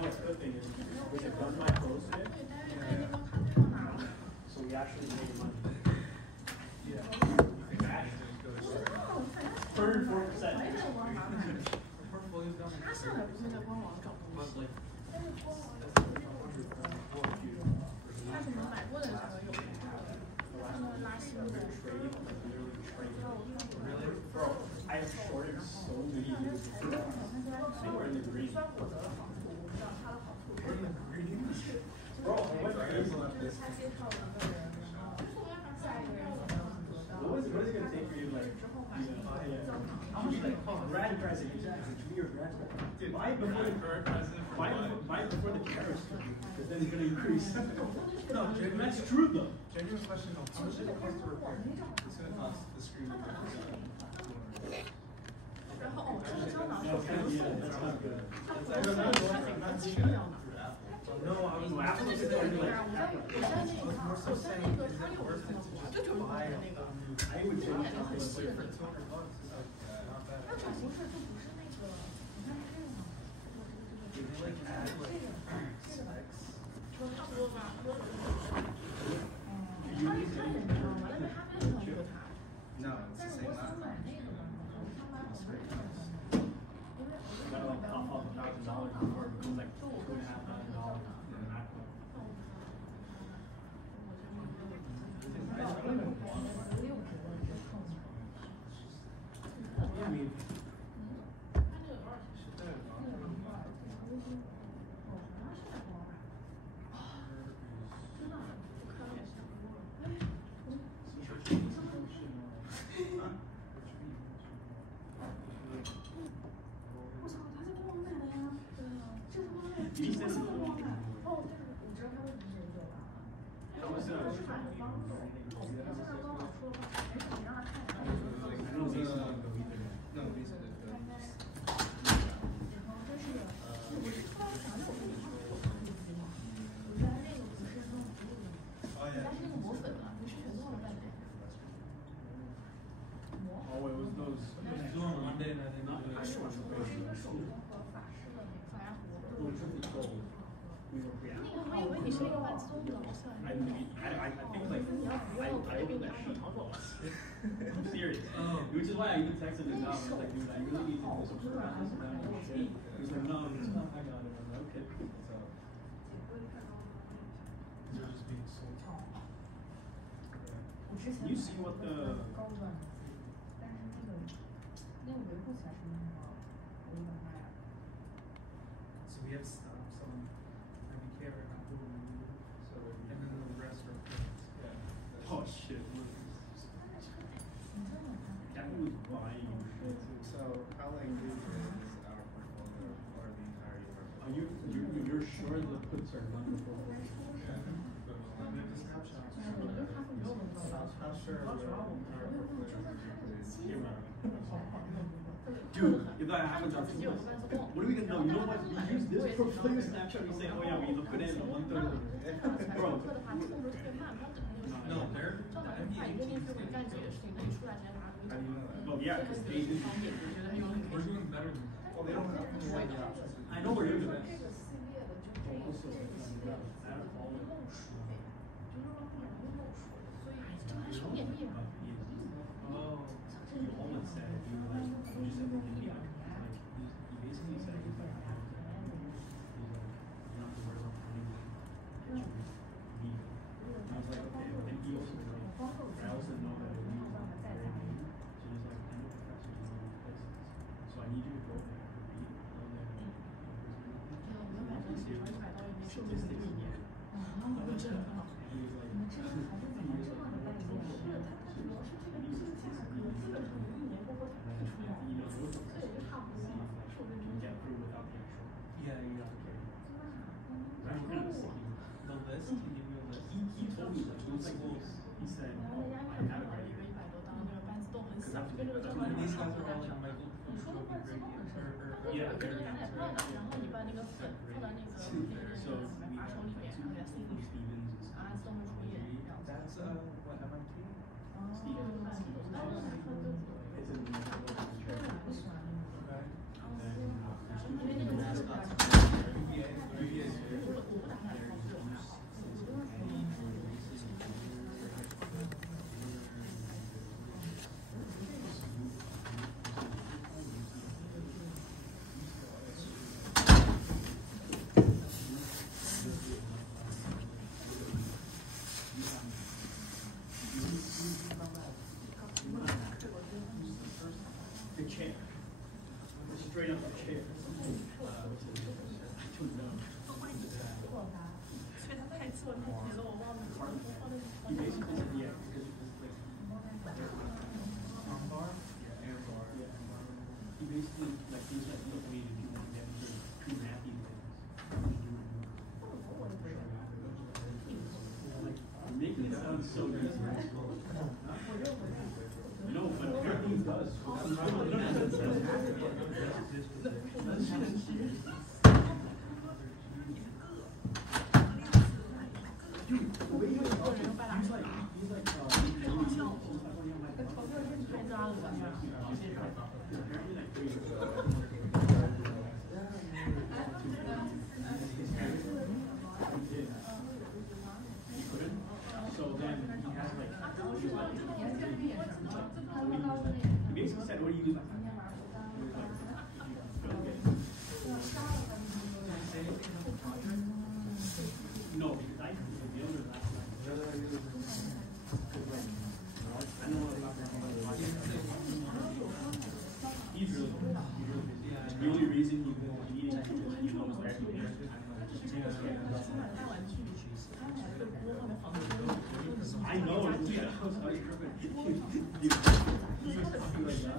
what's good thing is, was it done by close today? So we actually made money. Yeah. 34%. Bro, I have shorted so many years. They were in the green. Bro, what is what is it going to take for you, like, how much, like, grad present, exactly, 2 year grad present? Buy it before the tariffs, because then it's going to increase. No, that's true, though. Genuine question, though. How much does it cost to repair? It's going to cost the screen. Yeah, that's not good. No, I was laughing at it. I was more so saying, is it worth it to just buy it? I would say for $200, it's like, not bad. Did they like add like specs? No, it's the same laptop. It's very nice. Gotta like cough up $1,000 before it becomes like $2,500 for the MacBook. I don't even want one. Yeah, I mean, I opened that sheet. I'm serious. Which is why I even texted him now. I was like, dude, I really need to do some work on this and that and shit. He was like, no, it's not. I got it. I'm like, okay. So. They're just being sold. You see what the. So we have some IBK right now. So, and then the rest are yeah. Oh shit. Kevin was buying shit. So how likely is our portfolio or the entirety of our portfolio? You're sure the puts are done before? Yeah. But we have the snapshots. How sure are we our portfolio is Dude, if that happens, what are we gonna know? You know what? We use this portfolio snapshot. We say, oh yeah, we put in 1/3 of it. Bro. No, they're the MBA teams. how do you know that? Well, yeah, because they did. We're doing better than that. Well, they don't have to have the options. I know we're doing that. Oh. He almost said it. He was like, you just said, yeah. Like, he basically said, he's like, he's like, you don't have to worry about finding me. And I was like, okay. And he also was like, I also know that we was like very new. So he's like, I know professors in other places. So I need you to go there and read. Statistics, yeah. And he was like, Yeah, you have to carry it. The list, he gave you a list. He told me, like, it was like, he said, oh, I have it right here. Because after These guys are all like Michael Joby gradients or yeah, variants, right? so we have Stevens and That's what MIT? Stevens. It's in the Okay. It's so easy. No, but apparently it does. So then he has like, he basically said, what do you use? No, because I the other last night. I know what about he's really good. The only reason you need it is you know it's there. I know it. Yeah, I was tripping. He used to be like that. He was like,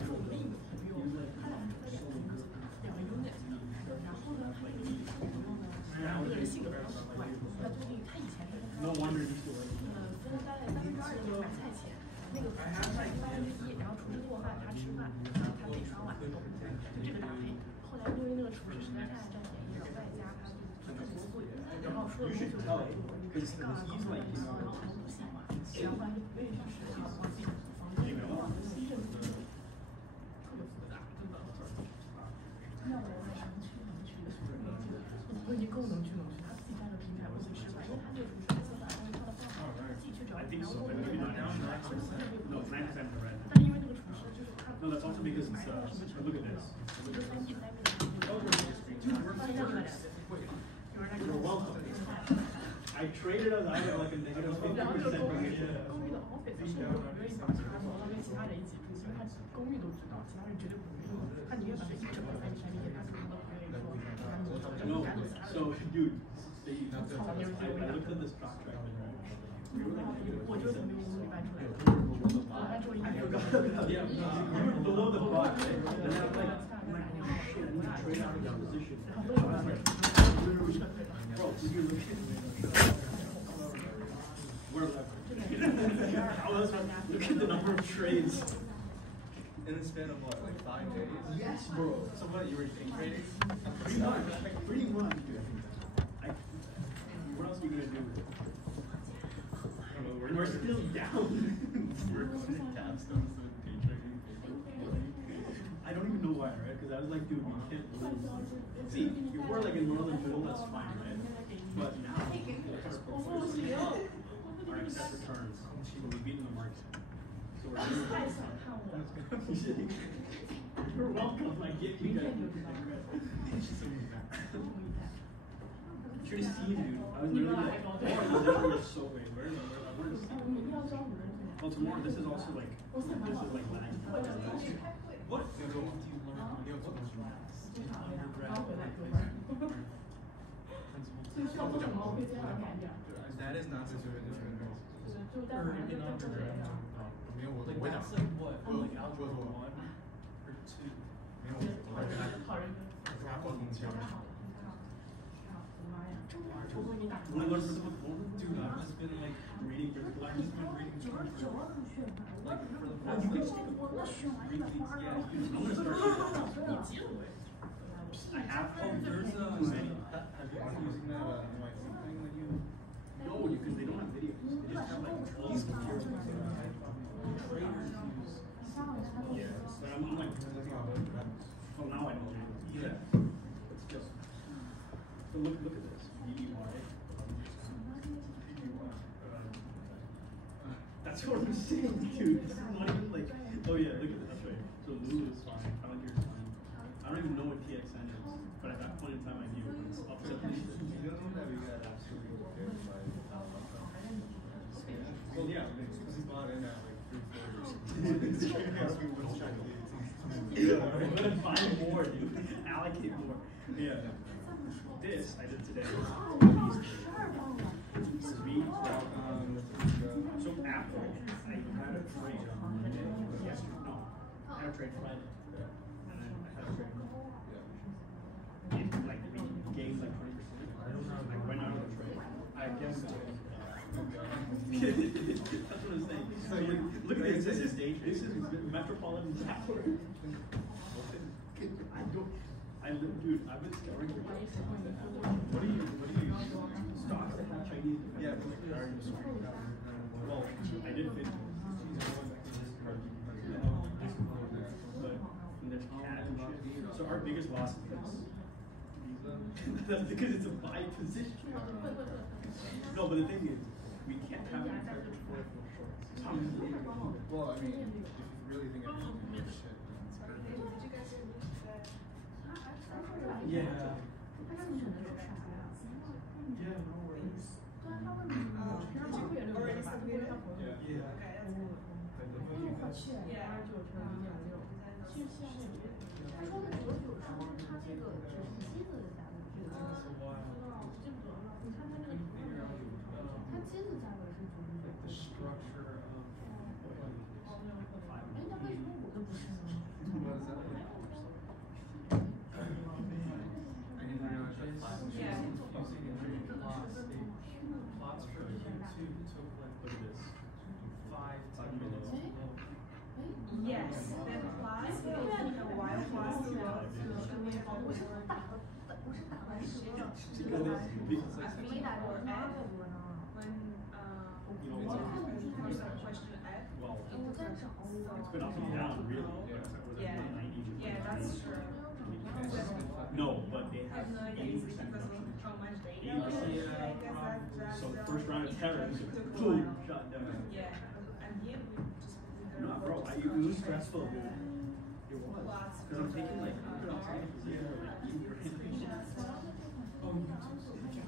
no wonder he's still like you should tell it because he's like I think so, but maybe not now. No, it's 9% the red. No, that's also because it's look at this. You're welcome. I traded us out at like a negative 50%. No, so dude, I looked at this stock track, right? We were like, I forgot about yeah, we were below the block, right? And then I'm like, oh shit, I need to trade out of that position. I was like, literally, bro, did you look at we're look at the number of trades. In the span of what, like 5 days? Yes, bro. So what, you were day trading? Pretty much, dude. What else are you gonna do? We're still down. We're going to capstones and day trading. I don't even know why, right? Because I was like, dude, we can't lose. See, if we're like in Northern Bull, that's fine, right? But now, our excess returns, so we've beaten the market. So we're you're welcome. I get you guys. You should have seen, dude. I was literally like, oh, we're so great. Where is well, tomorrow, this is also like, this is like lag. What? That is not necessarily the trend. That's like what? Like algebra 1 or 2? Wanna learn physical performance? Dude, I've just been like reading physical. I've just been reading charts for like for the past like 3 weeks. Yeah, I'm gonna start shooting. I have hope. There's have you been using that NYC thing that you? no, because they don't have videos. They just have like all these computers. Traders use. Yeah, but I'm like, oh, now I know. Yeah, it's just. So look at this. That's what I'm saying, dude. This is not even like, oh yeah, look at this, right? So Lulu is fine, Palantir is fine. I don't even know what TXN is, but at that point in time I knew it was up to the You don't know that we got absolutely prepared by well, yeah, because he bought in at like 3 quarters. I'm gonna buy more, dude. Allocate more. Yeah. This I did today. This is me. So Apple, I had a trade yesterday. No, I had a trade Friday. And then I had a trade. It like we gained like 20%. I went out of the trade. I guess That's what I'm saying. So look at this. This is Metropolitan Tower. I live, dude. I've been scouring for places that have. What do you stocks that have Chinese? Yeah. Well, I did fit. But there's cat and shit. So our biggest loss is this. That's because it's a buy position. No, but the thing is, we can't have any coverage for it for shorts. Well, I mean, if you really think it's good shit, then it's better. Yeah. Yeah, no worries. Already submitted? Yeah. The structure of What is that? I didn't realize that five was Yeah. plots for Q2 took like Look at this. 5 minutes to load. Yes, then class will take a while class to load. When You know what? first question F, Well, it was it's been up and down, really. Yeah. Yeah, that's true. No, but they I have have no idea, is it 80% because reduction. of how much data? 80%. Yeah, I guess that's So the first round of it terrors, took a boom, while. shut down. Yeah, and here we just. No, bro, it was stressful, dude. It was. Lots Because I'm taking like, look what I'm saying, it's like, Oh,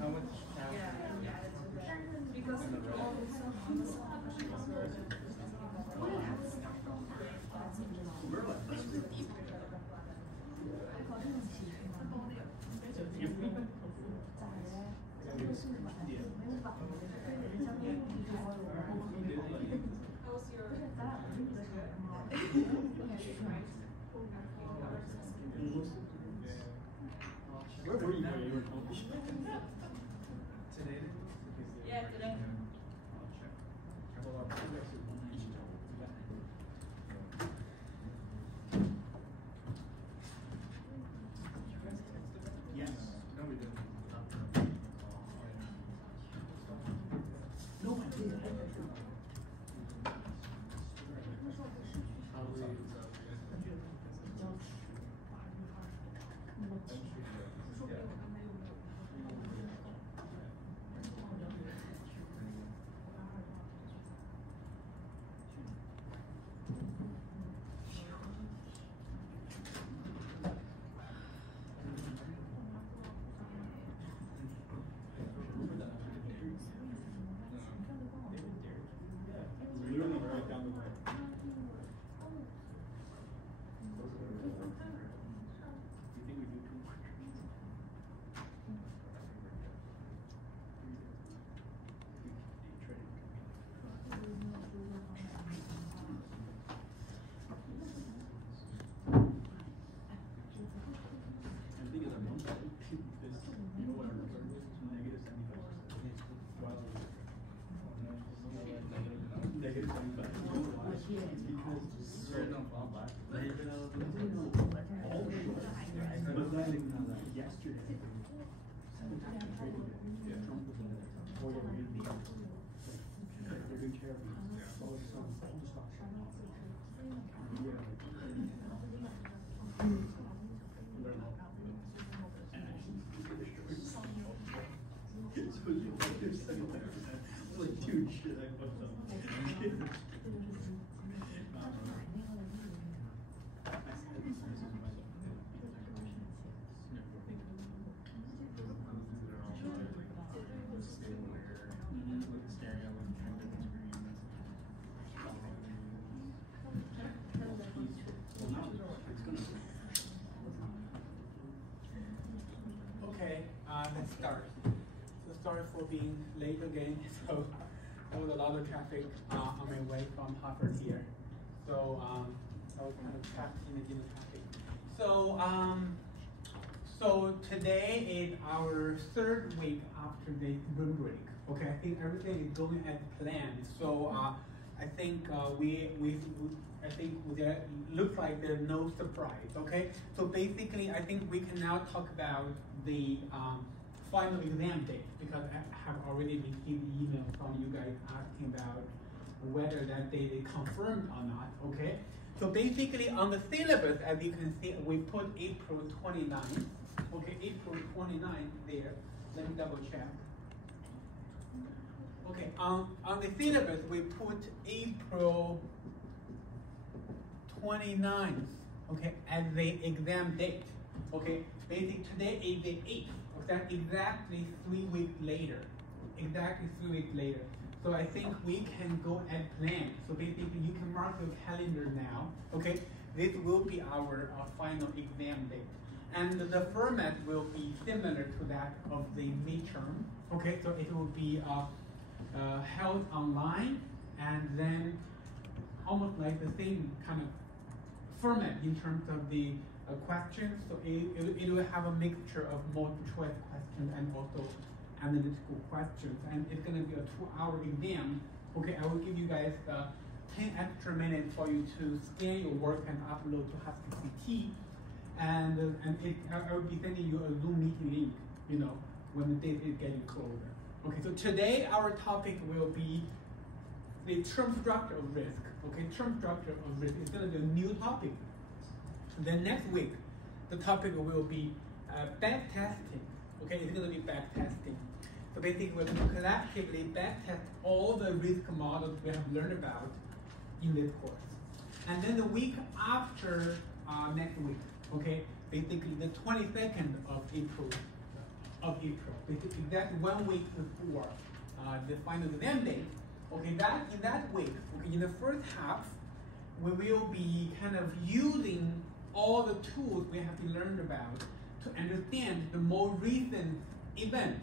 how much time? Yeah, yeah, it's okay. Because all we're like, if we, how's your where were you when you were home? Today? Yeah, today. Yes. No, we didn't. No, I did. Literally right down the way. You think we do too much? And the thing is, I'm not this, you know what our reserve is? Negative 75%. Negative 75. Because all the shorts, but then yesterday, Trump was in there. Or they're doing charity. So it's all the stocks. Yeah. Learn how. And actually, look at the shorts. So it's negative 75%. It's like, dude, shit, I fucked up. Okay, let's start. So sorry for being late again. So there was a lot of traffic on my way from Harvard here. So I was kind of trapped in the traffic. So so today is our third week after the spring break. Okay, I think everything is going as planned. So I think I think there looks like there's no surprise. Okay, so basically, I think we can now talk about the final exam date, because I have already received email from you guys asking about whether that date is confirmed or not. Okay, so basically on the syllabus, as you can see, we put April 29th. Okay, April 29th there. Let me double check. Okay, on the syllabus, we put April 29th, okay, as the exam date. Okay, basically today is the 8th. That's exactly 3 weeks later. Exactly 3 weeks later. So I think we can go as planned. So basically, you can mark your calendar now. Okay, this will be our final exam date, and the format will be similar to that of the midterm. Okay, so it will be held online, and then almost like the same kind of format in terms of the questions. So it will have a mixture of multiple choice questions and also analytical questions, and it's going to be a 2-hour exam. Okay, I will give you guys 10 extra minutes for you to scan your work and upload to HuskyCT, and I will be sending you a Zoom meeting link, you know, when the date is getting closer. Okay, so today our topic will be the term structure of risk. Okay, term structure of risk is going to be a new topic. Then next week, the topic will be back testing. Okay, it's going to be back testing. So basically, we're going to collectively back test all the risk models we have learned about in this course. And then the week after next week, okay, basically the 22nd of April, basically that's 1 week before the final exam date. Okay, in that week, okay, in the first half, we will be kind of using all the tools we have learned about to understand the more recent events.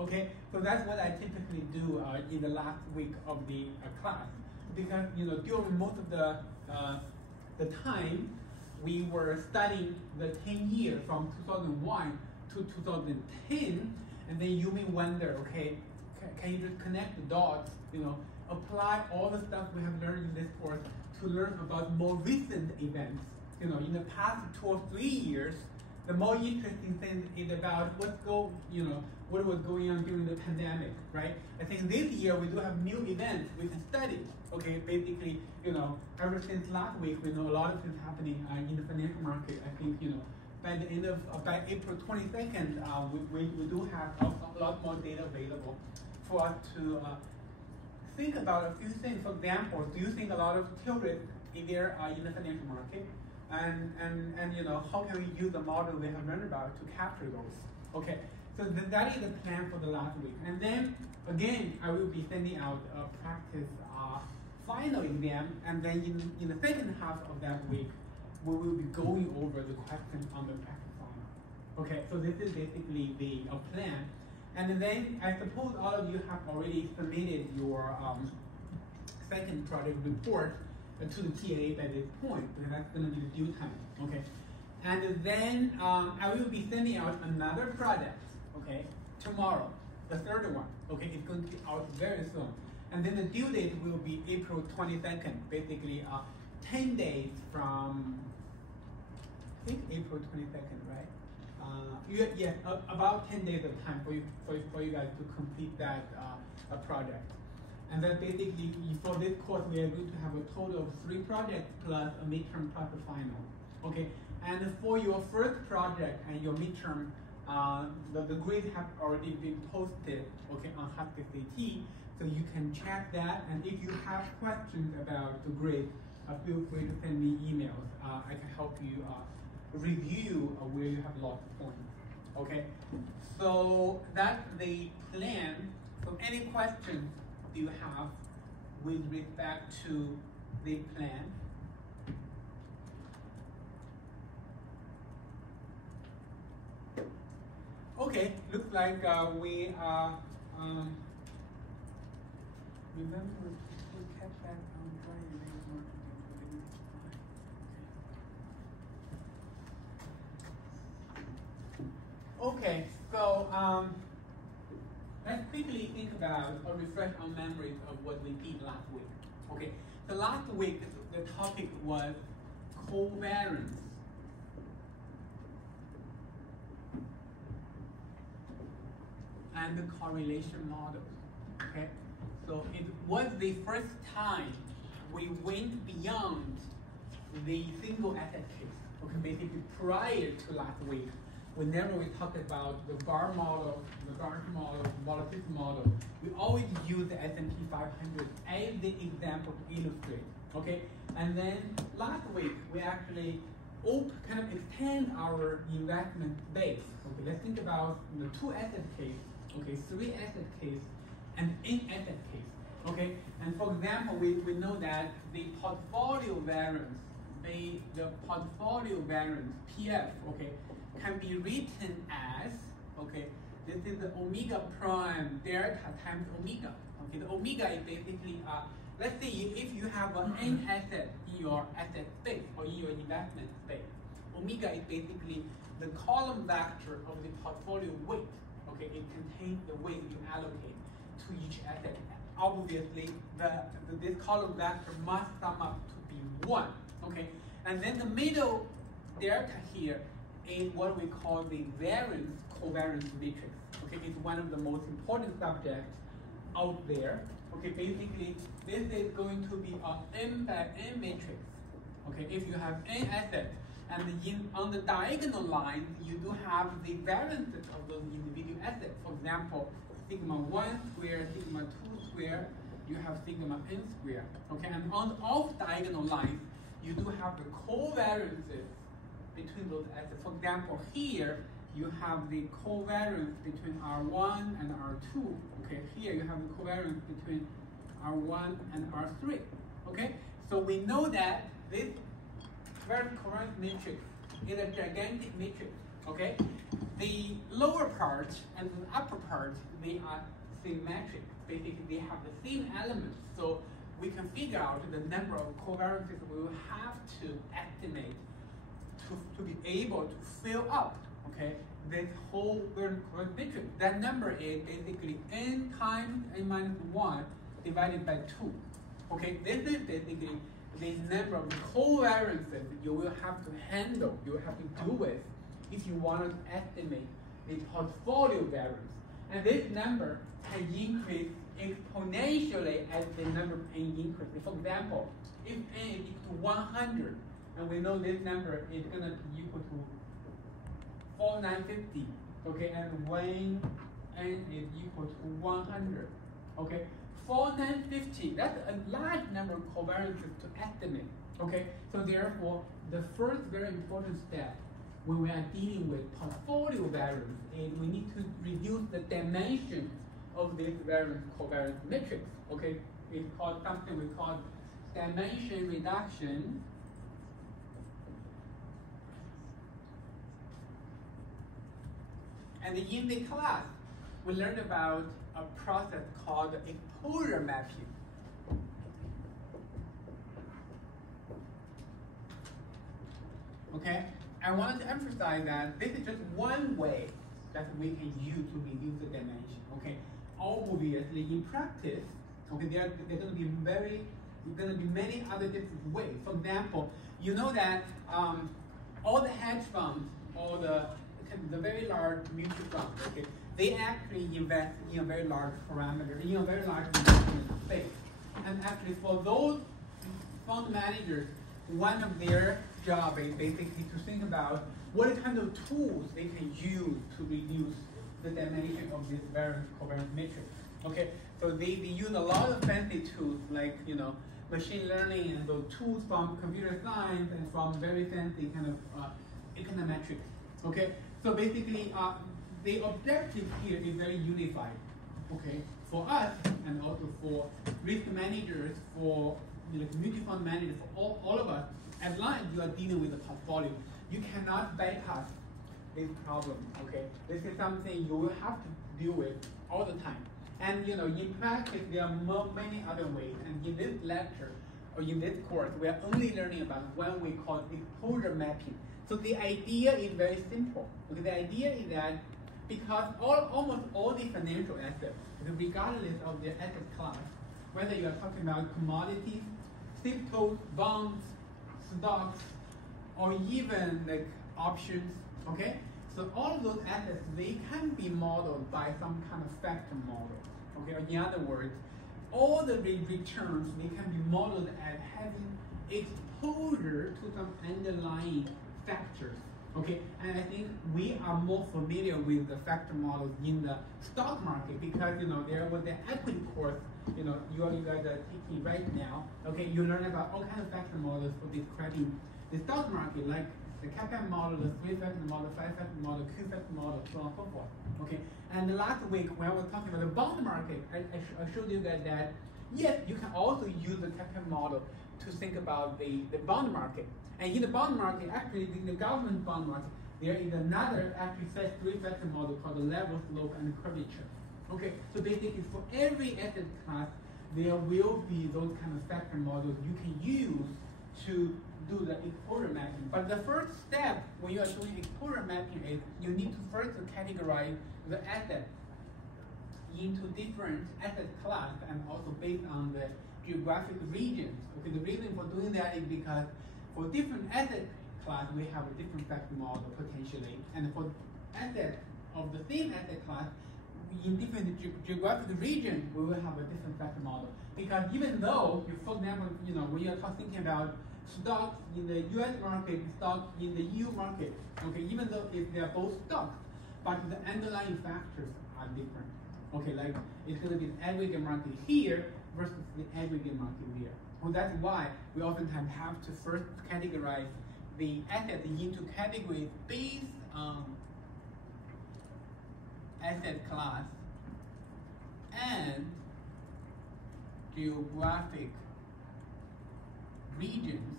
Okay, so that's what I typically do in the last week of the class, because during most of the time we were studying the 10 years from 2001 to 2010, and then you may wonder, okay, can you just connect the dots? Apply all the stuff we have learned in this course to learn about more recent events. In the past 2 or 3 years, the more interesting thing is about what was going on during the pandemic, right? I think this year we do have new events we can study. Okay, basically, ever since last week, we know a lot of things happening in the financial market. I think, by April 22nd, we do have a lot more data available for us to think about a few things. For example, do you think a lot of tail risk is there in the financial market? And how can we use the model we have learned about to capture those? Okay, so that is the plan for the last week. And then again, I will be sending out a practice final exam, and then in the second half of that week, we will be going over the questions on the practice final. Okay, so this is basically the plan. And then I suppose all of you have already submitted your second project report to the TA by this point, because that's going to be the due time. Okay, and then I will be sending out another project. Okay, tomorrow, the third one. Okay, it's going to be out very soon, and then the due date will be April 22nd. Basically, 10 days from I think April 22nd, right? Yes, about 10 days of time for you guys to complete that project. And then basically, for this course, we are going to have a total of 3 projects plus a midterm plus a final. Okay, and for your first project and your midterm, the grades have already been posted, okay, on HuskyCT, so you can check that. And if you have questions about the grade, feel free to send me emails. I can help you review where you have lost points. Okay, so that's the plan. So any questions do you have with respect to the plan? Okay, looks like we are remember we kept that on Friday. Okay, so let's quickly think about or refresh our memories of what we did last week. Okay, so last week the topic was covariance. And the correlation models. Okay, so it was the first time we went beyond the single asset case. Okay, basically prior to last week, whenever we talked about the bar model, the Gartner model, the volatility model, we always use the S&P 500 as the example to illustrate. Okay, and then last week we actually kind of extend our investment base. Okay, let's think about the 2 asset case, okay, 3 asset case, and n asset case. Okay, and for example, we know that the portfolio variance, the portfolio variance PF, okay, can be written as, okay, this is the omega prime delta times omega. Okay, the omega is basically, let's say if you have an n asset in your asset space or in your investment space, omega is basically the column vector of the portfolio weight. Okay, it contains the weight you allocate to each asset. Obviously, this column vector must sum up to be 1. Okay, and then the middle delta here is what we call the variance covariance matrix. Okay, it's one of the most important subjects out there. Okay, basically this is going to be a n by n matrix. Okay, if you have n assets and on the diagonal line you do have the variances of those individual assets. For example, sigma 1 squared, sigma 2 squared, you have sigma n squared. Okay, and on the off diagonal lines you do have the covariances between those assets. For example, here you have the covariance between R1 and R2. Okay, here you have the covariance between R1 and R3. Okay, so we know that this variance covariance matrix is a gigantic matrix. Okay, the lower part and the upper part, they are symmetric. Basically, they have the same elements. So we can figure out the number of covariances we will have to estimate to be able to fill up, okay, this whole variance covariance matrix. That number is basically n times n minus 1 divided by 2. Okay, this is basically the number of covariances you will have to handle, you will have to deal with if you want to estimate the portfolio variance. And this number can increase exponentially as the number of n increases. For example, if n is equal to 100, and we know this number is going to be equal to 4950, okay, and when n is equal to 100, okay, 4950, that's a large number of covariances to estimate, okay, so therefore, the first very important step when we are dealing with portfolio variance is we need to reduce the dimension of this variance covariance matrix, okay, it's called something we call dimension reduction. And in the class, we learned about a process called exposure mapping. Okay, I want to emphasize that this is just one way that we can use to reduce the dimension. Okay, obviously in practice, okay, there's going to be many other different ways. For example, you know that all the hedge funds, all the very large mutual funds, okay, they actually invest in a very large parameter, in a very large investment space. And actually for those fund managers, one of their job is basically to think about what kind of tools they can use to reduce the dimension of this variance covariance matrix. Okay, so they use a lot of fancy tools like, you know, machine learning and those tools from computer science and from very fancy kind of econometrics. Okay, so basically the objective here is very unified. Okay, for us and also for risk managers, for mutual fund managers, for all of us, as long as you are dealing with a portfolio, you cannot bypass this problem. Okay, this is something you will have to deal with all the time. And you know, in practice, there are many other ways. And in this lecture or in this course, we are only learning about one we call exposure mapping. So the idea is very simple. Okay, the idea is that because almost all the financial assets, regardless of their asset class, whether you are talking about commodities, crypto, bonds, stocks, or even like options, okay? So all of those assets, they can be modeled by some kind of factor model, okay? Or in other words, all the returns, they can be modeled as having exposure to some underlying factors, okay? And I think we are more familiar with the factor models in the stock market because, you know, there was the equity course, you know, you guys are taking right now, okay? You learn about all kinds of factor models for describing the stock market, like the CAPM model, the 3-factor model, 5-factor model, Q-factor model, so on and so forth, okay? And last week, when I was talking about the bond market, I showed you guys that, yes, you can also use the CAPM model to think about the bond market. And in the bond market, actually, in the government bond market, there is another actually 3-factor model called the level, slope, and curvature. Okay, so basically for every asset class, there will be those kind of factor models you can use to do the exposure mapping. But the first step when you are doing exposure mapping is you need to first categorize the assets into different asset class and also based on the geographic regions. Okay, the reason for doing that is because for different asset class, we have a different factor model potentially, and for assets of the same asset class, in different geographic regions, we will have a different factor model. Because even though, for example, you know, when you're thinking about stocks in the U.S. market, stocks in the EU market, okay, even though if they are both stocks, but the underlying factors are different. Okay, like it's going to be the aggregate market here versus the aggregate market there. Well, that's why we oftentimes have to first categorize the assets into categories based on asset class and geographic regions.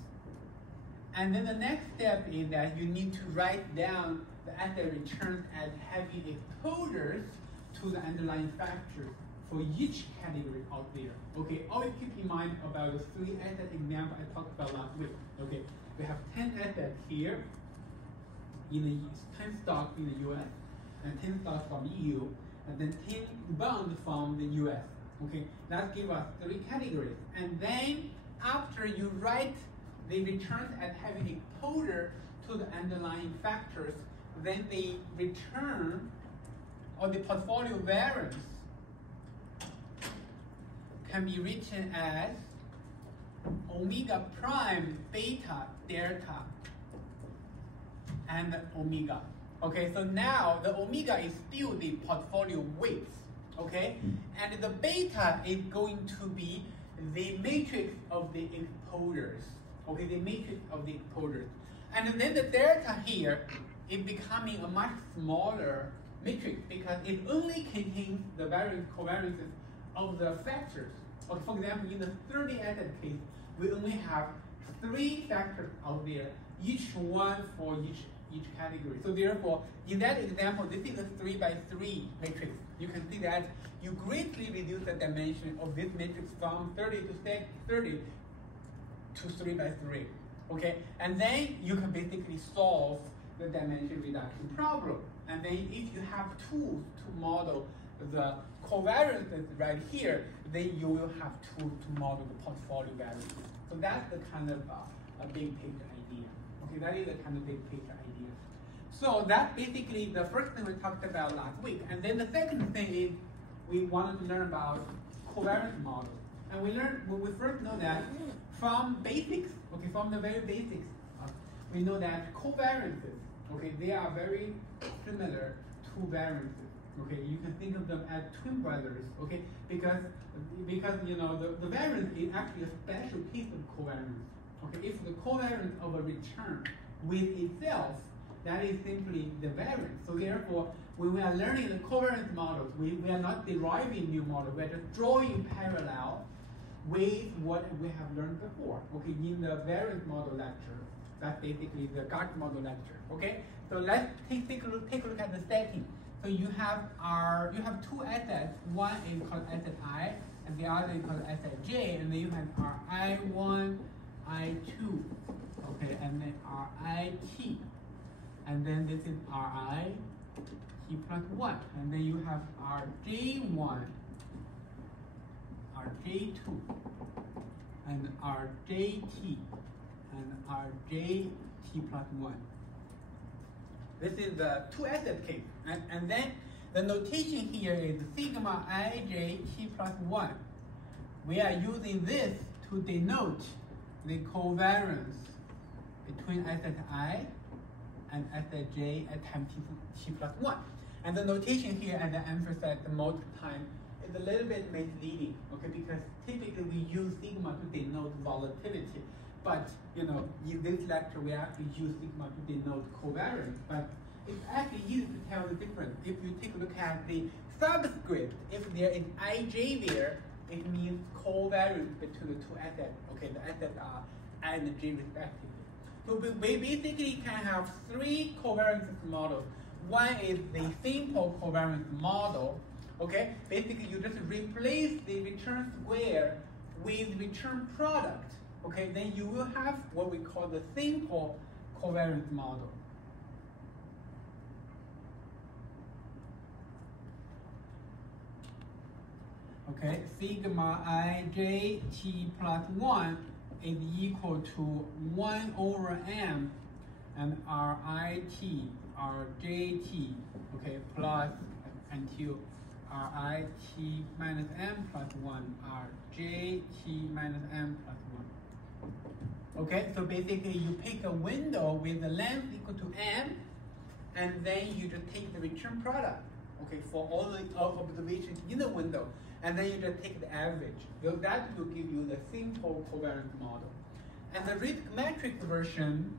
And then the next step is that you need to write down the asset returns as having exposures to the underlying factors for each category out there. Okay, always keep in mind about the 3 asset example I talked about last week. Okay, we have 10 assets here in the 10 stocks in the US and 10 stocks from EU, and then 10 bonds from the US. Okay, that gives us 3 categories. And then after you write the returns as having exposure to the underlying factors, then the return or the portfolio variance can be written as omega prime, beta, delta, and omega. Okay, so now the omega is still the portfolio weights, okay? And the beta is going to be the matrix of the exposures, okay, the matrix of the exposures. And then the delta here is becoming a much smaller matrix because it only contains the various covariances of the factors. Okay, for example, in the 30 asset case, we only have 3 factors out there, each one for each category. So therefore, in that example, this is a 3 by 3 matrix. You can see that you greatly reduce the dimension of this matrix from 30 to 30 to 3 by 3. Okay, and then you can basically solve the dimension reduction problem. And then if you have tools to model the covariances right here, then you will have tools to model the portfolio values. So that's the kind of a big picture idea. Okay, that is the kind of big picture idea. So that's basically the first thing we talked about last week. And then the second thing is we wanted to learn about covariance models. And we first know that from basics, okay, from the very basics, we know that covariances, okay, they are very similar to variances. Okay, you can think of them as twin brothers, okay, because you know the variance is actually a special case of covariance. Okay, it's the covariance of a return with itself, that is simply the variance. So therefore, when we are learning the covariance models, we are not deriving new models, we are just drawing parallel with what we have learned before. Okay, in the variance model lecture, that's basically the Gartner model lecture. Okay, so let's take a look at the setting. So you have 2 assets. One is called asset I, and the other is called asset J, and then you have our I1, I2, okay, and then our IT, and then this is RI, t plus 1. And then you have Rj1, Rj2, and Rjt, and Rjt plus 1. This is the two-asset case. And then the notation here is sigma ij t plus 1. We are using this to denote the covariance between asset I and asset j at time t plus 1. And the notation here, as I emphasized multiple times, is a little bit misleading, okay? Because typically we use sigma to denote volatility. But, you know, in this lecture, we actually use sigma to denote covariance. But it's actually easy to tell the difference. If you take a look at the subscript, if there is ij there, it means covariance between the two assets. Okay, the assets are I and j respectively. So we basically can have three covariance models. One is the simple covariance model. Okay, basically you just replace the return square with return product. Okay, then you will have what we call the simple covariance model. Okay, sigma ij t plus 1 is equal to 1 over m and rit, rjt, okay, plus until rit minus m plus 1, rjt minus m plus 1. Okay, so basically you pick a window with the length equal to m, and then you just take the return product, okay, for all the observations in the window, and then you just take the average. So that will give you the simple covariance model. And the risk matrix version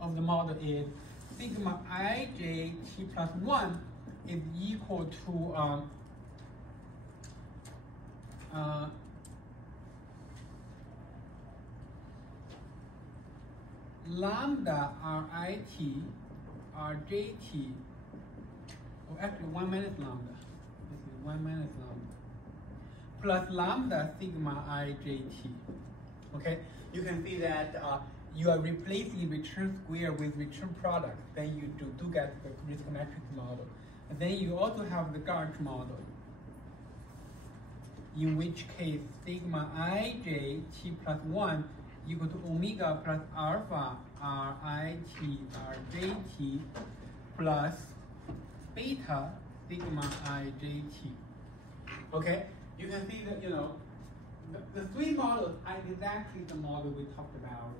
of the model is sigma ij t plus 1 is equal to lambda rit, rjt, oh actually 1 minus lambda, this is 1 minus lambda, plus lambda sigma ijt. Okay, you can see that you are replacing return square with return product, then you do get the risk matrix model. And then you also have the Garch model, in which case sigma ij t plus 1 equal to omega plus alpha rit rjt plus beta sigma ijt. Okay, you can see that, you know, the three models are exactly the model we talked about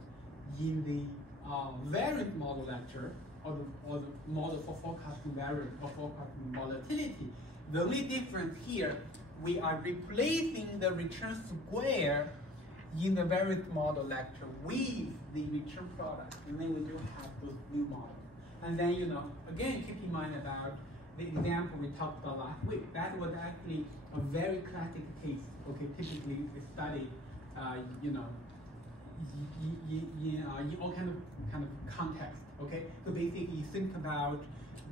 in the variance model lecture, or the model for forecasting variance or forecasting volatility. The only difference here, we are replacing the return square in the variance model lecture with the return product, and then we do have those new models. And then, you know, again, keep in mind about the example we talked about last week. That was actually a very classic case. Okay, typically we study, you know, in all kind of context. Okay, so basically you think about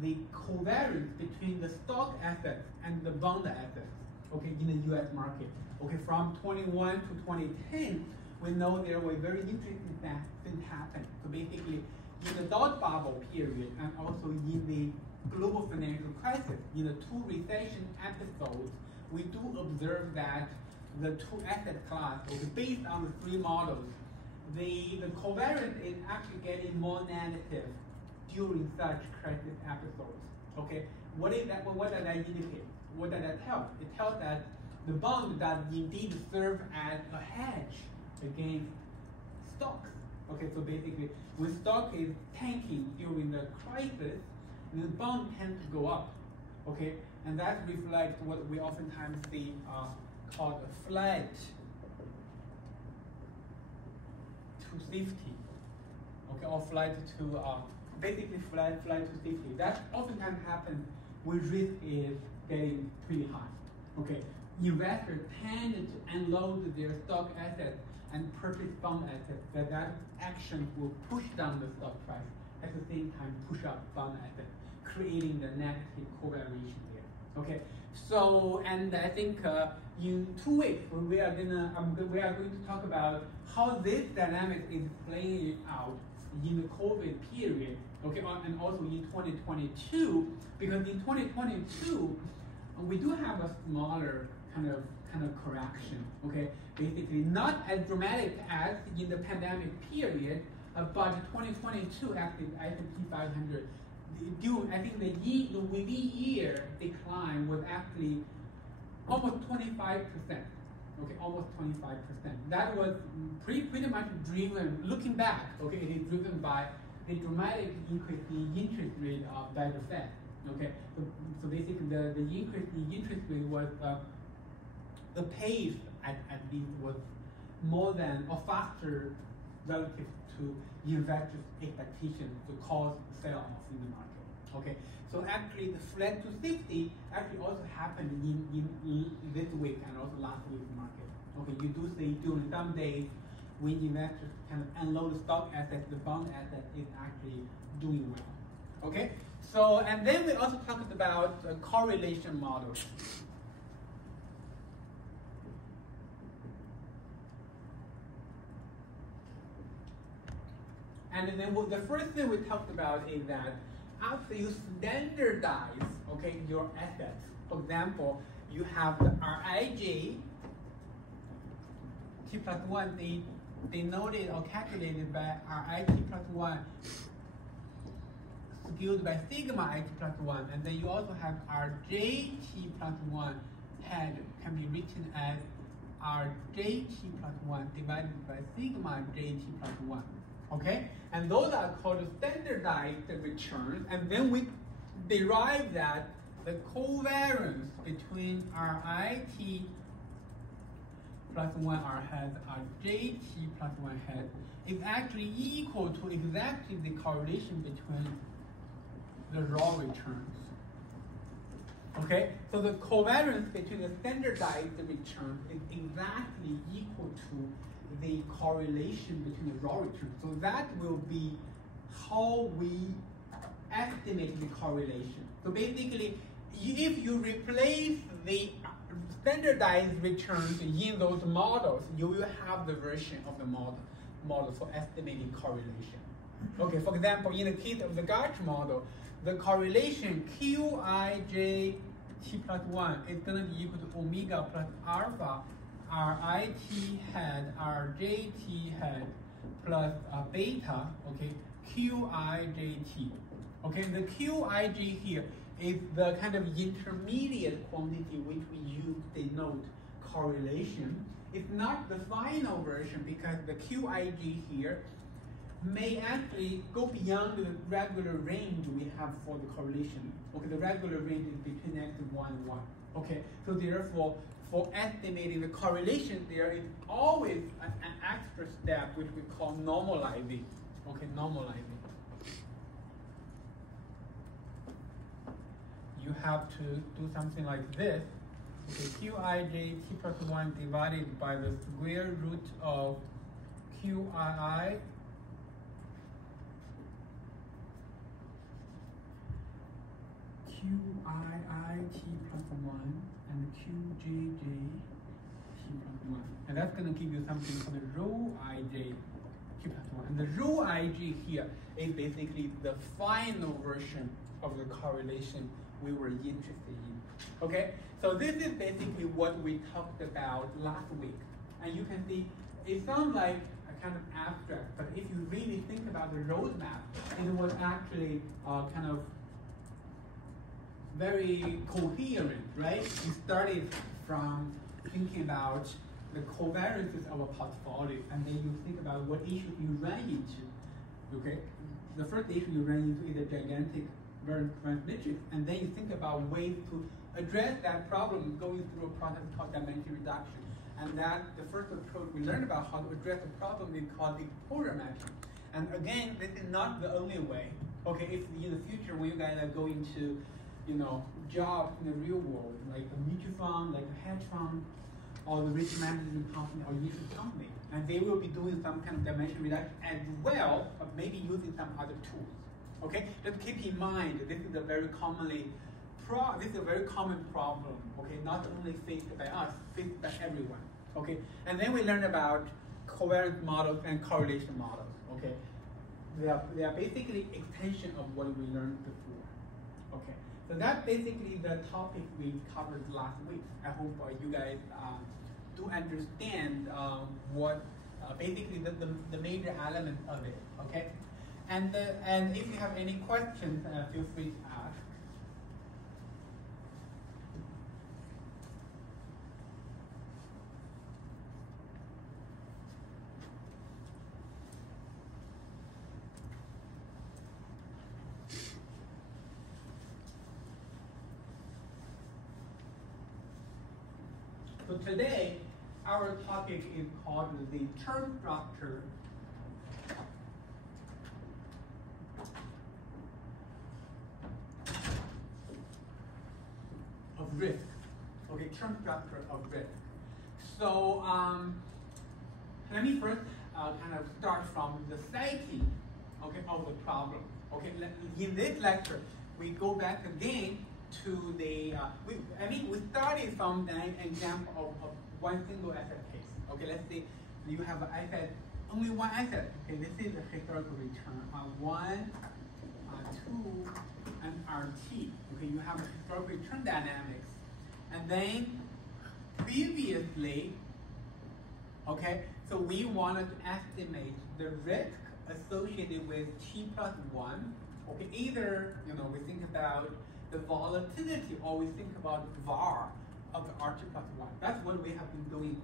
the covariance between the stock assets and the bond assets. Okay, in the U.S. market. Okay, from 21 to 2010, we know there were very interesting things happen. So basically, in the dot bubble period and also in the global financial crisis, in the two recession episodes, we do observe that the two asset class, okay, based on the three models, the covariance is actually getting more negative during such crisis episodes. Okay, what is that? What does that indicate? What does that tell? It tells that the bond does indeed serve as a hedge against stocks. Okay, so basically, when stock is tanking during the crisis, the bond tends to go up. Okay, and that reflects what we oftentimes see called a flight to safety. Okay, or flight to basically flight to safety. That oftentimes happens when risk is getting pretty high. Okay, investors tend to unload their stock assets and purchase bond assets. That action will push down the stock price, at the same time push up bond assets, creating the negative correlation there. Okay, so, and I think in 2 weeks we are going to talk about how this dynamic is playing out in the COVID period, okay, and also in 2022, because in 2022 we do have a smaller kind of correction, okay, basically not as dramatic as in the pandemic period, but 2022 actually the S&P 500, I think the within year decline was actually almost 25%. Okay, almost 25%. That was pretty much driven, looking back, okay, it is driven by the dramatic increase in interest rate by the Fed. Okay, so basically the increase in interest rate was, the pace at least was more than or faster relative to investors' expectations to cause sell-off in the market. Okay, so actually the flat to 60 actually also happened in this week and also last week's market. Okay, you do see during some days when investors kind of unload the stock assets, the bond asset is actually doing well. Okay, so and then we also talked about correlation models. And then the first thing we talked about is that after you standardize, okay, your assets, for example, you have the RIJ T plus 1, denoted or calculated by RI T plus 1, skewed by sigma I T plus 1, and then you also have RJ T plus 1 head can be written as RJ T plus 1 divided by sigma J T plus 1. Okay, and those are called standardized returns, and then we derive that the covariance between RIT plus 1 R head, RJT plus 1 head is actually equal to exactly the correlation between the raw returns. Okay, so the covariance between the standardized return is exactly equal to the correlation between the raw returns. So that will be how we estimate the correlation. So basically, if you replace the standardized returns in those models, you will have the version of the model for estimating correlation. Okay, for example, in the case of the Garch model, the correlation Qij T plus 1 is going to be equal to omega plus alpha RIT head RJT head plus beta, okay, Qijt. Okay, the Qij here is the kind of intermediate quantity which we use to denote correlation. It's not the final version because the Qij here may actually go beyond the regular range we have for the correlation. Okay, the regular range is between -1 and 1. Okay, so therefore, for estimating the correlation, there is always an extra step which we call normalizing. Okay, normalizing. You have to do something like this. Okay, Qij T plus 1 divided by the square root of Qii T plus 1 and Qjj T plus 1. And that's going to give you something called the rho ij T plus 1. And the rho ij here is basically the final version of the correlation we were interested in. Okay, so this is basically what we talked about last week. And you can see it sounds like a kind of abstract, but if you really think about the roadmap, it was actually kind of very coherent, right? You started from thinking about the covariances of a portfolio, and then you think about what issues you run into. Okay, the first issue you run into is a gigantic variance matrix, and then you think about ways to address that problem going through a process called dimension reduction. And that the first approach we learned about how to address the problem is called exposure matching. And again, this is not the only way. Okay, if in the future when you guys are going to, you know, jobs in the real world, like a mutual fund, like a hedge fund, or the risk management company or insurance company, and they will be doing some kind of dimension reduction as well, but maybe using some other tools. Okay, just keep in mind this is a very common problem. Okay, not only faced by us, faced by everyone. Okay, and then we learned about covariance models and correlation models. Okay, they are basically extension of what we learned before. Okay, so that's basically the topic we covered last week. I hope you guys do understand what basically the major element of it. Okay, and if you have any questions, feel free to ask. So today, our topic is called the term structure of risk. Okay, term structure of risk. So let me first kind of start from the psyche, okay, of the problem. Okay, in this lecture, we go back again to the, we started from an example of one single asset case. Okay, let's say you have an asset, only one asset. Okay, this is the historical return. 1, 2, and RT. Okay, you have a historical return dynamics. And then previously, okay, so we wanted to estimate the risk associated with T plus 1. Okay, either, we think about the volatility or we think about VAR of the RT plus 1. That's what we have been doing,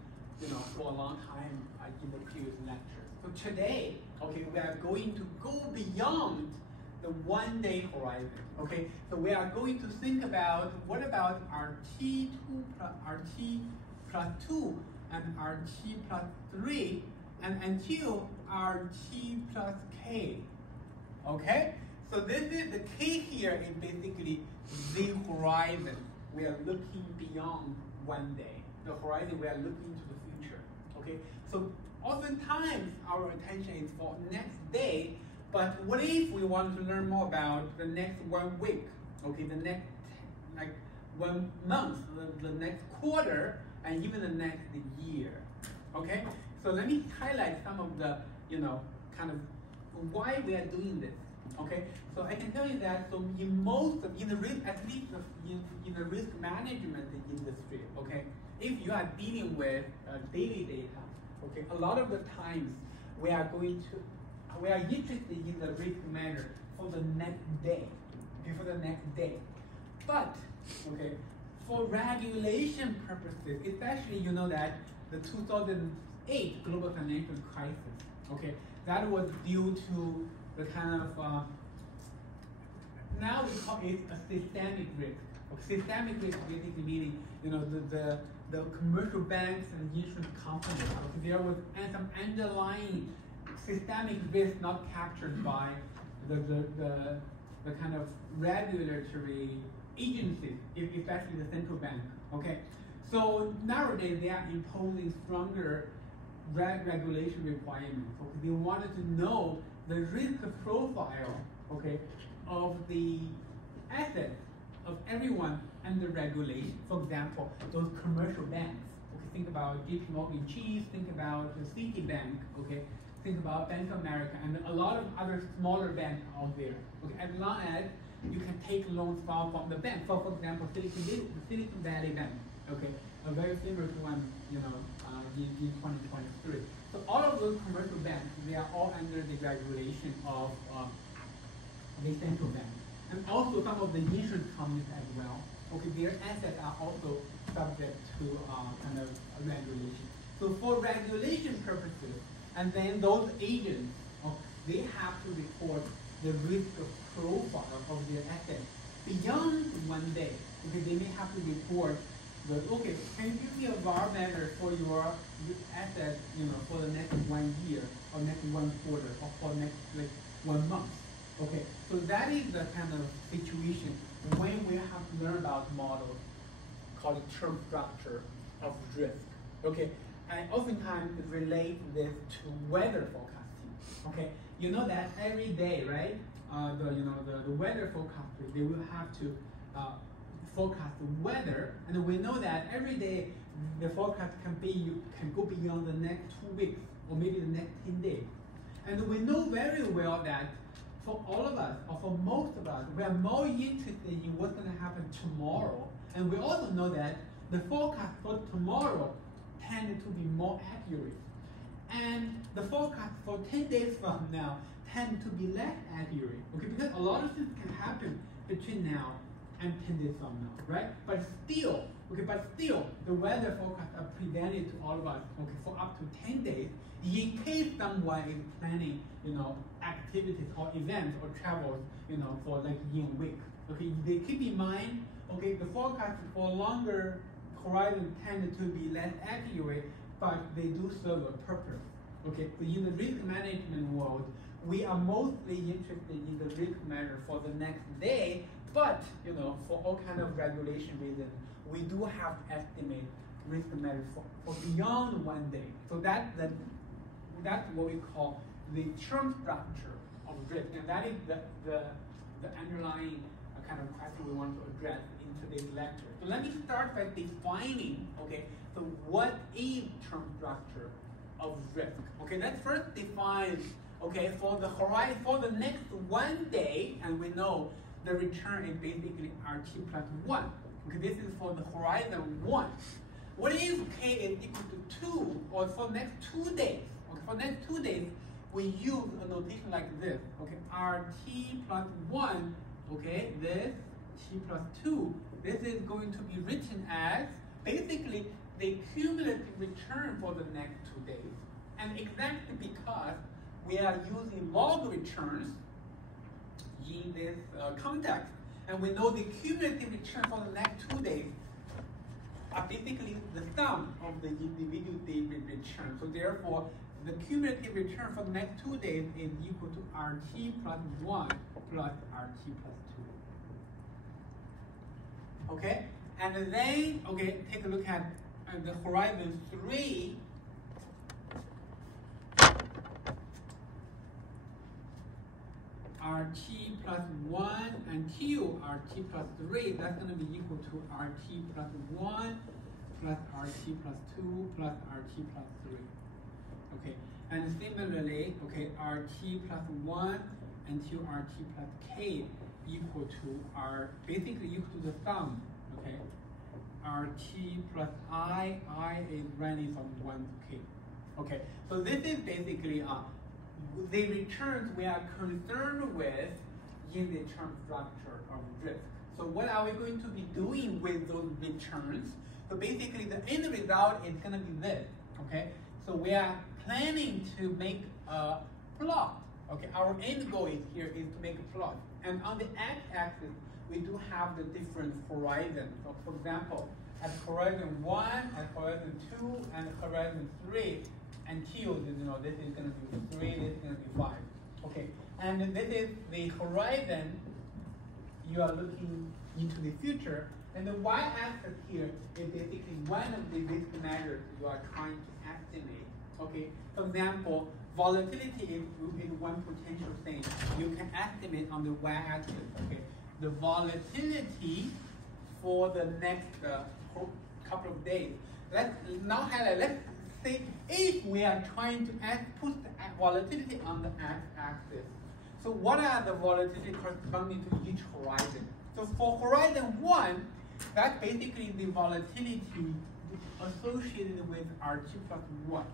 for a long time in the previous lectures. So today, okay, we are going to go beyond the 1 day horizon. Okay, so we are going to think about what about RT plus 2 and RT plus 3 and until RT plus K. Okay, so this is the K here is basically the horizon. We are looking beyond 1 day. The horizon, we are looking to the future. Okay, so oftentimes our attention is for next day, but what if we want to learn more about the next 1 week? Okay, the next 1 month, the next quarter, and even the next year. Okay, so let me highlight some of the kind of why we are doing this. Okay, so I can tell you that so in the risk, at least in the risk management industry, okay, if you are dealing with daily data, okay, a lot of the times we are interested in the risk measure for the next day, okay, for the next day. But okay, for regulation purposes, especially that the 2008 global financial crisis, okay, that was due to the kind of now we call it a systemic risk. Systemic risk basically meaning the commercial banks and insurance companies. Okay, there was some underlying systemic risk not captured by the kind of regulatory agencies, especially the central bank. Okay, so nowadays they are imposing stronger regulation requirements. Okay, they wanted to know the risk profile, okay, of the assets of everyone under regulation. For example, those commercial banks. Okay, think about JP Morgan Chase, think about the Citibank, okay, think about Bank of America, and a lot of other smaller banks out there. Okay, as long as you can take loans from the bank. For example, Silicon Valley Bank, okay, a very similar to one, in 2023. So all of those commercial banks, they are all under the regulation of the central bank. And also some of the insurance companies as well. Okay, their assets are also subject to kind of regulation. So for regulation purposes, and then those agents, they have to report the risk profile of their assets beyond 1 day. Okay, they may have to report okay, can you give me a VAR measure for your assets, for the next 1 year, or next 1 quarter, or for next 1 month? Okay, so that is the kind of situation when we have to learn about models called term structure of risk. Okay, and oftentimes relate this to weather forecasting. Okay, you know that every day, right? The weather forecasters, they will have to forecast the weather, and we know that every day the forecast can go beyond the next 2 weeks or maybe the next 10 days. And we know very well that for all of us, or for most of us, we are more interested in what's going to happen tomorrow. And we also know that the forecast for tomorrow tend to be more accurate. And the forecast for 10 days from now tend to be less accurate. Okay, because a lot of things can happen between now and 10 days from now, right? But still, the weather forecasts are presented to all of us, okay, for up to 10 days, in case someone is planning, activities or events or travels, for like in a week. Okay, they keep in mind, okay, the forecast for longer horizon tend to be less accurate, but they do serve a purpose. Okay, so in the risk management world, we are mostly interested in the risk measure for the next day, but for all kind of regulation reasons, we do have to estimate risk measure for beyond 1 day. So that's what we call the term structure of risk, and that is the underlying kind of question we want to address in today's lecture. So let me start by defining, okay, so what is term structure of risk? Okay, let's first define, okay, for the horizon, for the next 1 day, and we know the return is basically RT plus 1. Okay, this is for the horizon 1. What if K is equal to 2, or for next 2 days? Okay, for next 2 days, we use a notation like this. Okay, RT plus 1, okay, this T plus 2. This is going to be written as basically the cumulative return for the next 2 days. And exactly because we are using log returns in this context, and we know the cumulative return for the next 2 days are basically the sum of the individual day return. So therefore, the cumulative return for the next 2 days is equal to RT plus 1 plus RT plus 2. Okay? And then, okay, take a look at the horizon 3. RT plus 1 until RT plus 3, that's going to be equal to RT plus 1 plus RT plus 2 plus RT plus 3. Okay, and similarly, okay, RT plus 1 until RT plus K equal to basically equal to the sum, okay? RT plus I is ranging from 1 to K. Okay, so this is basically the returns we are concerned with in the term structure of risk. So what are we going to be doing with those returns? So basically the end result is going to be this, okay? So we are planning to make a plot, okay? Our end goal is to make a plot. And on the x-axis, we do have the different horizons. So for example, at horizon 1, at horizon 2, and horizon 3, until this is going to be 3, this is going to be 5. Okay, and this is the horizon you are looking into the future, and the y-axis here is basically one of the risk measures you are trying to estimate. Okay, for example, volatility is one potential thing you can estimate on the y-axis. Okay, the volatility for the next couple of days. Let's now highlight. Let's say if we are trying to put the volatility on the x-axis. So what are the volatility corresponding to each horizon? So for horizon 1, that's basically the volatility associated with RT plus 1.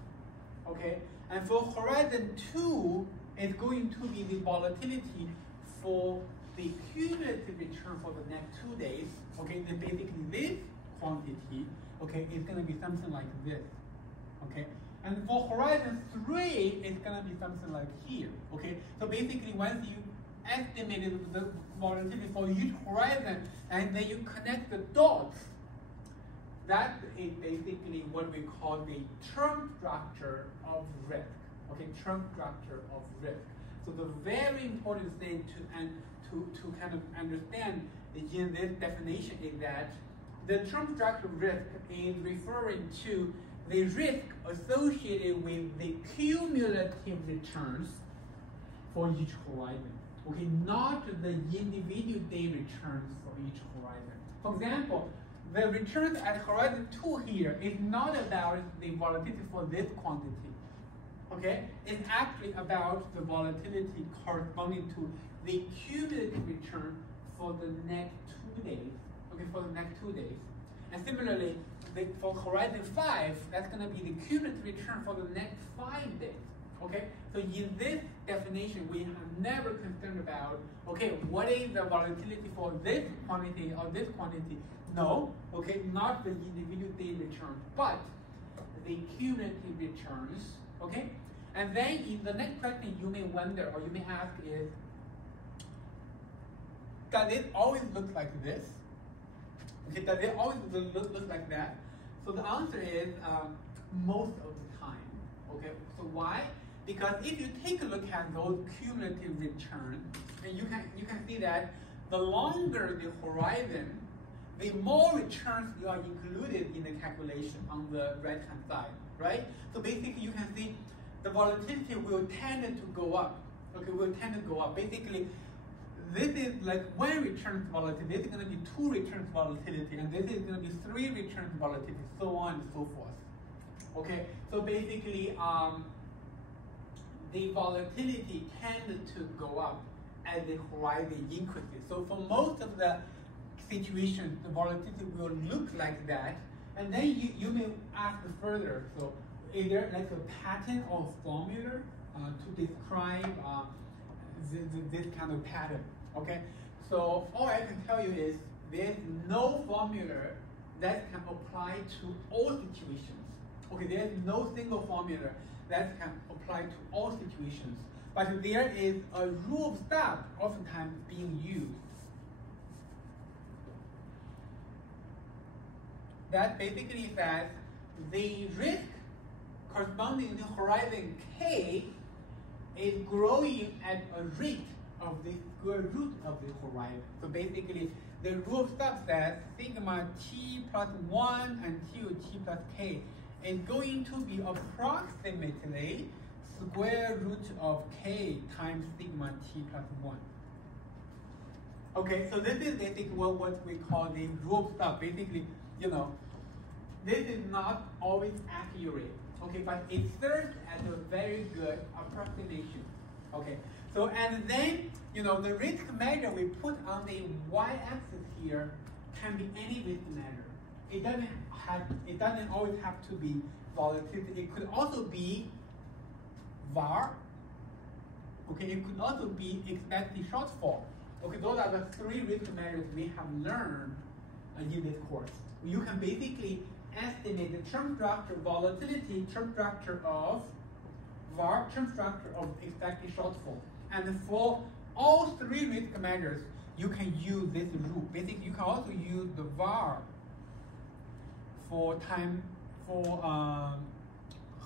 Okay, and for horizon 2, it's going to be the volatility for the cumulative return for the next 2 days. Okay, then basically this quantity, okay, is going to be something like this. Okay, and for horizon 3, it's going to be something like here. Okay, so basically once you estimated the volatility for each horizon and then you connect the dots, that is basically what we call the term structure of risk. Okay, term structure of risk. So the very important thing to kind of understand in this definition is that the term structure of risk is referring to the risk associated with the cumulative returns for each horizon. Okay, not the individual day returns for each horizon. For example, the returns at horizon 2 here is not about the volatility for this quantity. okay, is actually about the volatility corresponding to the cumulative return for the next 2 days, okay, for the next 2 days. And similarly, for horizon 5, that's going to be the cumulative return for the next 5 days, okay? So in this definition, we have never concerned about, okay, what is the volatility for this quantity or this quantity? No, okay, not the individual day return, but the cumulative returns, okay? And then in the next question, you may wonder, or you may ask is, does it always look like this? Okay, does it always look like that? So the answer is most of the time. Okay, so why? Because if you take a look at those cumulative returns, and you can see that the longer the horizon, the more returns you are included in the calculation on the right-hand side, right? So basically, you can see the volatility will tend to go up. Okay, will tend to go up. Basically, this is like 1 returns volatility, this is going to be 2 returns volatility, and this is going to be 3 returns volatility, so on and so forth. Okay, so basically, the volatility tends to go up as the horizon increases. So for most of the situations, the volatility will look like that, and then you may ask further, so is there like a pattern or formula to describe this kind of pattern? Okay, so all I can tell you is there's no formula that can apply to all situations. Okay, there's no single formula that can apply to all situations, but there is a rule of thumb oftentimes being used that basically says the risk corresponding to horizon K is growing at a rate of the square root of the horizon. So basically, the rule of thumb says sigma t plus 1 until t plus k is going to be approximately square root of k times sigma t plus 1. Okay, so this is basically what we call the rule of thumb. Basically, you know, this is not always accurate. Okay, but it serves as a very good approximation. Okay, so and then, you know, the risk measure we put on the y-axis here can be any risk measure. It doesn't always have to be volatility. It could also be VAR. Okay, it could also be expected shortfall. Okay, those are the 3 risk measures we have learned in this course. You can basically estimate the term structure volatility, term structure of VAR, term structure of expected shortfall. And for all 3 risk measures, you can use this rule. Basically, you can also use the VAR for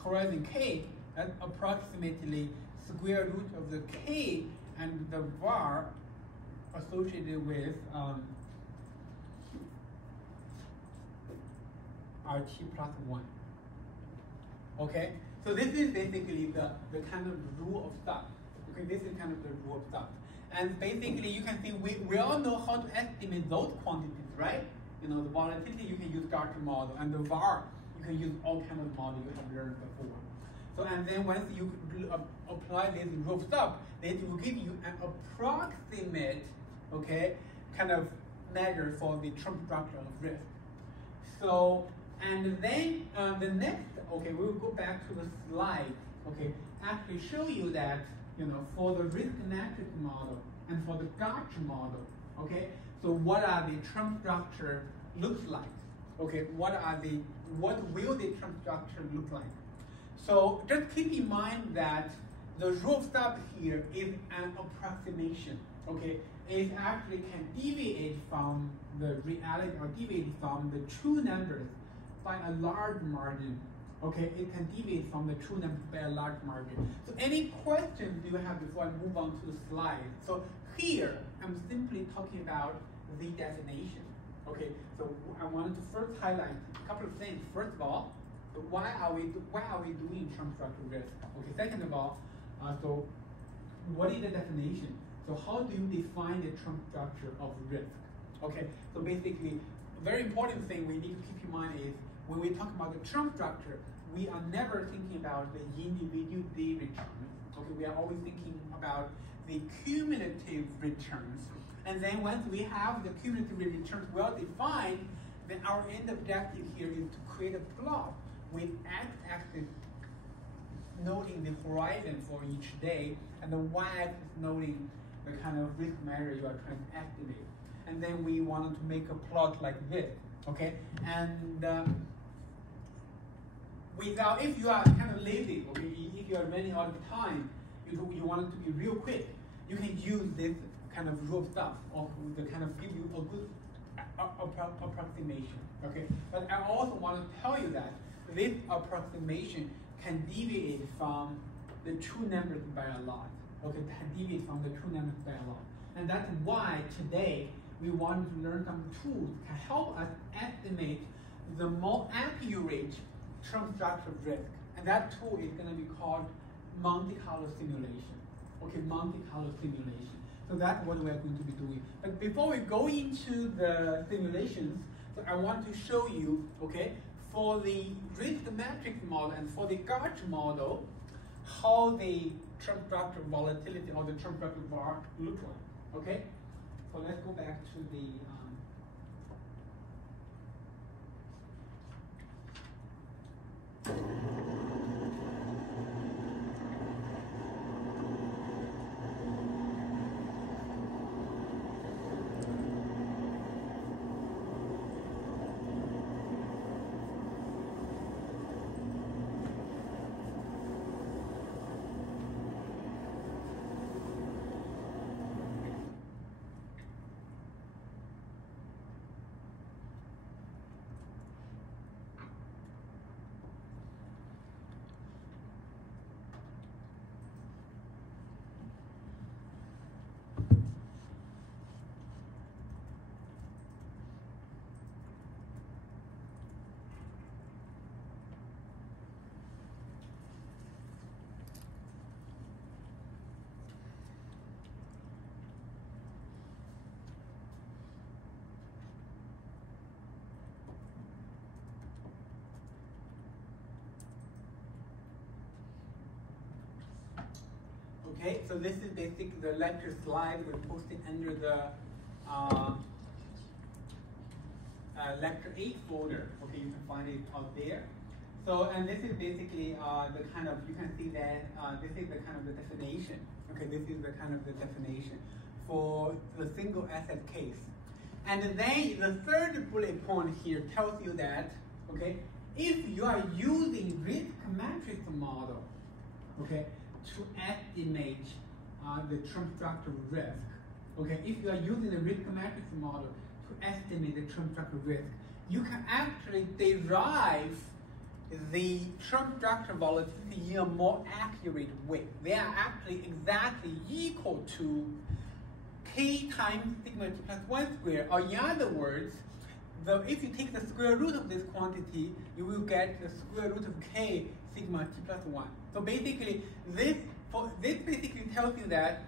horizon K, that's approximately square root of the K, and the VAR associated with RT plus 1. Okay, so this is basically the kind of rule of thumb. Okay, this is kind of the rule of thumb. And basically, you can see we all know how to estimate those quantities, right? You know, the volatility, you can use Gartner model, and the VAR, you can use all kinds of models you have learned before. So, and then once you apply this rule of thumb, then it will give you an approximate, okay, kind of measure for the term structure of risk. So, and then the next, okay, we will go back to the slide, okay, actually show you that, you know, for the risk analysis model and for the Gartner model, okay, so what are the term structure looks like? Okay, what will the term structure look like? So just keep in mind that the rule of thumb here is an approximation, okay? It actually can deviate from the reality or deviate from the true numbers by a large margin. Okay, it can deviate from the true numbers by a large margin. So any questions you have before I move on to the slide? So here, I'm simply talking about the definition. Okay, so I wanted to first highlight a couple of things. First of all, so why are we doing term structure risk? Okay, second of all, so what is the definition? So how do you define the term structure of risk? Okay, so basically, a very important thing we need to keep in mind is when we talk about the term structure, we are never thinking about the individual day returns. Okay, we are always thinking about the cumulative returns. And then once we have the cumulative returns well defined, then our end objective here is to create a plot with x-axis noting the horizon for each day, and the y-axis noting the kind of risk measure you are trying to estimate. And then we wanted to make a plot like this, okay? And without, if you are kind of lazy, okay, if you are running out of time, you want it to be real quick, you can use this kind of rule of thumb, or the kind of give you a good approximation, okay? But I also want to tell you that this approximation can deviate from the true numbers by a lot, okay? Can deviate from the true numbers by a lot. And that's why today we want to learn some tools to help us estimate the more accurate term structure risk. And that tool is going to be called Monte Carlo simulation, okay? Monte Carlo simulation. So that's what we're going to be doing. But before we go into the simulations, so I want to show you, okay, for the risk matrix model and for the Garch model, how the term structure volatility or the term structure VAR look like, okay? So let's go back to the okay, so this is basically the lecture slide we posted under the lecture 8 folder. Okay, you can find it out there. So, and this is basically the kind of, you can see that this is the kind of the definition. Okay, this is the kind of the definition for the single asset case. And then the third bullet point here tells you that, okay, if you are using risk matrix model, okay, to estimate the term structure risk, okay, if you are using the risk matrix model to estimate the term structure risk, you can actually derive the term structure volatility in a more accurate way. They are actually exactly equal to k times sigma t plus 1 squared, or in other words, if you take the square root of this quantity, you will get the square root of k sigma t plus 1. So basically, this basically tells you that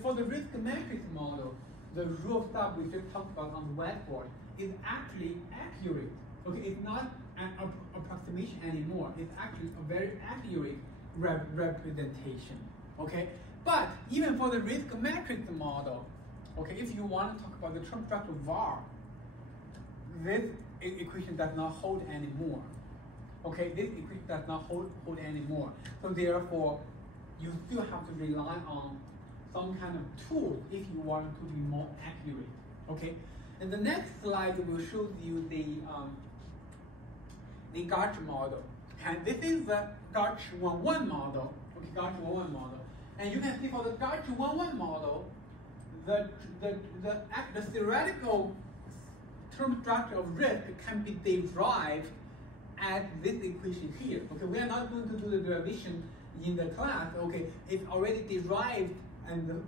for the risk matrix model, the rule of thumb we just talked about on the whiteboard is actually accurate. Okay, it's not an approximation anymore. It's actually a very accurate representation. Okay, but even for the risk matrix model, okay, if you want to talk about the term structure VAR, this equation does not hold anymore. Okay, this equation does not hold anymore. So therefore, you still have to rely on some kind of tool if you want to be more accurate. Okay, and the next slide will show you the Garch model. And this is the Garch 1.1 model. Okay, Garch 1.1 model. And you can see for the Garch 1.1 model, the theoretical term structure of risk can be derived at this equation here. Okay, we are not going to do the derivation in the class. Okay, it's already derived, and the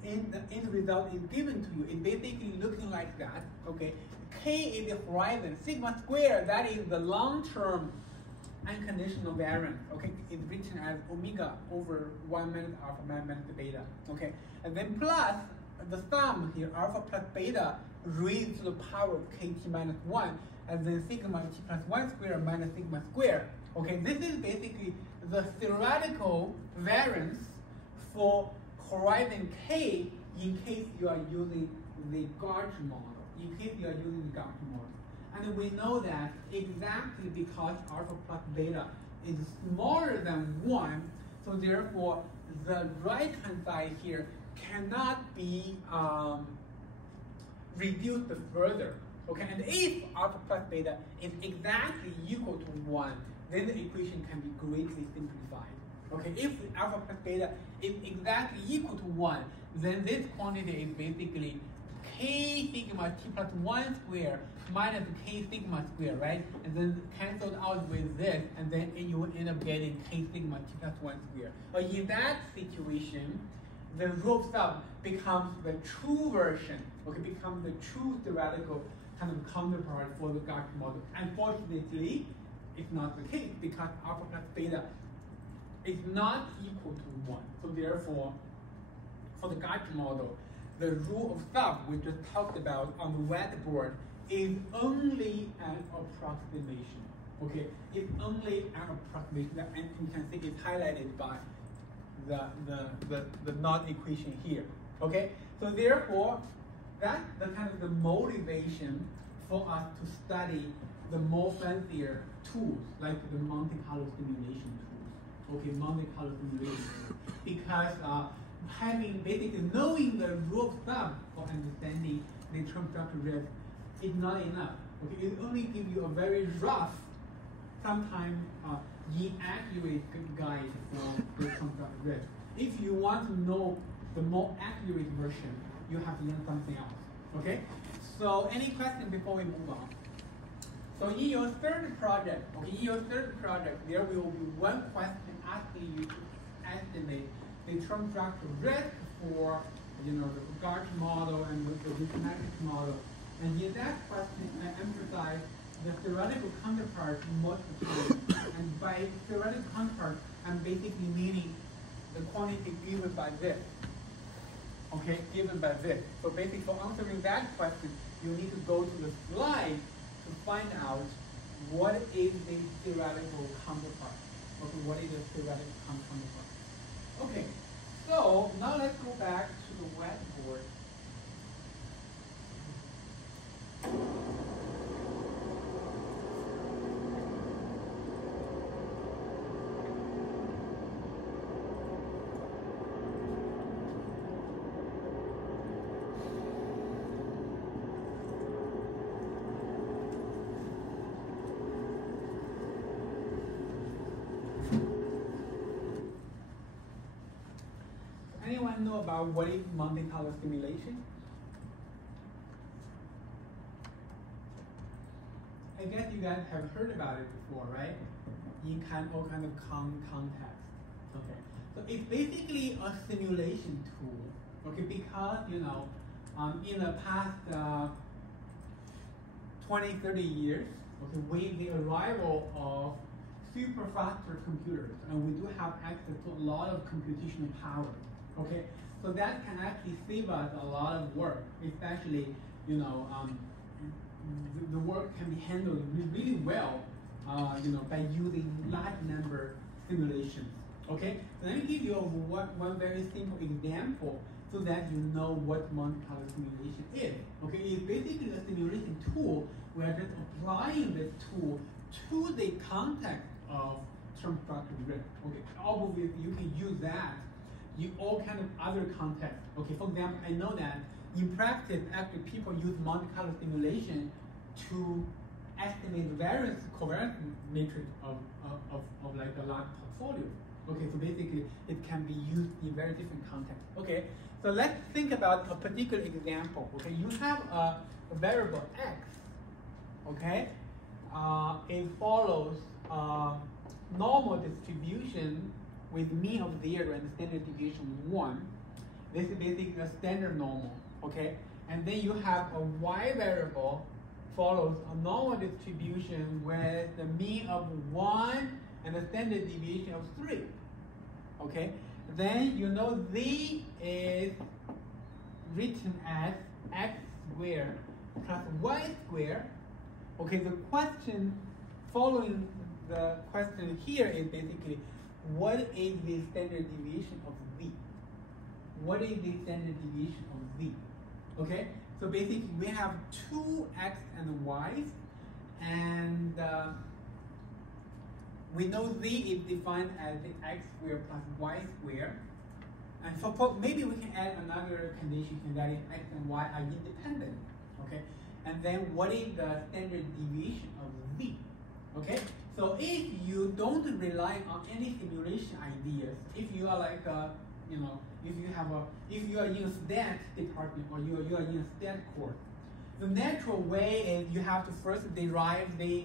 end result is given to you. It's basically looking like that. Okay, k is the horizon, sigma squared, that is the long-term unconditional variance. Okay, it's written as omega over 1 minus alpha minus beta. Okay, and then plus the sum here, alpha plus beta raised to the power of kt minus 1. and then sigma t plus 1 square minus sigma square. Okay, this is basically the theoretical variance for horizon k in case you are using the Gauge model. In case you are using the Gauge model. And we know that exactly because alpha plus beta is smaller than 1, so therefore the right-hand side here cannot be reduced further. Okay, and if alpha plus beta is exactly equal to 1, then the equation can be greatly simplified. Okay, if alpha plus beta is exactly equal to 1, then this quantity is basically k sigma t plus 1 square minus k sigma square, right? And then canceled out with this, and then you will end up getting k sigma t plus 1 square. But in that situation, the rule of thumb becomes the true version, okay, becomes the true theoretical kind of counterpart for the Gauge model. Unfortunately, it's not the case because alpha plus beta is not equal to 1. So therefore, for the Gauge model, the rule of thumb we just talked about on the whiteboard is only an approximation. Okay, it's only an approximation, and you can see it's highlighted by the not equation here. Okay, so therefore, that's the kind of the motivation for us to study the more fancier tools like the Monte Carlo simulation tools. Okay, Monte Carlo simulation tools, because having basically knowing the rule of thumb for understanding the term structure risk is not enough. Okay, it only gives you a very rough, sometimes inaccurate guide for the term structure risk. If you want to know the more accurate version, you have to learn something else. Okay? So any question before we move on? So in your third project, there will be one question asking you to estimate the term structure risk for the Gauge model and the kinetics model. And in that question, I emphasize the theoretical counterpart multiple times. And by theoretical counterpart, I'm basically meaning the quantity given by this. Okay, given by this. So basically, for answering that question, you need to go to the slide to find out what is the theoretical counterpart. Okay, what is the theoretical counterpart? Okay, so now let's go back to the whiteboard. Anyone know about what is Monte Carlo simulation? I guess you guys have heard about it before, right? In all kind of context. Okay, so it's basically a simulation tool. Okay, because in the past 20, 30 years, okay, with the arrival of super faster computers, and we do have access to a lot of computational power. Okay, so that can actually save us a lot of work, especially the work can be handled really well, by using large number simulations. Okay, so let me give you one very simple example so that you know what Monte Carlo simulation is. Okay, it's basically a simulation tool. We are just applying this tool to the context of term structure risk. Okay, obviously you can use that in all kind of other contexts. Okay, for example, I know that in practice, actually people use Monte Carlo simulation to estimate the variance covariance matrix of like a large portfolio. Okay, so basically it can be used in very different contexts. Okay, so let's think about a particular example. Okay, you have a variable x. Okay, it follows normal distribution with mean of 0 and standard deviation 1. This is basically a standard normal. Okay, and then you have a y variable follows a normal distribution with the mean of 1 and a standard deviation of 3. Okay, then z is written as x squared plus y squared Okay, the question following the question here is basically, what is the standard deviation of z? What is the standard deviation of z? Okay, so basically we have two x and y's, and we know z is defined as the x squared plus y squared. And for maybe we can add another condition that is x and y are independent. Okay, and then what is the standard deviation of z? Okay, so if you don't rely on any simulation ideas, if you are like if you are in a stat department or you are in a stat course, the natural way is you have to first derive the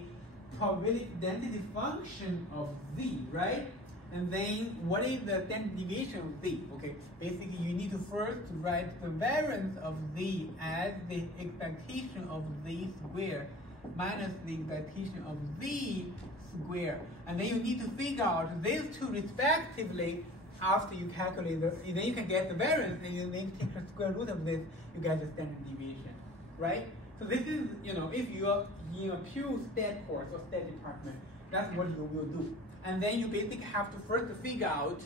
probability density function of z, right? And then what is the standard deviation of z? Okay, basically you need to first write the variance of z as the expectation of z squared minus the expectation of z squared. And then you need to figure out these two respectively after you calculate then you can get the variance, and you then take the square root of this, you get the standard deviation, right? So this is, if you are in a pure stat course or stat department, that's what you will do. And then you basically have to first figure out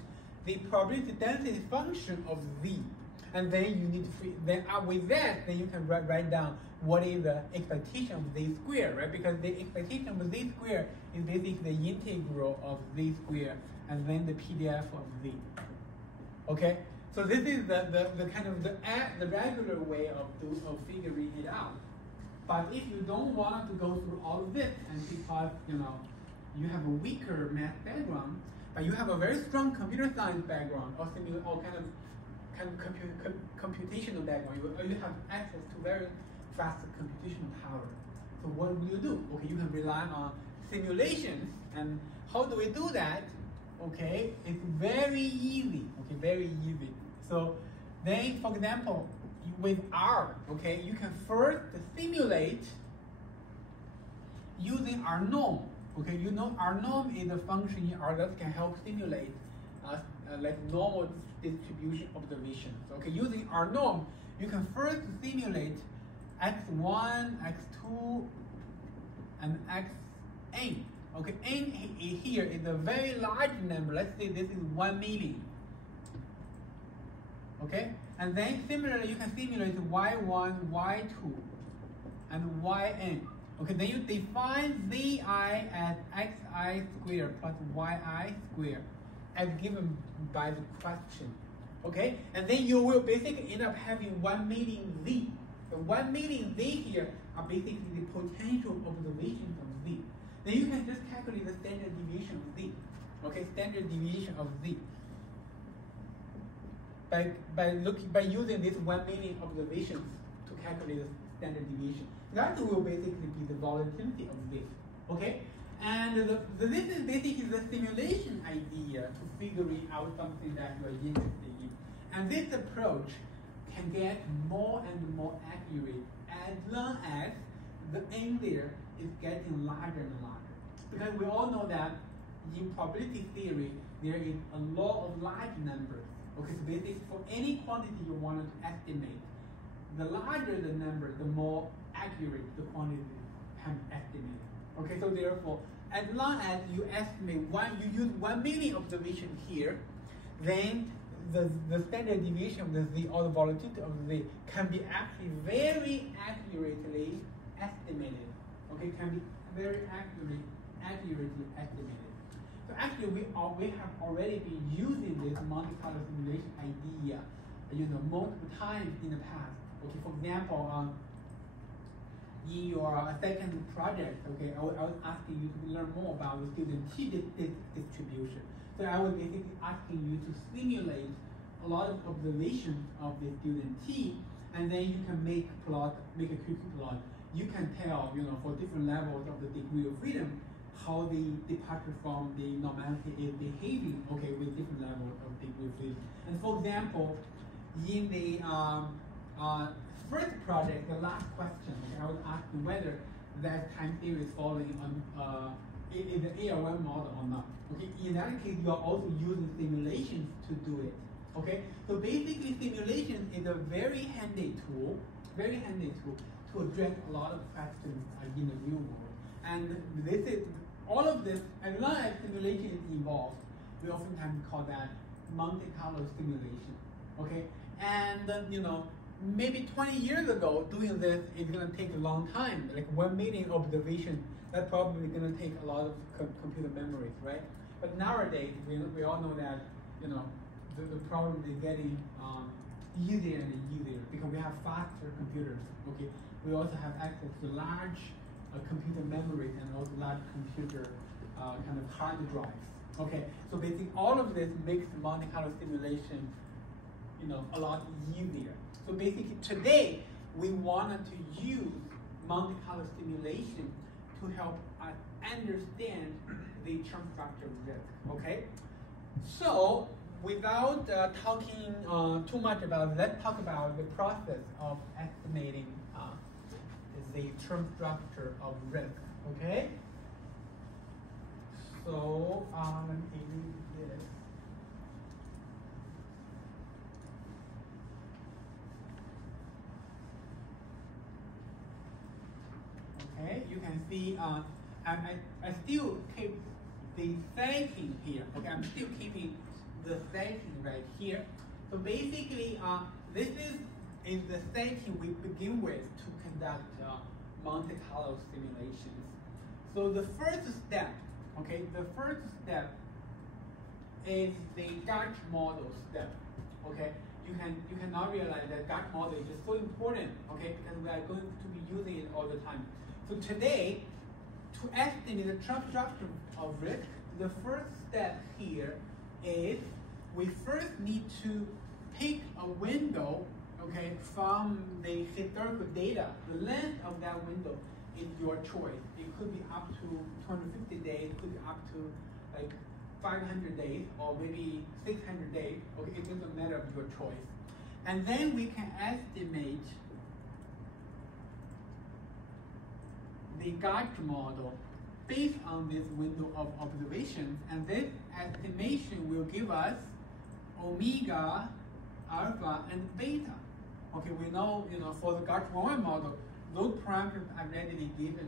the probability density function of z. And then you need to, with that, then you can write down what is the expectation of z squared, right? Because the expectation of z squared is basically the integral of z squared and then the PDF of z. Okay? So this is the kind of the regular way of figuring it out. But if you don't want to go through all of this, and because you have a weaker math background, but you have a very strong computer science background or kind of computational background, you have access to very fast computational power. So what will you do? Okay, you can rely on simulations. And how do we do that? Okay, it's very easy. Okay, very easy. So then, for example, with R, okay, you can first simulate using R norm. Okay, R norm is a function in R that can help simulate like normal distribution observations. Okay, using R norm, you can first simulate x1, x2, and xn. Okay, n here is a very large number. Let's say this is 1 million. Okay, and then similarly, you can simulate y1, y2, and yn. Okay, then you define zi as xi squared plus yi squared as given by the question. Okay, and then you will basically end up having 1 million z. The 1 million z here are basically the potential observations of z. Then you can just calculate the standard deviation of z. Okay, standard deviation of z. By using this 1 million observations to calculate the standard deviation. That will basically be the volatility of this. Okay? And this is basically the simulation idea to figuring out something that you are interested in. And this approach can get more and more accurate as long as the n there is getting larger and larger. Because we all know that in probability theory, there is a law of large numbers. Okay, so basically for any quantity you want to estimate, the larger the number, the more accurate the quantity can be estimated. Okay, so therefore, as long as you estimate you use 1 million observation here, then the standard deviation of the z or the volatility of the z can be actually very accurately estimated. Okay, can be very accurately estimated. So actually, we have already been using this Monte Carlo simulation idea, multiple times in the past. Okay, for example, in your second project, okay, I was asking you to learn more about the student T distribution. So I was basically asking you to simulate a lot of observations of the student T, and then you can make a quick plot. You can tell, for different levels of the degree of freedom, how the departure from the normality is behaving, okay, with different levels of degree of freedom. And for example, in the first project, the last question, okay, I was asking whether that time series following is an AR1 model or not. Okay, in that case, you are also using simulations to do it. Okay, so basically, simulation is a very handy tool to to address a lot of questions in the real world. And this is all of this, as long as simulation is involved, we oftentimes call that Monte Carlo simulation. Okay, and maybe 20 years ago, doing this is going to take a long time, like 1 million observations. That's probably going to take a lot of computer memories, right? But nowadays, we all know that the problem is getting easier and easier because we have faster computers. Okay, we also have access to large computer memory and also large computer kind of hard drives. Okay, so basically all of this makes Monte Carlo simulation, a lot easier. So basically today we wanted to use Monte Carlo simulation to help us understand the term structure risk. Okay, so without talking too much about it, let's talk about the process of estimating the term structure of risk. Okay, so let me read this. Okay, you can see I still keep the setting here. Okay, I'm still keeping the setting right here. So basically, this is the setting we begin with to conduct Monte Carlo simulations. So the first step, okay, is the Gauge model step. Okay, you can now realize that Gauge model is just so important. Okay, because we are going to be using it all the time. So today, to estimate the term structure of risk, the first step here is we first need to pick a window, okay, from the historical data. The length of that window is your choice. It could be up to 250 days, it could be up to like 500 days, or maybe 600 days. Okay, it doesn't matter of your choice. And then we can estimate the Gauge model based on this window of observations, and this estimation will give us omega, alpha, and beta. Okay, we know, for the Gauge model, those parameters are readily given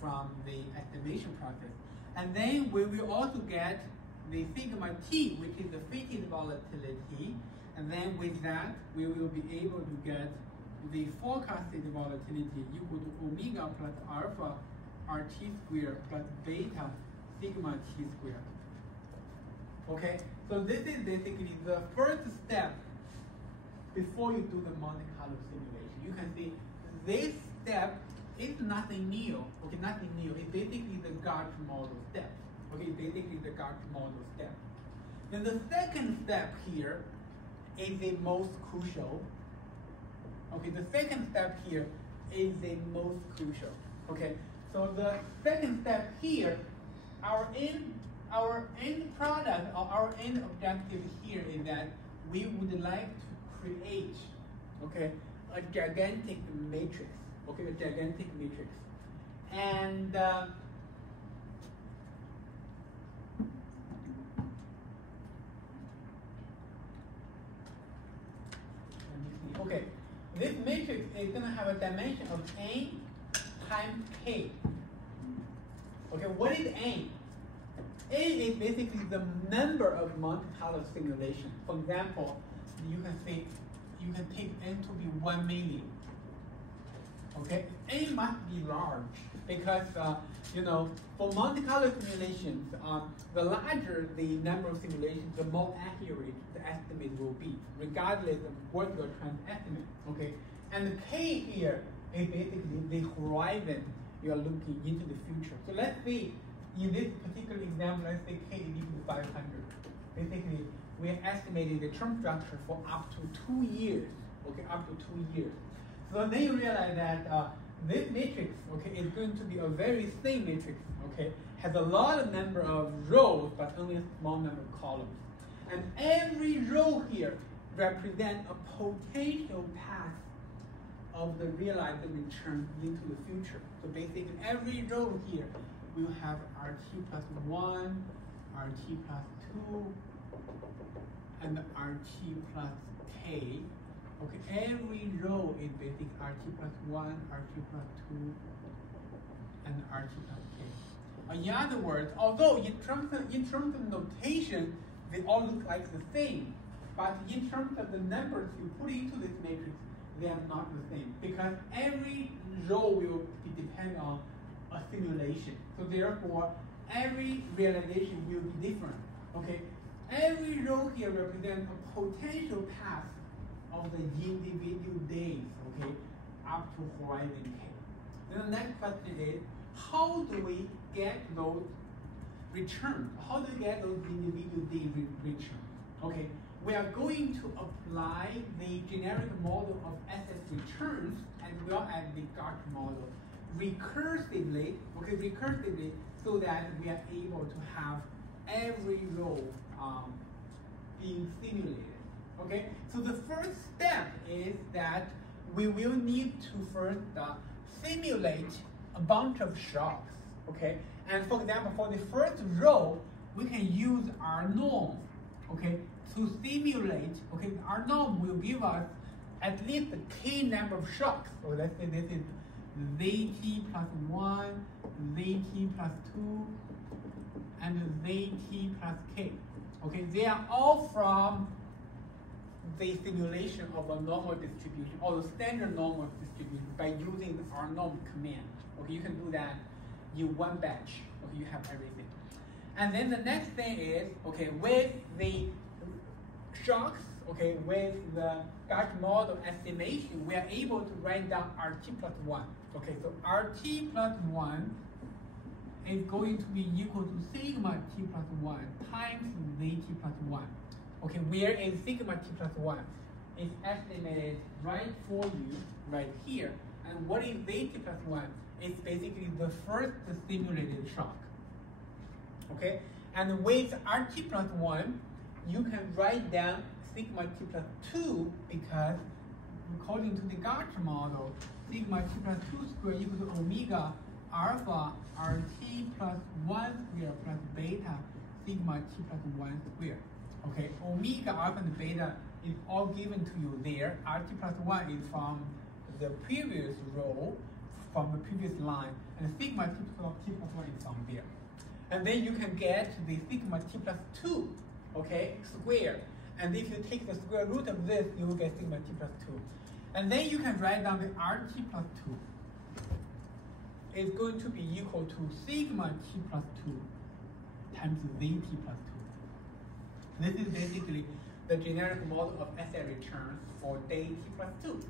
from the estimation process. And then we will also get the sigma t, which is the fitted volatility, and then with that, we will be able to get the forecasted volatility equal to omega plus alpha RT squared plus beta sigma t squared. Okay, so this is basically the first step before you do the Monte Carlo simulation. You can see this step is nothing new. Okay, nothing new. It's basically the Gauge model step. Okay, basically the Gauge model step. Then the second step here is the most crucial. Okay, the second step here is the most crucial. Okay, so the second step here, our end product or our end objective here is that we would like to create, okay, a gigantic matrix. Okay, a gigantic matrix, and okay, this matrix is going to have a dimension of n times k. Okay, what is n? N is basically the number of Monte Carlo simulations. For example, you can take n to be 1 million. Okay, n must be large because for Monte Carlo simulations, the larger the number of simulations, the more accurate the estimate will be, regardless of what you're trying to estimate. Okay, and the k here is basically the horizon you're looking into the future. So let's say in this particular example, let's say k is equal to 500. Basically, we're estimating the term structure for up to 2 years. Okay, up to 2 years. So then you realize that this matrix, okay, is going to be a very thin matrix. Okay, has a lot of number of rows, but only a small number of columns. And every row here represents a potential path of the realized return into the future. So basically, every row here will have RT plus 1, RT plus 2, and RT plus K Okay, every row is basically RT plus 1, RT plus 2, and RT plus K. In other words, although in terms of notation, they all look like the same, but in terms of the numbers you put into this matrix, they are not the same, because every row will be depend on a simulation. So therefore, every realization will be different. Okay, every row here represents a potential path of the individual days. Okay, up to horizon K. Then the next question is, how do we get those returns? How do we get those individual day returns? Okay, we are going to apply the generic model of SS returns as well as the Gartner model recursively, okay, recursively, so that we are able to have every row being simulated. Okay, so the first step is that we will need to first simulate a bunch of shocks. Okay, and for example, for the first row, we can use our norm. Okay, to simulate. Okay, our norm will give us at least a k number of shocks. So let's say this is zt plus 1, zt plus 2, and zt plus k. Okay, they are all from the simulation of a normal distribution or the standard normal distribution by using our norm command. Okay, you can do that in one batch. Okay, you have everything. And then the next thing is, okay, with the shocks, okay, with the Gartner model estimation, we are able to write down RT plus 1. Okay, so RT plus 1 is going to be equal to sigma t plus 1 times zt plus 1. Okay, where is sigma t plus 1 is estimated right for you, right here. And what is zt plus 1? It's basically the first simulated shock. Okay, and with RT plus 1, you can write down sigma t plus 2 because according to the Gartner model, sigma t plus 2 squared equals to omega alpha RT plus 1 squared plus beta sigma t plus 1 squared. Okay, omega, alpha, and beta is all given to you there. RT plus 1 is from the previous row, from the previous line, and sigma t plus 1 is from there. And then you can get the sigma t plus 2, okay, squared. And if you take the square root of this, you will get sigma t plus 2. And then you can write down the RT plus 2. It's going to be equal to sigma t plus 2 times zt plus 2. This is basically the generic model of SS returns for day t plus 2.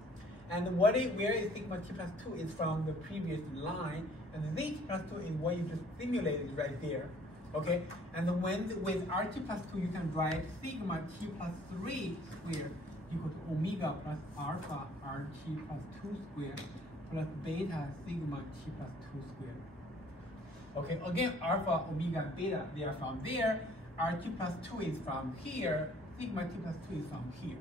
And where is sigma t plus 2 is from the previous line, and zt plus 2 is what you just simulated right there. Okay, and with RT plus 2, you can write sigma t plus 3 squared equal to omega plus alpha RT plus 2 squared plus beta sigma t plus 2 squared. Okay, again, alpha, omega, beta, they are from there. RT plus 2 is from here. Sigma t plus 2 is from here.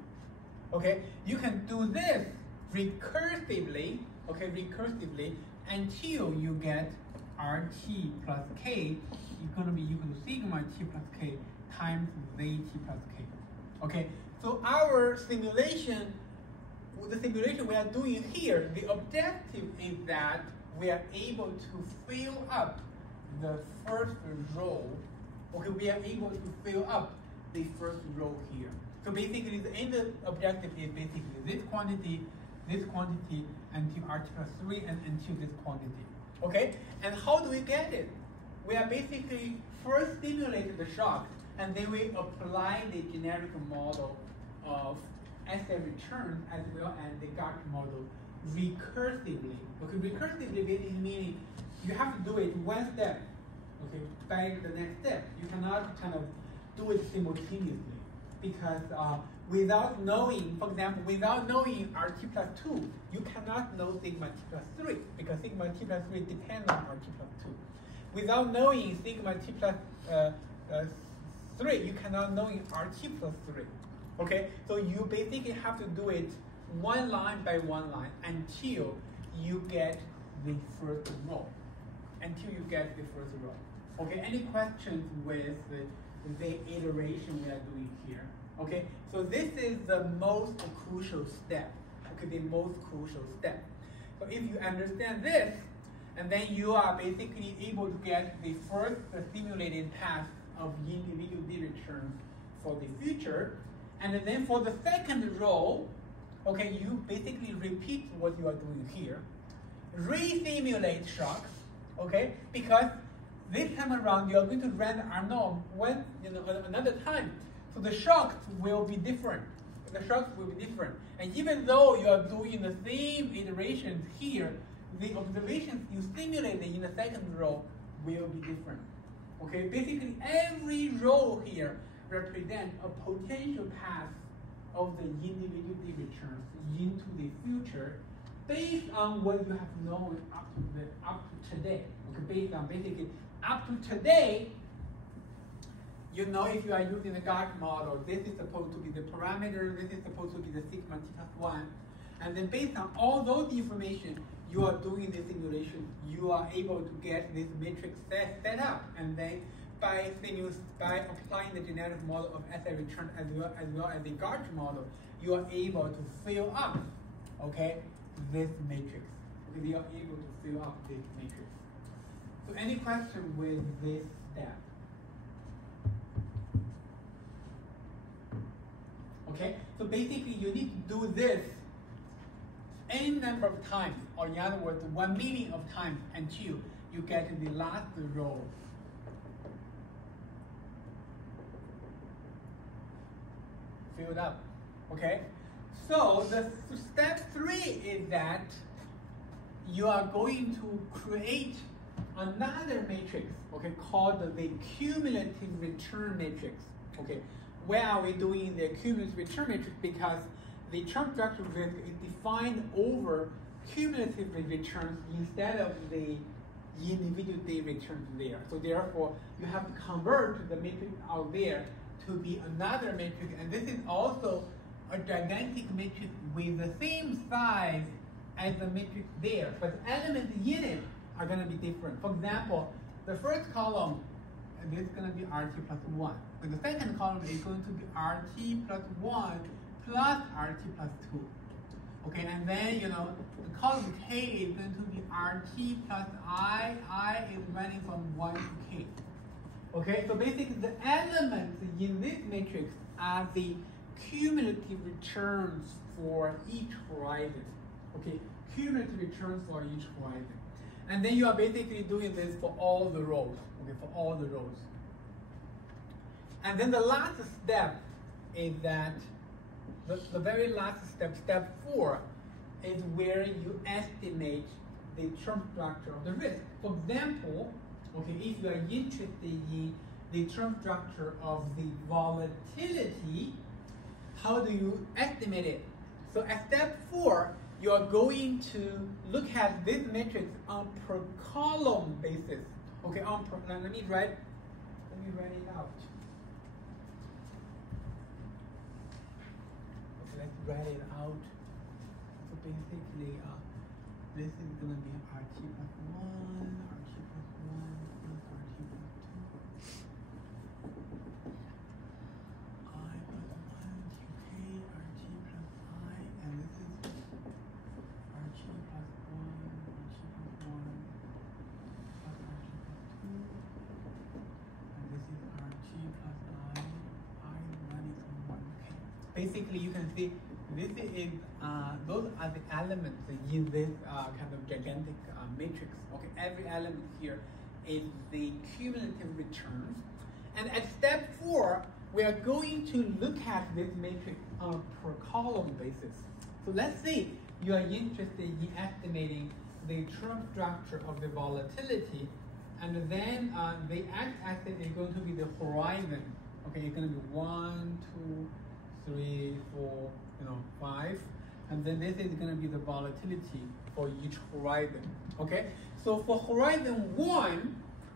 Okay, you can do this recursively, okay, recursively until you get RT plus K is going to be equal to sigma t plus K times zt plus K. Okay, so our simulation, the simulation we are doing here, the objective is that we are able to fill up the first row. Okay, we are able to fill up the first row here. So basically, the end objective is basically this quantity, until RT plus 3, and until this quantity. Okay, and how do we get it? We are basically first simulate the shock, and then we apply the generic model of SS return as well as the Gartner model recursively. Okay, recursively basically meaning you have to do it one step, okay, by the next step. You cannot kind of do it simultaneously because without knowing, for example, without knowing RT plus 2, you cannot know sigma t plus 3 because sigma t plus 3 depends on RT plus 2. Without knowing sigma t plus 3, you cannot know RT plus 3. Okay, so you basically have to do it one line by one line until you get the first row. Until you get the first row. Okay, any questions with the iteration we are doing here? Okay, so this is the most crucial step. Okay, the most crucial step. So if you understand this, and then you are basically able to get the first simulated path of individual D returns for the future. And then for the second row, okay, you basically repeat what you are doing here. Re-simulate shocks, okay, because this time around you are going to run the unknown when, another time. So the shocks will be different. The shocks will be different. And even though you are doing the same iterations here, the observations you simulated in the second row will be different. Okay, basically every row here represents a potential path of the individual D returns into the future based on what you have known up to today. Okay, based on basically up to today, you know if you are using the Gauge model, this is supposed to be the parameter, this is supposed to be the sigma t+1. And then based on all those information, you are doing the simulation, you are able to get this matrix set up. And then by applying the genetic model of SI return as well as the Gauge model, you are able to fill up, okay, this matrix. Okay, you are able to fill up this matrix. So any question with this step? Okay, so basically you need to do this any number of times, or in other words, 1 million of times until you get to the last row. Filled up, okay? So the step 3 is that you are going to create another matrix, okay, called the cumulative return matrix, okay? Where are we doing the cumulative return matrix? Because the term structure risk is defined over cumulative returns instead of the individual D returns there. So therefore, you have to convert the matrix out there to be another matrix, and this is also a gigantic matrix with the same size as the matrix there, but the elements in it are going to be different. For example, the first column, this is going to be RT plus 1. But the second column is going to be RT plus 1 plus RT plus 2. Okay, and then, the column K is going to be RT plus I. I is running from 1 to K. Okay, so basically the elements in this matrix are the cumulative returns for each horizon. Okay, cumulative returns for each horizon. And then you are basically doing this for all the rows. Okay, for all the rows. And then the last step is that the very last step, step 4, is where you estimate the term structure of the risk. For example, okay, if you are interested in the term structure of the volatility, how do you estimate it? So at step 4, you are going to look at this matrix on per column basis. Okay, let me write it out. Okay, let's write it out. So basically, this is going to be RT plus 1, RT plus 1 plus RT plus 2. I plus 1, QK, RT plus I, and this is RT plus 1, RT plus 1 plus RT plus 2, and this is RT plus I running from 1K. Basically, you can see this is those are the elements in this kind of gigantic matrix. Okay, every element here is the cumulative returns. And at step 4, we are going to look at this matrix on a per column basis. So let's say you are interested in estimating the term structure of the volatility, and then the x-axis is going to be the horizon. Okay, it's going to be 1, 2, 3, 4, 5, and then this is going to be the volatility for each horizon. Okay, so for horizon 1,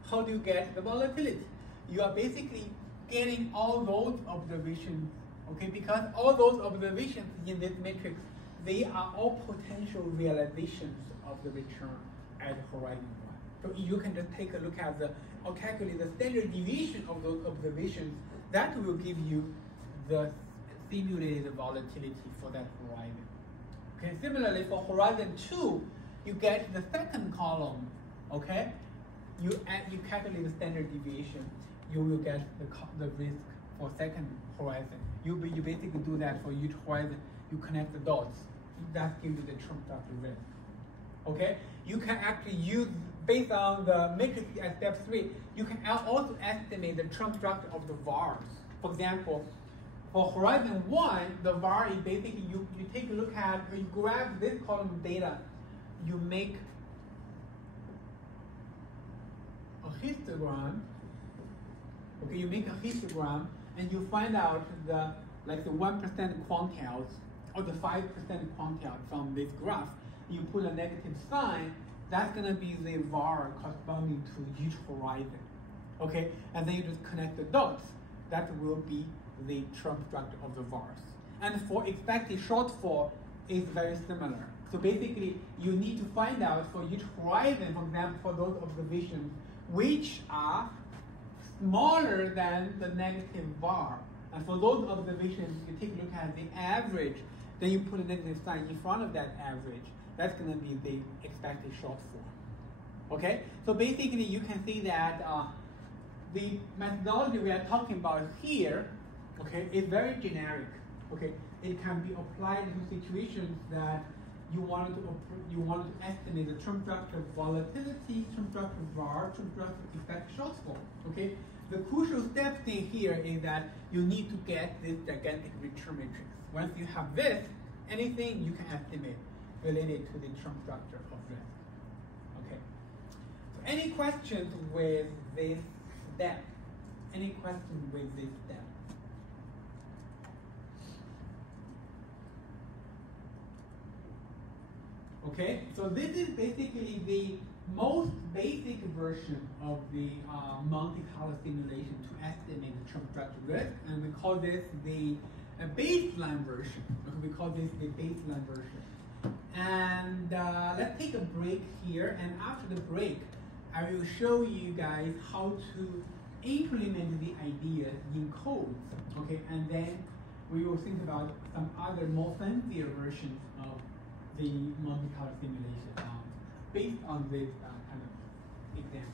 how do you get the volatility? You are basically getting all those observations, okay, because all those observations in this matrix, they are all potential realizations of the return at horizon 1. So you can just take a look at or calculate the standard deviation of those observations. That will give you the simulated volatility for that horizon. Okay, similarly for horizon 2, you get the second column, okay? You calculate the standard deviation, you will get the risk for second horizon. You basically do that for each horizon, you connect the dots. That gives you the term structure risk. Okay? You can actually use, based on the matrix at step 3, you can also estimate the term structure of the vars. For example, for horizon 1, the var is basically, you take a look at, you grab this column of data, you make a histogram. Okay, you make a histogram and you find out the 1% quantiles or the 5% quantile from this graph. You put a negative sign, that's gonna be the var corresponding to each horizon. Okay, and then you just connect the dots. That will be the term structure of the vars. And for expected shortfall, is very similar. So basically, you need to find out for each horizon, for example, for those observations, which are smaller than the negative var. And for those observations, you take a look at the average, then you put a negative sign in front of that average. That's going to be the expected shortfall. Okay? So basically, you can see that the methodology we are talking about here, okay, is very generic. Okay? It can be applied in situations that you wanted to estimate the term structure volatility, term structure var, term structure expected shortfall. Okay? The crucial step thing here is that you need to get this gigantic return matrix. Once you have this, anything you can estimate related to the term structure of risk. Okay. So any questions with this step? Any questions with this step? Okay, so this is basically the most basic version of the Monte Carlo simulation to estimate the term structure risk, and we call this the baseline version. We call this the baseline version. And let's take a break here, and after the break, I will show you guys how to implement the ideas in codes. Okay, and then we will think about some other more fancier versions of the Monte Carlo simulation based on this kind of example.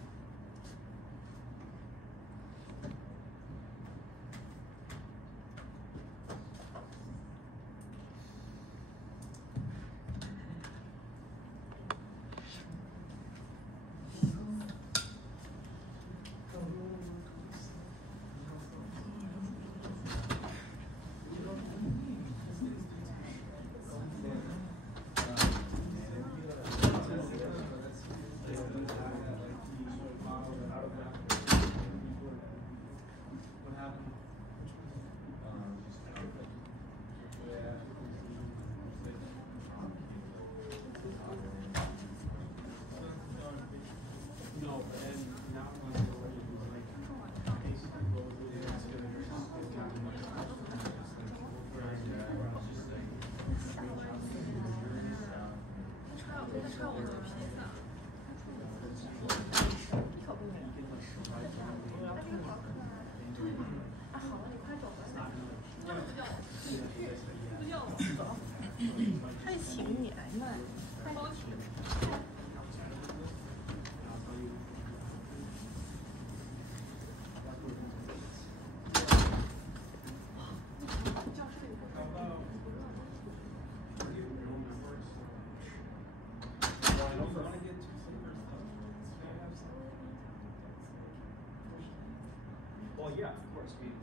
Well, yeah, of course. I mean,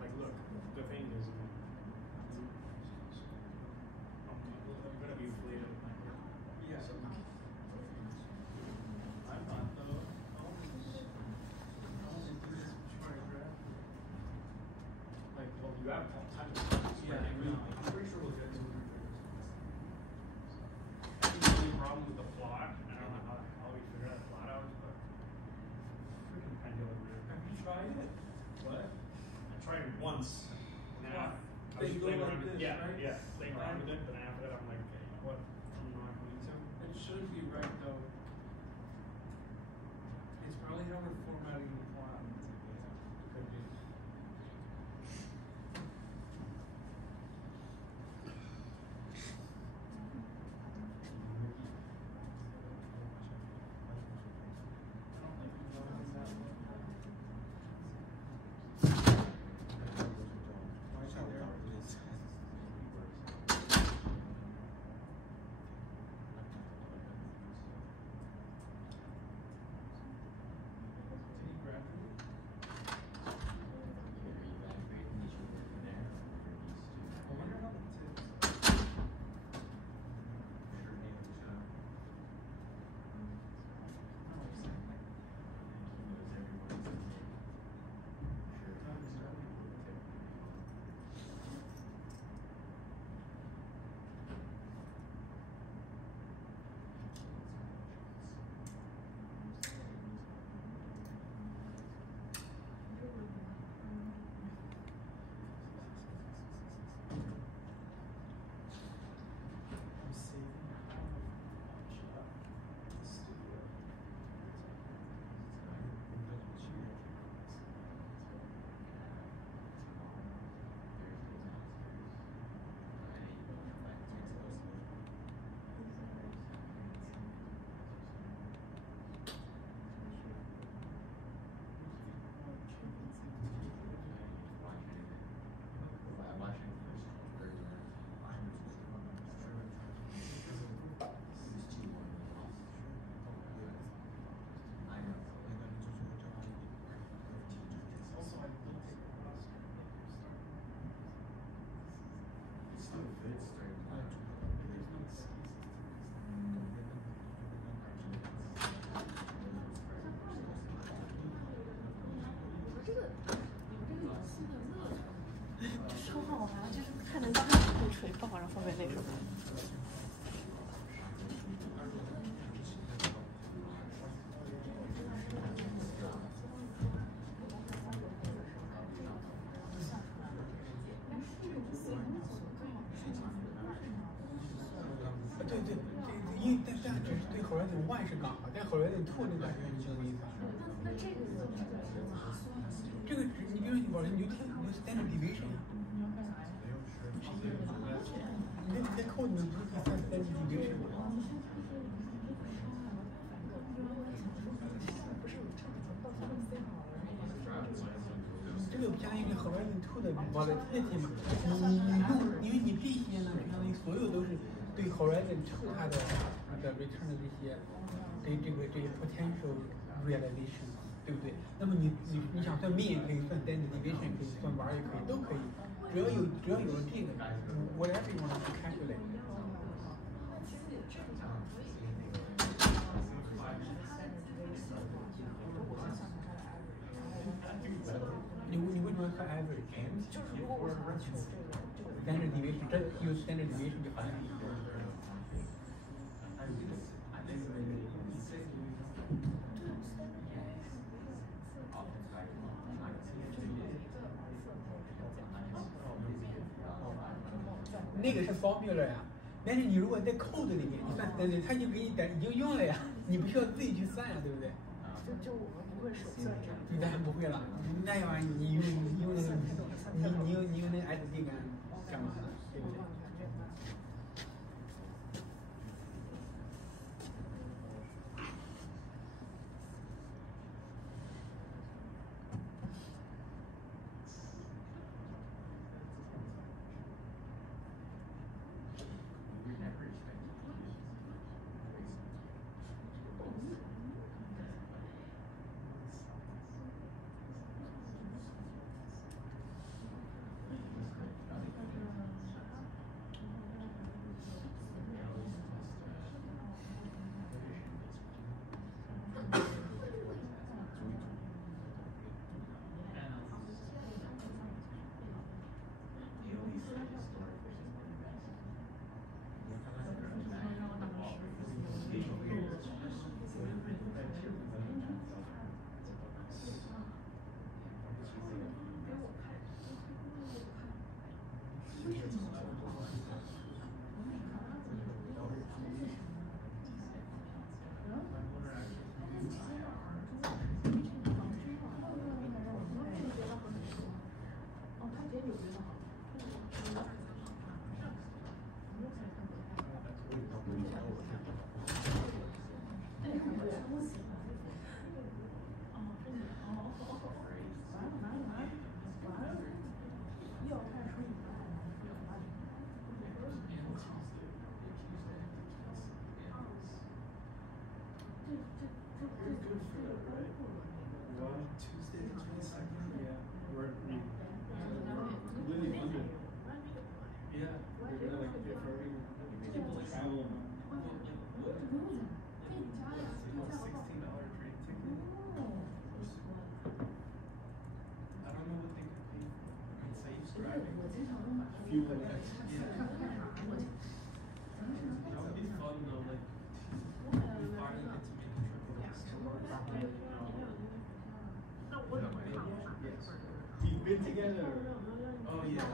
like, look, the thing is, you're going to be inflated with my work. Yeah. So, I'm not, though. Like, well, you have time to Yeah, I'm pretty sure we'll get to it. I think the only problem with the plot, I don't know how we figure that plot out, but freaking pendulum. Have you tried it? What? I tried it once. And then I was They just go playing like around with this, it. Yeah, right? yeah. Playing around with it, but then after that I'm like, okay, you know what? I'm not going to. It should be right though. It's probably how we're formatting the plot. Could be. 超好玩，就是看着自己被锤爆，然后被那种。对对对，因为但只是对 Horizon 1是刚好，但 Horizon 2那感觉你就没法。那这个这个只你比如你玩你就看你就 standard deviation 呀。你在 code 里面不是可以算 standard deviation 吗？这个相当于 Horizon 2的 volatility 嘛，你用，因为你这些呢，相当于所有都是对 Horizon 2它的return 的这些potential realization， 对不对？那么你想算 mean 也可以，算 standard deviation 也可以，算玩也可以，都可以，只要有了这个 whatever you want to calculate。你为什么要看 average？ 就是如果我想要求这个 standard deviation， 这有 standard deviation 就好了。那个是 formula 呀，但是你如果在 code 里面，你算 standard， 它已经给你已经用了呀，你不需要自己去算呀，对不对？就我们不会手算这样。你当然不会了，那玩意你用那个你用那个 SD 干嘛呢？对不对？You've been together. Oh yeah.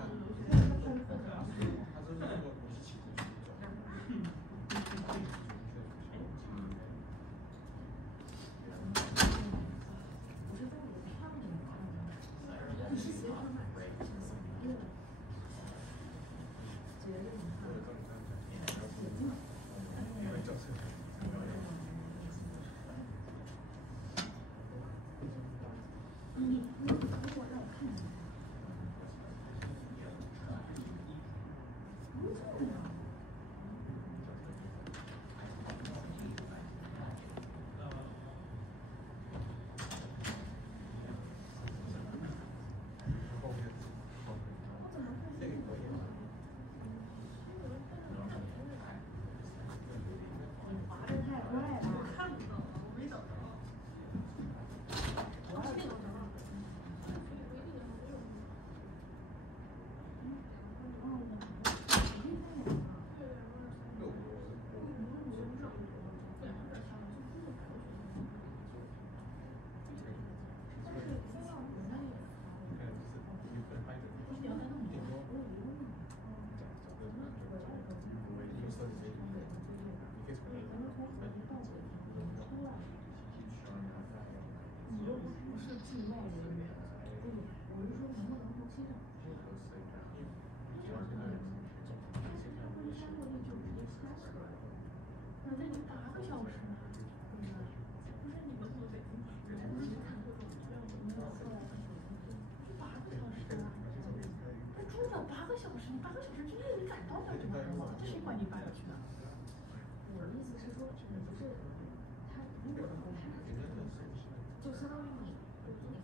了8个小时，你8个小时之内你赶到了就完了吗？这谁管你8个小时呢？我的意思是说，你不是他如果他就相当于你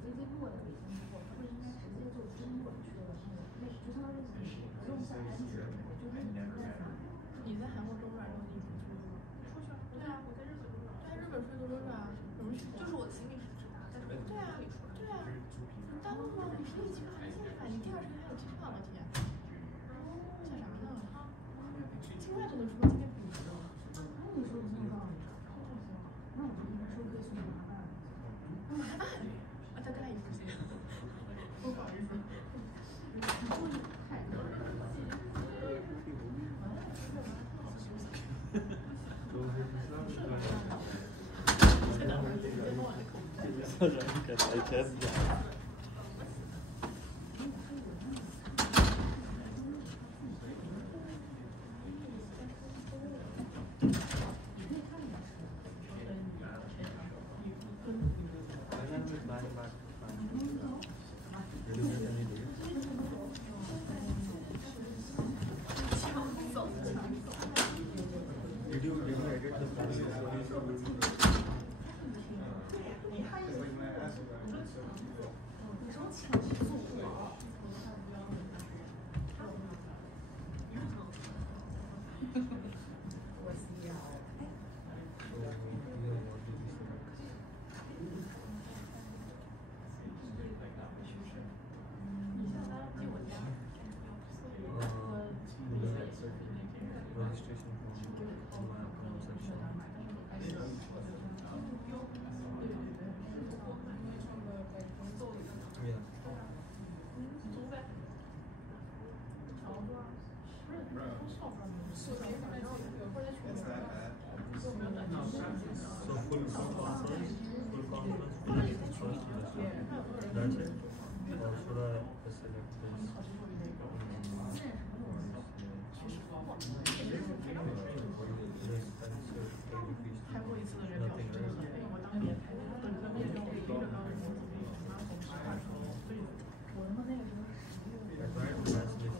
飞机落在北京之后，他不应该直接就中转去了那就相当于你不用下班机，就是你在哪？你在韩国中转，然后你出去了？出去了。对啊，我在日本中转。在日本出去多转啊？什么去？就是我的行李是直达，但是对啊，对啊，你耽误了，你可以机票还现在，你第2天还有机票呢，天。想啥呢？境外都能出，今天不能。那你说的这个道理，那我应该说可以送麻烦。麻烦？啊，再干一次行。不好意思。Did you edit the process? Registration form, my account section. Yeah. So full conference, that's it. Or should I select this?开过一次的人表示这个，我当年本科毕业之后背着当时所以我他妈那个时候I tried to translate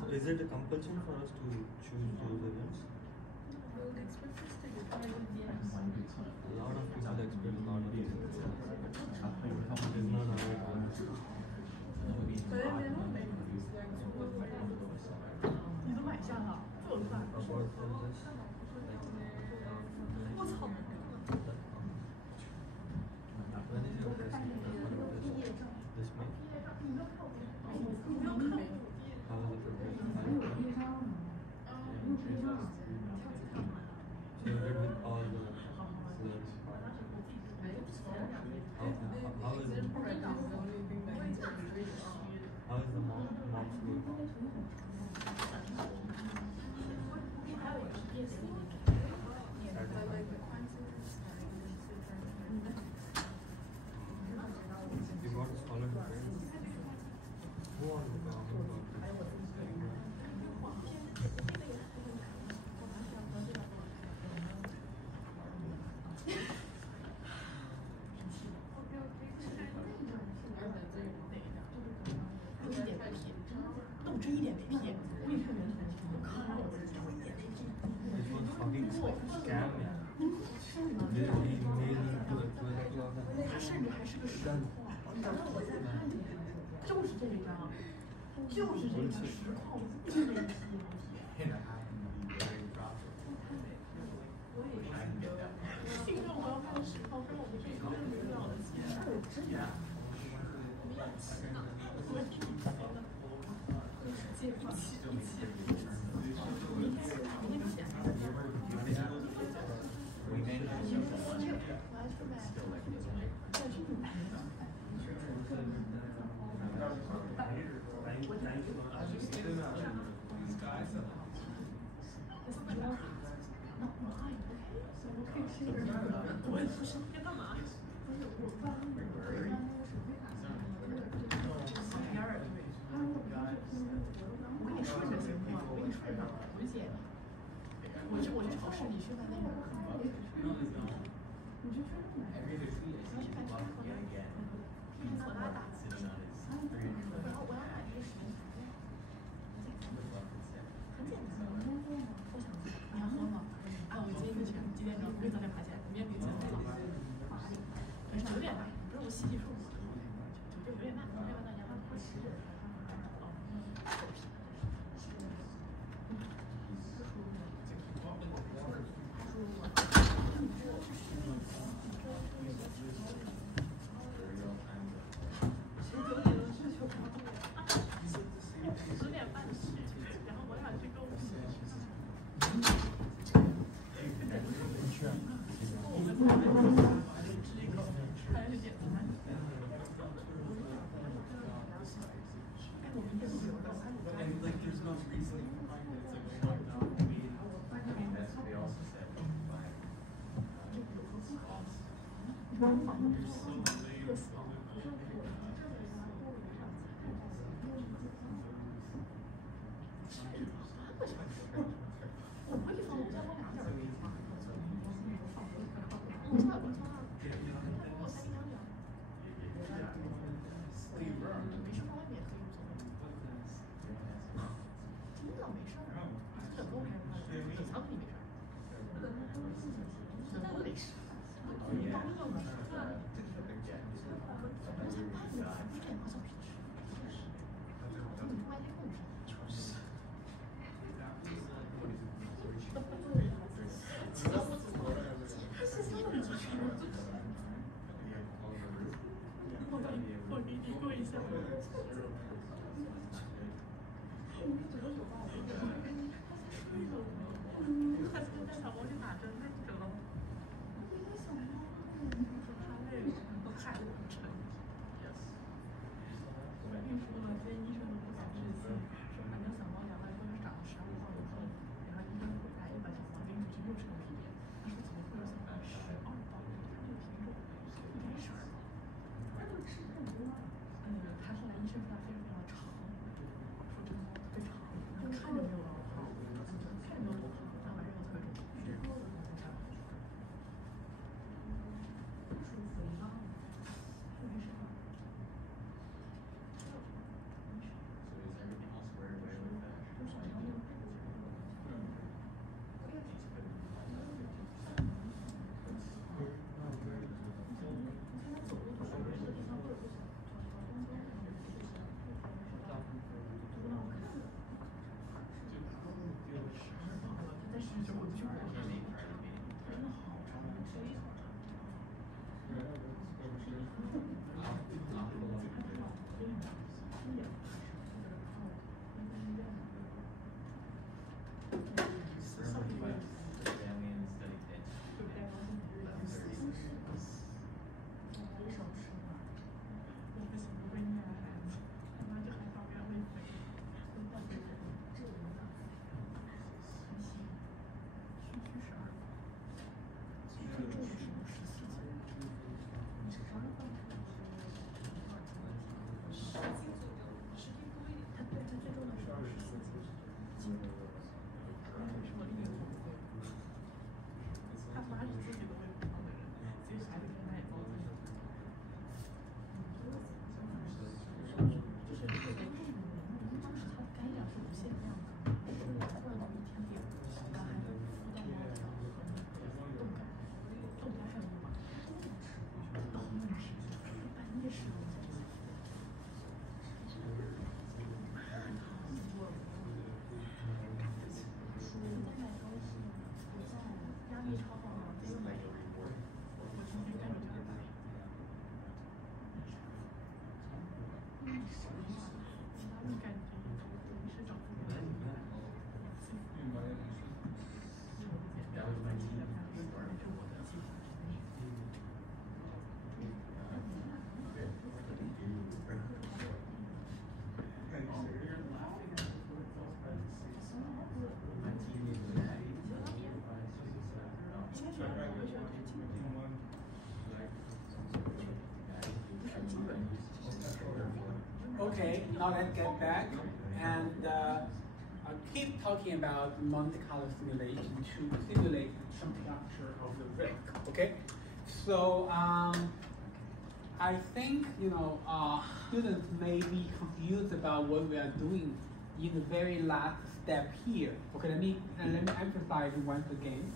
So is it a compulsion for us to choose those events? A lot of people expect a lot of things. It is not how it works. 你都买下了，这么快？ Apart from this, like, 我操！ when is your test? This month? 不要看我。 How is the preparation? So you did with all the how is it? How is the mock school? You got a scholarship, right? Who are you? This was fucking scam, man. He made it to a 12 o'clock. 他甚至还是个实况，等到我再看一眼，就是这一张，就是这张实况，就这一批。听着我要看的实况，非让我们这个没了的钱，真的。我听你说的，借不起，明天明天不写。我还去买。不是要干嘛？不是我办那个我办那个手机卡上，第二对。我跟你顺着行不？我跟你顺着，我就接你。我去超市，你去办那个。你去穿买。我去办超市。拼错大大字。我要买那个食品材料。很简单。我想你要喝吗？啊，我今天就去，几点钟？我给早点爬起来，明天给钱费了。晚上9点半，不是我洗洗漱嘛，就9点半，9点半到家。9点半去，然后我想去购物。我们吃一口，还是点餐。And like, there's no reasoning behind it. It's like, oh no, that's what they also said. Like, you're so late. 我不会放，我再放2点儿。我放2点儿。我3斤2两。没事，放外面也可以无所谓。真的没事儿，整个我还是放冷藏肯定没事儿。冷冻没事。Oh yeah. 我给你过一下。他现在小猫去打针去了。他累了，都孩子很沉。我跟你说了，今天医生都不敢置信，说反正小猫2万多是长了15号以后，然后医生回来又把小猫拎出去又称了一遍，他说怎么会有小猫12磅？它这个品种应该是12磅。它这个吃太多了。他后来医生说它非常非常长，说这个猫特别长，看着没有多胖，看着没有多胖，但反正又特别重。没事吧？ So is everything all squared away with that? Okay, now let's get back and keep talking about Monte Carlo simulation to simulate the term structure of the risk. Okay, so I think students may be confused about what we are doing in the very last step here. Okay, let me emphasize once again.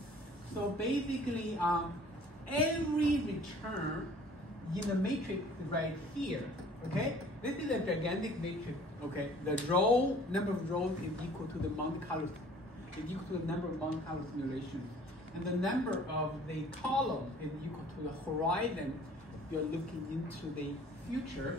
So basically, every return in the matrix right here. Okay, this is a gigantic matrix. Okay, the number of rows is equal to the Monte Carlo, is equal to the number of Monte Carlo simulations, and the number of the column is equal to the horizon you're looking into the future,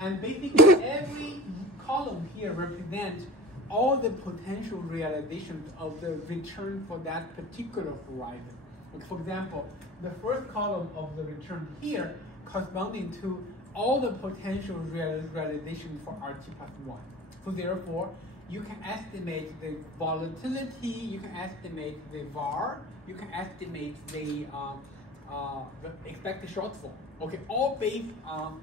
and basically every column here represents all the potential realizations of the return for that particular horizon. Okay, for example, the first column of the return here corresponding to all the potential realization for RT+1. So therefore, you can estimate the volatility, you can estimate the VAR, you can estimate the expected shortfall. Okay, all based on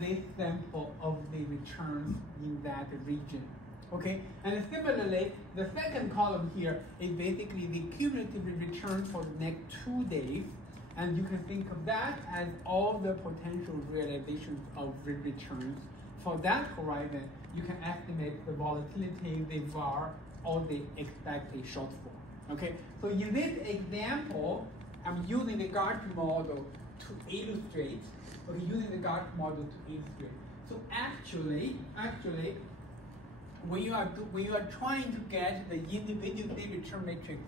this sample of the returns in that region. Okay, and similarly, the second column here is basically the cumulative return for the next 2 days. And you can think of that as all the potential realizations of returns. For that horizon, you can estimate the volatility, the VAR, or the expected shortfall. Okay, so in this example, I'm using the Gartner model to illustrate. Okay, using the Gartner model to illustrate. So actually, when you are trying to get the individual return matrix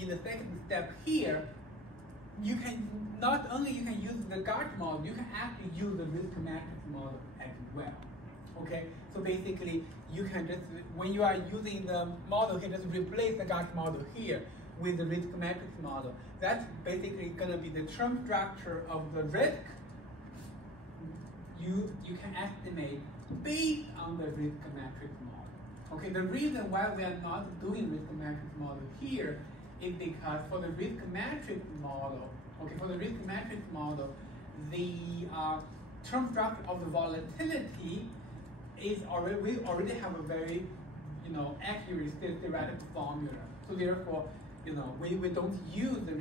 in the second step here, you can not only use the Gartner model, you can actually use the risk matrix model as well. Okay, so basically you can just, when you are using the model, you can just replace the Gartner model here with the risk matrix model. That's basically going to be the term structure of the risk you can estimate based on the risk matrix model. Okay, the reason why we are not doing risk matrix model here is because for the risk matrix model, the term structure of the volatility is already, we already have a very, accurate theoretical formula. So therefore, we don't use the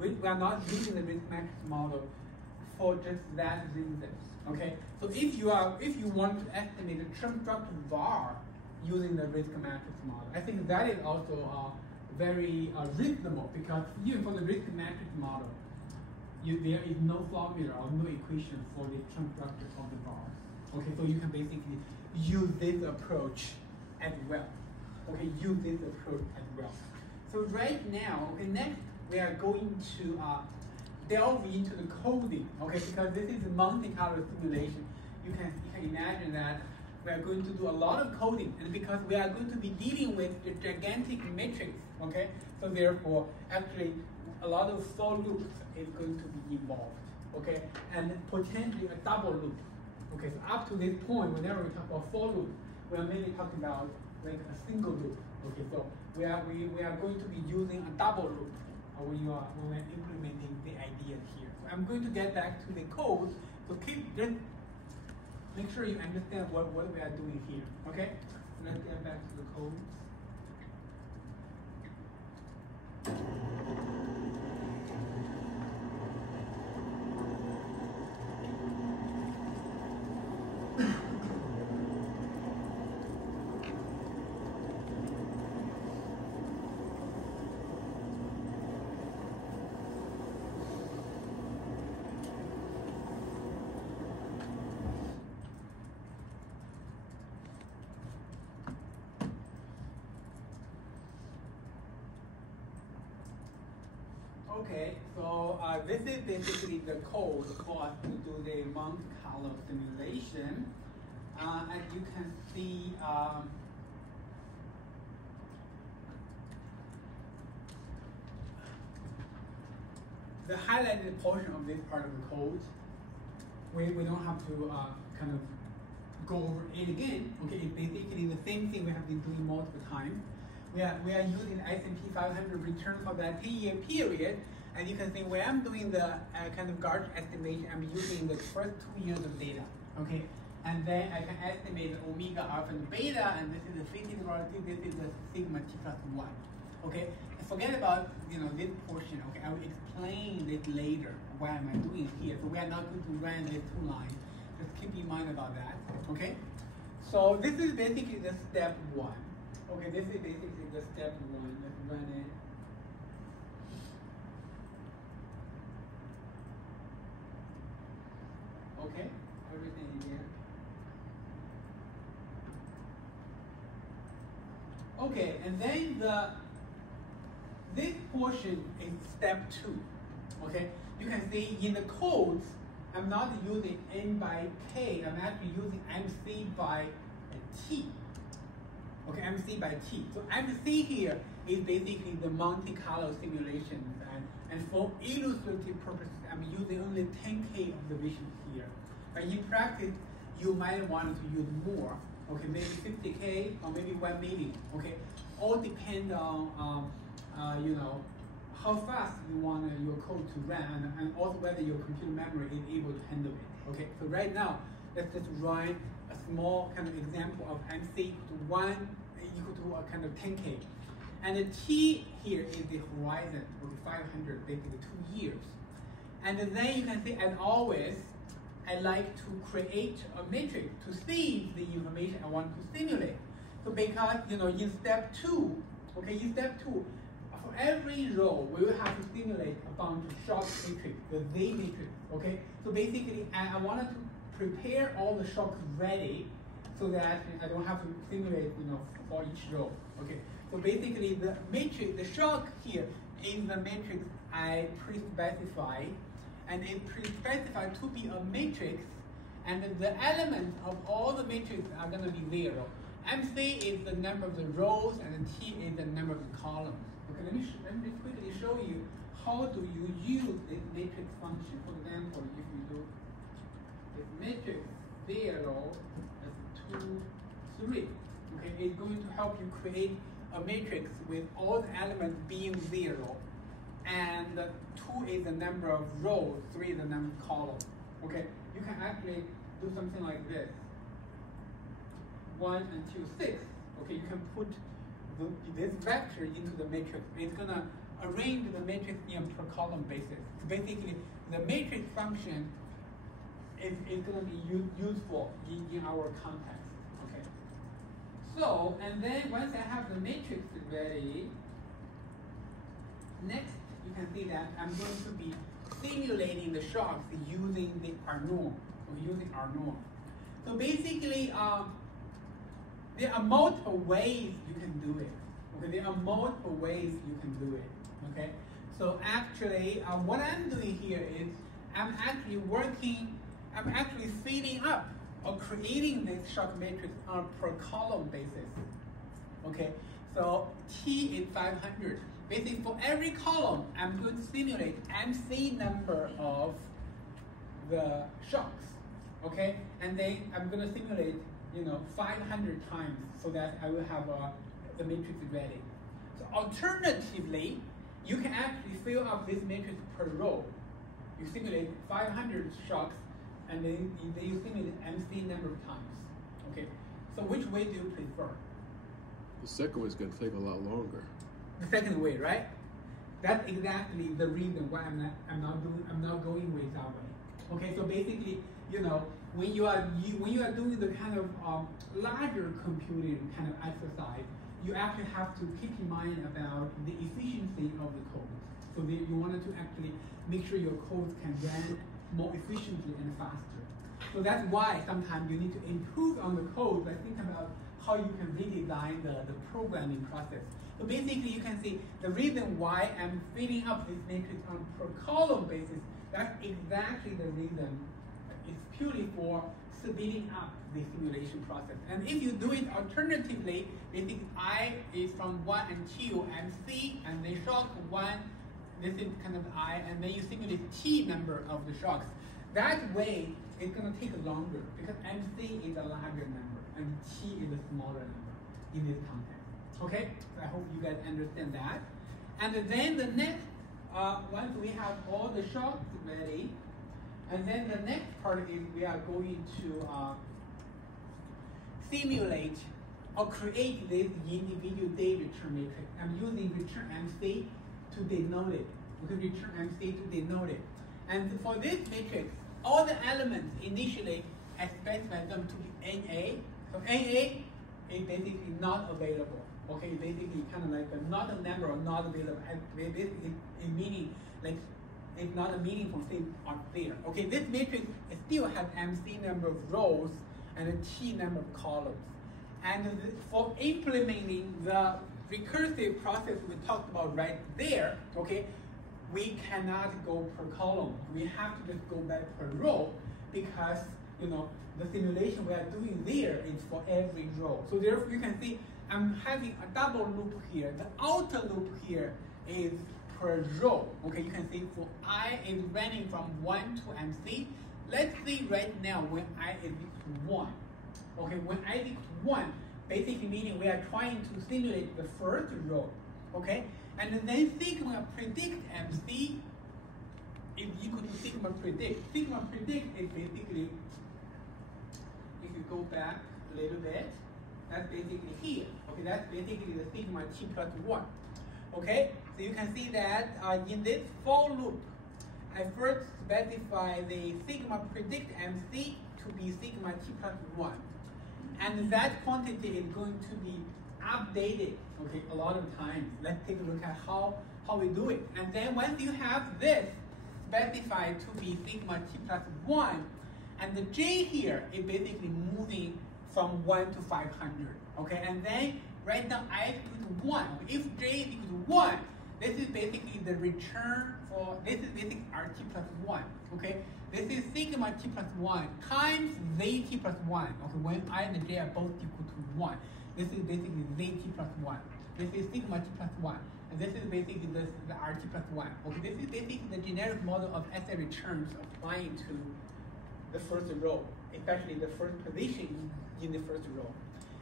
we are not using the risk matrix model for just that reason. Okay, so if you want to estimate the term structure VAR using the risk matrix model, I think that is also very reasonable, because even for the risk matrix model, there is no formula or no equation for the term structure of the VAR. Okay, so you can basically use this approach as well. Okay, use this approach as well. So right now, okay, next we are going to delve into the coding. Okay, because this is a Monte Carlo simulation. You can imagine that we are going to do a lot of coding, and because we are going to be dealing with the gigantic matrix, okay, so therefore actually a lot of for loops is going to be involved, okay, and potentially a double loop. Okay, so up to this point, whenever we talk about for loop, we are mainly talking about like a single loop. Okay, so we are going to be using a double loop when we're implementing the idea here. So I'm going to get back to the code. So make sure you understand what we are doing here. Okay, so let's get back to the code. Okay, so this is basically the code for us to do the Monte Carlo simulation. As you can see, the highlighted portion of this part of the code, we don't have to kind of go over it again. Okay, it's basically the same thing we have been doing multiple times. We are using the S&P 500 return for that 10-year period, and you can see when I'm doing the kind of Gartner estimation, I'm using the first 2 years of data. Okay, And then I can estimate the omega, alpha, and beta, and this is the phase velocity, this is the sigma t plus 1. Okay, and forget about this portion. Okay, I will explain this later. Why am I doing it here? So we are not going to run these two lines. Just keep in mind about that. Okay, so this is basically the step 1. Okay, this is basically the step 1. Let's run it. Okay, everything in here. Okay, and then this portion is step 2. Okay, you can see in the codes, I'm not using n by k, I'm actually using mc by t. Okay, mc by t. So mc here is basically the Monte Carlo simulations, and for illustrative purposes, I'm using only 10k observations here. But in practice, you might want to use more. Okay, maybe 50k or maybe 1 million. Okay, all depend on how fast you want your code to run, and also whether your computer memory is able to handle it. Okay, so right now, let's just run a small kind of example of MC to 1 equal to a kind of 10k. And the t here is the horizon, okay, 500, basically 2 years. And then you can see, as always, I like to create a matrix to see the information I want to simulate. So because, in step 2, okay, in step 2, for every row, we will have to simulate a bunch of shock matrix, the Z matrix, okay? So basically, I wanted to prepare all the shocks ready so that I don't have to simulate, for each row, okay? So basically, the matrix, the shock here is the matrix I pre-specified, and it pre-specified to be a matrix, and the elements of all the matrices are going to be 0. MC is the number of the rows, and T is the number of the columns. Okay, let me quickly show you how do you use this matrix function. For example, if you do this matrix 0 as 2, 3, okay, it's going to help you create a matrix with all the elements being 0, and 2 is the number of rows, 3 is the number of columns. Okay, you can actually do something like this. 1 until 6. Okay, you can put this vector into the matrix. It's gonna arrange the matrix in a per column basis. So basically, the matrix function is gonna be useful in our context. Okay. So, and then once I have the matrix ready, next you can see that I'm going to be simulating the shocks using the R norm, or using R norm. So basically, there are multiple ways you can do it. Okay, there are multiple ways you can do it. Okay, so actually, what I'm doing here is I'm actually feeding up or creating this shock matrix on a per column basis. Okay, so T is 500. Basically, for every column, I'm going to simulate MC number of the shocks. Okay, and then I'm going to simulate 500 times so that I will have the matrix ready. So alternatively, you can actually fill up this matrix per row. You simulate 500 shocks, and then you simulate MC number of times. Okay, so which way do you prefer? The second way is going to take a lot longer. The second way, right? That's exactly the reason why I'm not going with that way. Okay, so basically, when you are doing the kind of larger computing kind of exercise, you actually have to keep in mind about the efficiency of the code. So you wanted to actually make sure your codes can run more efficiently and faster. So that's why sometimes you need to improve on the code by thinking about how you can redesign the programming process. So basically, you can see the reason why I'm filling up this matrix on per column basis. That's exactly the reason. It's purely for speeding up the simulation process. And if you do it alternatively, basically I is from 1 until MC, and then shock 1, this is kind of I, and then you simulate T number of the shocks. That way, it's going to take longer because MC is a larger number and T is a smaller number in this context. Okay, so I hope you guys understand that. And then the next, once we have all the shocks ready, and then the next part is we are going to simulate or create this individual day return matrix. I'm using return MC to denote it. Okay, return MC to denote it. And for this matrix, all the elements initially I specify them to be NA. So NA is basically not available. Okay, basically kind of like not a number or not available. And basically it meaning like it's not a meaningful thing out there. Okay, this matrix still has MC number of rows and a T number of columns. And for implementing the recursive process we talked about right there, okay, we cannot go per column. We have to just go back per row because the simulation we are doing there is for every row. So therefore you can see I'm having a double loop here. The outer loop here is per row. Okay, you can see for I is running from 1 to MC. Let's see right now when I is equal to 1. Okay, when I is equal to 1, basically meaning we are trying to simulate the first row. Okay, and then sigma predict MC is equal to sigma predict. Sigma predict is basically, if you go back a little bit, that's basically here. Okay, that's basically the sigma T plus 1. Okay, so you can see that in this for loop, I first specify the sigma predict MC to be sigma T plus 1. And that quantity is going to be updated, okay, a lot of times. Let's take a look at how we do it. And then once you have this specified to be sigma T plus 1, and the J here is basically moving from 1 to 500, okay? And then right now I is equal to 1. If J is equal to 1, this is basically the return for, this is basically RT plus 1, okay? This is sigma T plus 1 times ZT plus 1, okay? When I and J are both equal to 1. This is basically ZT plus 1. This is sigma T plus 1. And this is basically the RT plus 1. Okay, this is basically the generic model of essay returns applying to the first row, especially the first position in the first row.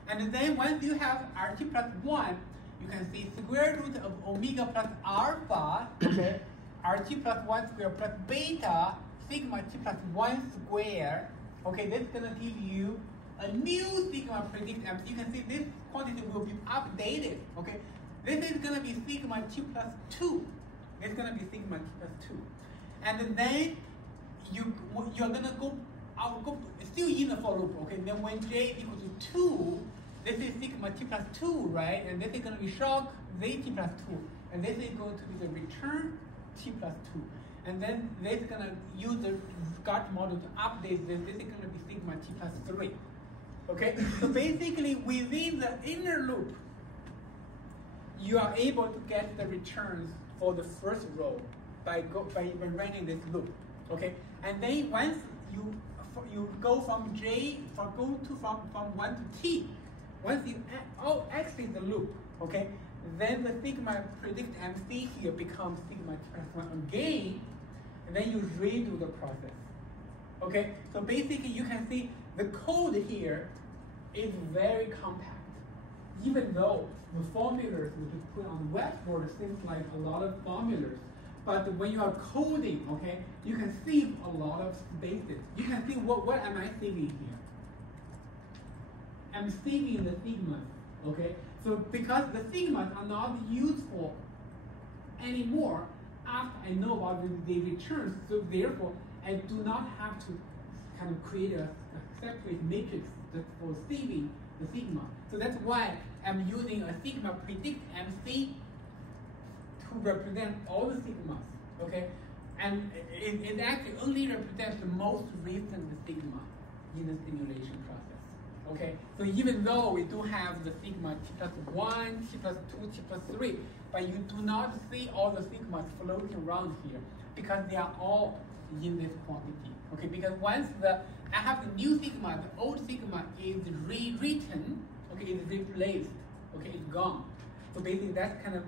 And then once you have RT plus 1, you can see square root of omega plus alpha, okay, RT plus 1 square plus beta, sigma T plus 1 square. Okay, this is going to give you a new sigma predict MC. You can see this quantity will be updated. Okay, this is going to be sigma T plus 2. It's going to be sigma T plus 2. And then you're going to go still in the for loop. Okay, then when J is equal to 2, this is sigma T plus 2, right? And this is going to be shock ZT plus 2. And this is going to be the return T plus 2. And then this is going to use the Scott model to update this. This is going to be sigma T plus 3. Okay, so basically within the inner loop, you are able to get the returns for the first row by running this loop. Okay, and then once you go from J from 1 to T, once you exit the loop, okay, then the sigma predict MC here becomes sigma T plus 1 again, and then you redo the process. Okay, so basically you can see the code here is very compact. Even though the formulas we just put on the whiteboard seems like a lot of formulas, but when you are coding, okay, you can save a lot of spaces. You can see what am I saving here? I'm saving the sigmas, okay? So because the sigmas are not useful anymore after I know about the returns, so therefore I do not have to kind of create a separate matrix for saving the sigma. So that's why I'm using a sigma predict MC to represent all the sigmas, okay? And it actually only represents the most recent sigma in the simulation process, okay? So even though we do have the sigma T plus 1, T plus 2, T plus 3, but you do not see all the sigmas floating around here because they are all in this quantity, okay? Because once I have the new sigma, the old sigma is rewritten, okay, it's replaced, okay, it's gone. So basically that kind of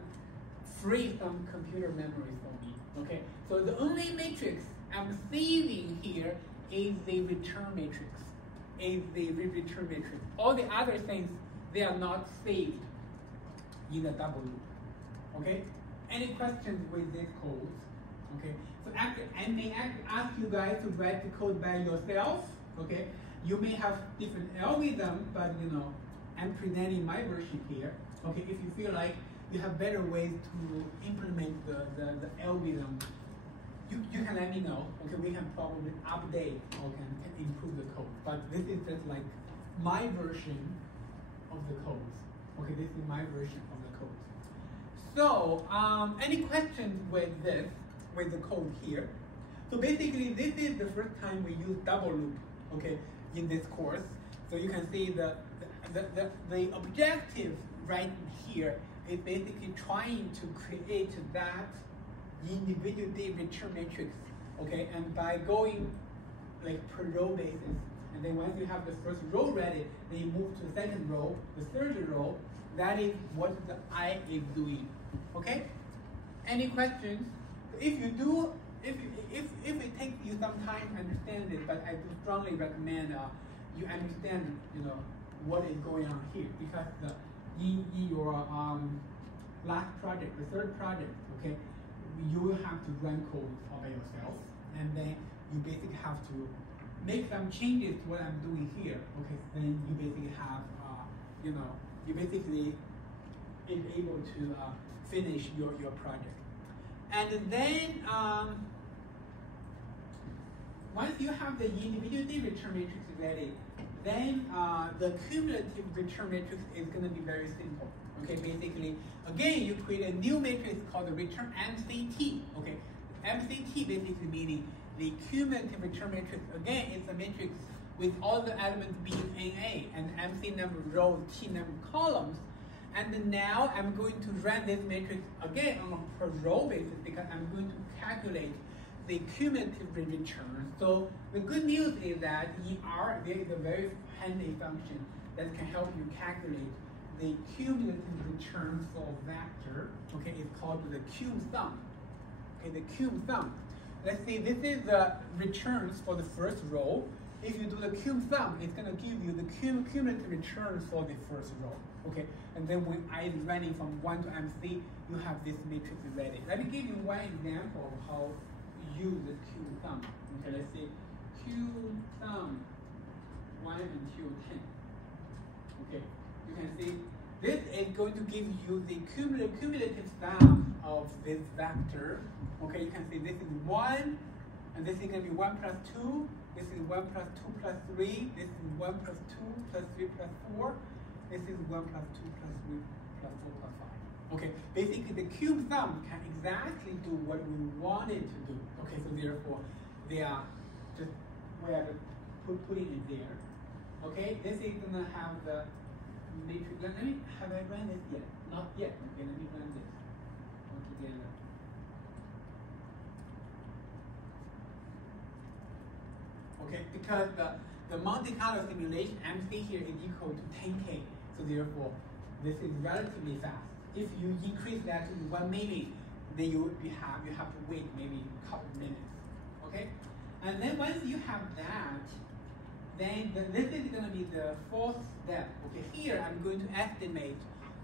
frees some computer memory for me, okay? So the only matrix I'm saving here is the return matrix, All the other things, they are not saved in the double loop, okay? Any questions with this code? Okay, so actually, I may ask you guys to write the code by yourself, okay? You may have different algorithm, but you know, I'm presenting my version here. Okay, if you feel like you have better ways to implement the algorithm, you can let me know. Okay, we can probably update or can improve the code. But this is just like my version of the codes. Okay, this is my version of the codes. So, any questions with this, with the code here? So basically, this is the first time we use double loop, okay, in this course. So you can see the objective right here is basically trying to create that individually return matrix, okay, and by going like per row basis, and then once you have the first row ready, then you move to the second row, the third row. That is what the I is doing, okay? Any questions? If you do, if it takes you some time to understand it, but I do strongly recommend you understand, you know, what is going on here, because in your last project, the third project, okay, you will have to run code all by yourself, and then you basically have to make some changes to what I'm doing here. Okay, then you basically have, you know, you basically is able to finish your project. And then once you have the individually return matrix ready, then the cumulative return matrix is going to be very simple. Okay, basically, again, you create a new matrix called the return MCT. Okay, MCT basically meaning the cumulative return matrix. Again, it's a matrix with all the elements being NA and MC number rows, T number columns. And now I'm going to run this matrix again on a per row basis because I'm going to calculate the cumulative return. So the good news is that in R, there is a very handy function that can help you calculate the cumulative return for a vector. Okay, it's called the cum sum. Okay, the cum sum. Let's see, this is the returns for the first row. If you do the cum sum, it's going to give you the cumulative returns for the first row. Okay, and then when I is running from 1 to MC, you have this matrix ready. Let me give you one example of how you use the cum sum. Okay, let's see, cum sum 1 until 10. Okay, you can see this is going to give you the cumulative sum of this vector. Okay, you can see this is 1, and this is going to be 1 plus 2. This is 1 plus 2 plus 3. This is 1 plus 2 plus 3 plus 4. This is 1 plus 2 plus 3 plus 4 plus 5. Okay, basically the cum sum can exactly do what we wanted to do. Okay, so therefore, they are just, we are putting it there. Okay, this is going to have the matrix. Let me, have I run this yet? Not yet. Okay, let me run this all together. Okay, because the Monte Carlo simulation MC here is equal to 10K, so therefore this is relatively fast. If you increase that to 1 minute, then you have to wait maybe a couple minutes. Okay, and then once you have that, then this is going to be the fourth step. Okay, here I'm going to estimate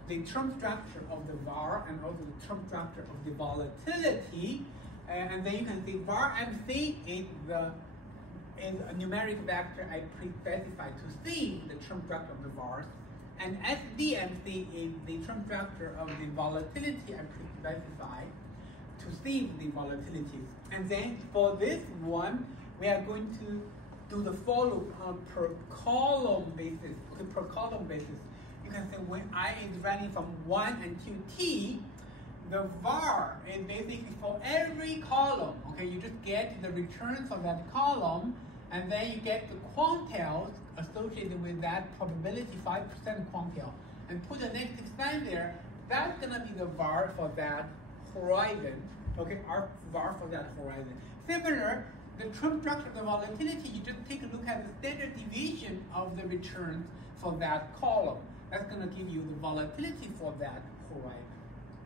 the term structure of the var and also the term structure of the volatility, and then you can see var MC is a numeric vector I pre-specified to see the term structure of the vars, and SDMC is the term structure of the volatility I pre-specified to see the volatilities. And then for this one, we are going to do the for loop on per column basis. Okay, per column basis. You can say when I is running from 1 until T, the var is basically for every column. Okay, you just get the returns of that column, and then you get the quantiles associated with that probability 5% quantile, and put a negative sign there. That's gonna be the var for that horizon. Okay, our var for that horizon. Similar, the term structure of the volatility, you just take a look at the standard deviation of the returns for that column. That's gonna give you the volatility for that horizon.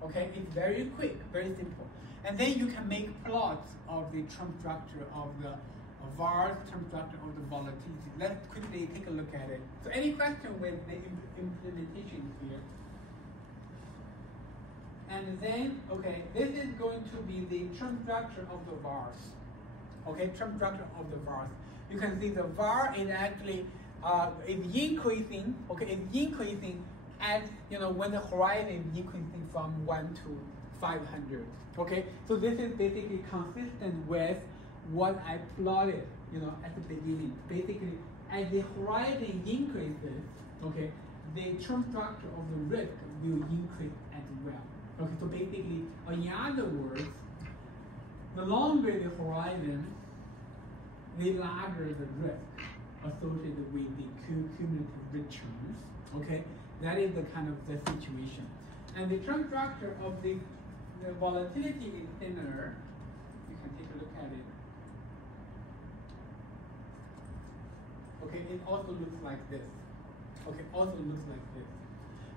Okay, it's very quick, very simple. And then you can make plots of the term structure of the var, term structure of the volatility. Let's quickly take a look at it. So any question with the implementation here? And then, okay, this is going to be the term structure of the vars. Okay, term structure of the vars. you can see the var is actually is increasing. Okay, it's increasing as when the horizon is increasing from 1 to 500. Okay, so this is basically consistent with what I plotted, at the beginning. Basically, as the horizon increases, okay, the term structure of the risk will increase as well. Okay, so basically, in other words, the longer the horizon, the larger the risk associated with the cumulative returns. Okay, that is the kind of the situation. And the term structure of the volatility is thinner. You can take a look at it. Okay, it also looks like this. Okay, also looks like this.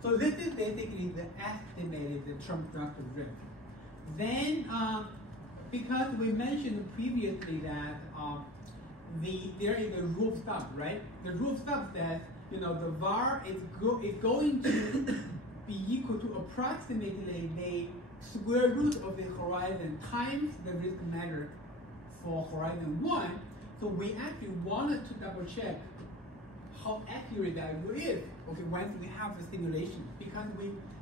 So this is basically the estimated term structure risk. Then, because we mentioned previously that there is a rule of thumb, right? The rule of thumb says, the var is going to be equal to approximately the square root of the horizon times the risk measure for horizon 1. So we actually wanted to double check how accurate that is, okay, once we have the simulation, because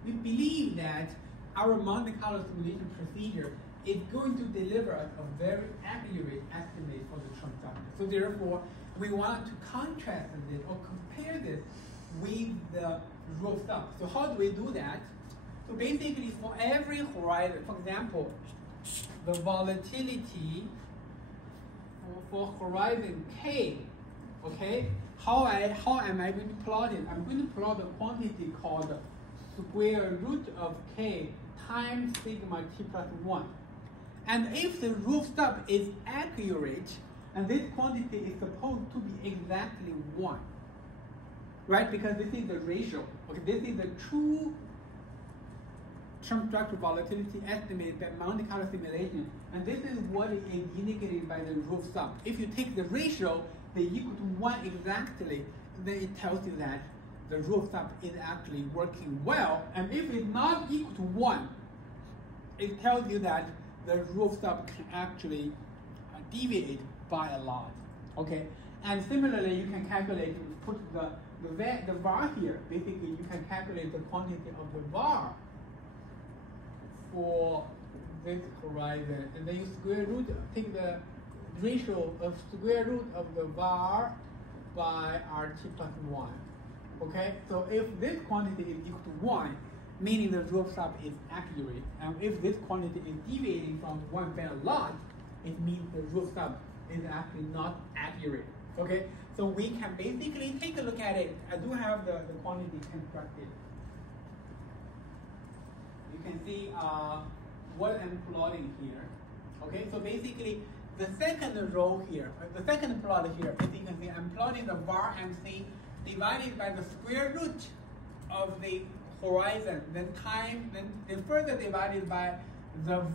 we believe that our Monte Carlo simulation procedure is going to deliver us a very accurate estimate for the term structure. So therefore, we want to contrast this or compare this with the rule of thumb. So how do we do that? So basically, for every horizon, for example, the volatility for horizon K, okay, how am I going to plot it? I'm going to plot a quantity called square root of K times sigma t plus 1. And if the rule of thumb is accurate, and this quantity is supposed to be exactly 1, right? Because this is the ratio. Okay, this is the true term structure volatility estimated by Monte Carlo simulation, and this is what is indicated by the rule of thumb. If you take the ratio, they equal to 1 exactly, then it tells you that the rule of thumb is actually working well. And if it's not equal to 1, it tells you that the rule of thumb can actually deviate by a lot. Okay, and similarly, you can calculate, put the var here. Basically, you can calculate the quantity of the var for this horizon, and then you square root, take the ratio of square root of the var by RT plus 1. Okay, so if this quantity is equal to 1, meaning the rule of thumb is accurate, and if this quantity is deviating from 1 by a lot, it means the rule of thumb is actually not accurate. Okay, so we can basically take a look at it. I do have the quantity constructed. You can see what I'm plotting here. Okay, so basically the second row here, the second plot here, as you can see, I'm plotting the var MC divided by the square root of the horizon, then further divided by the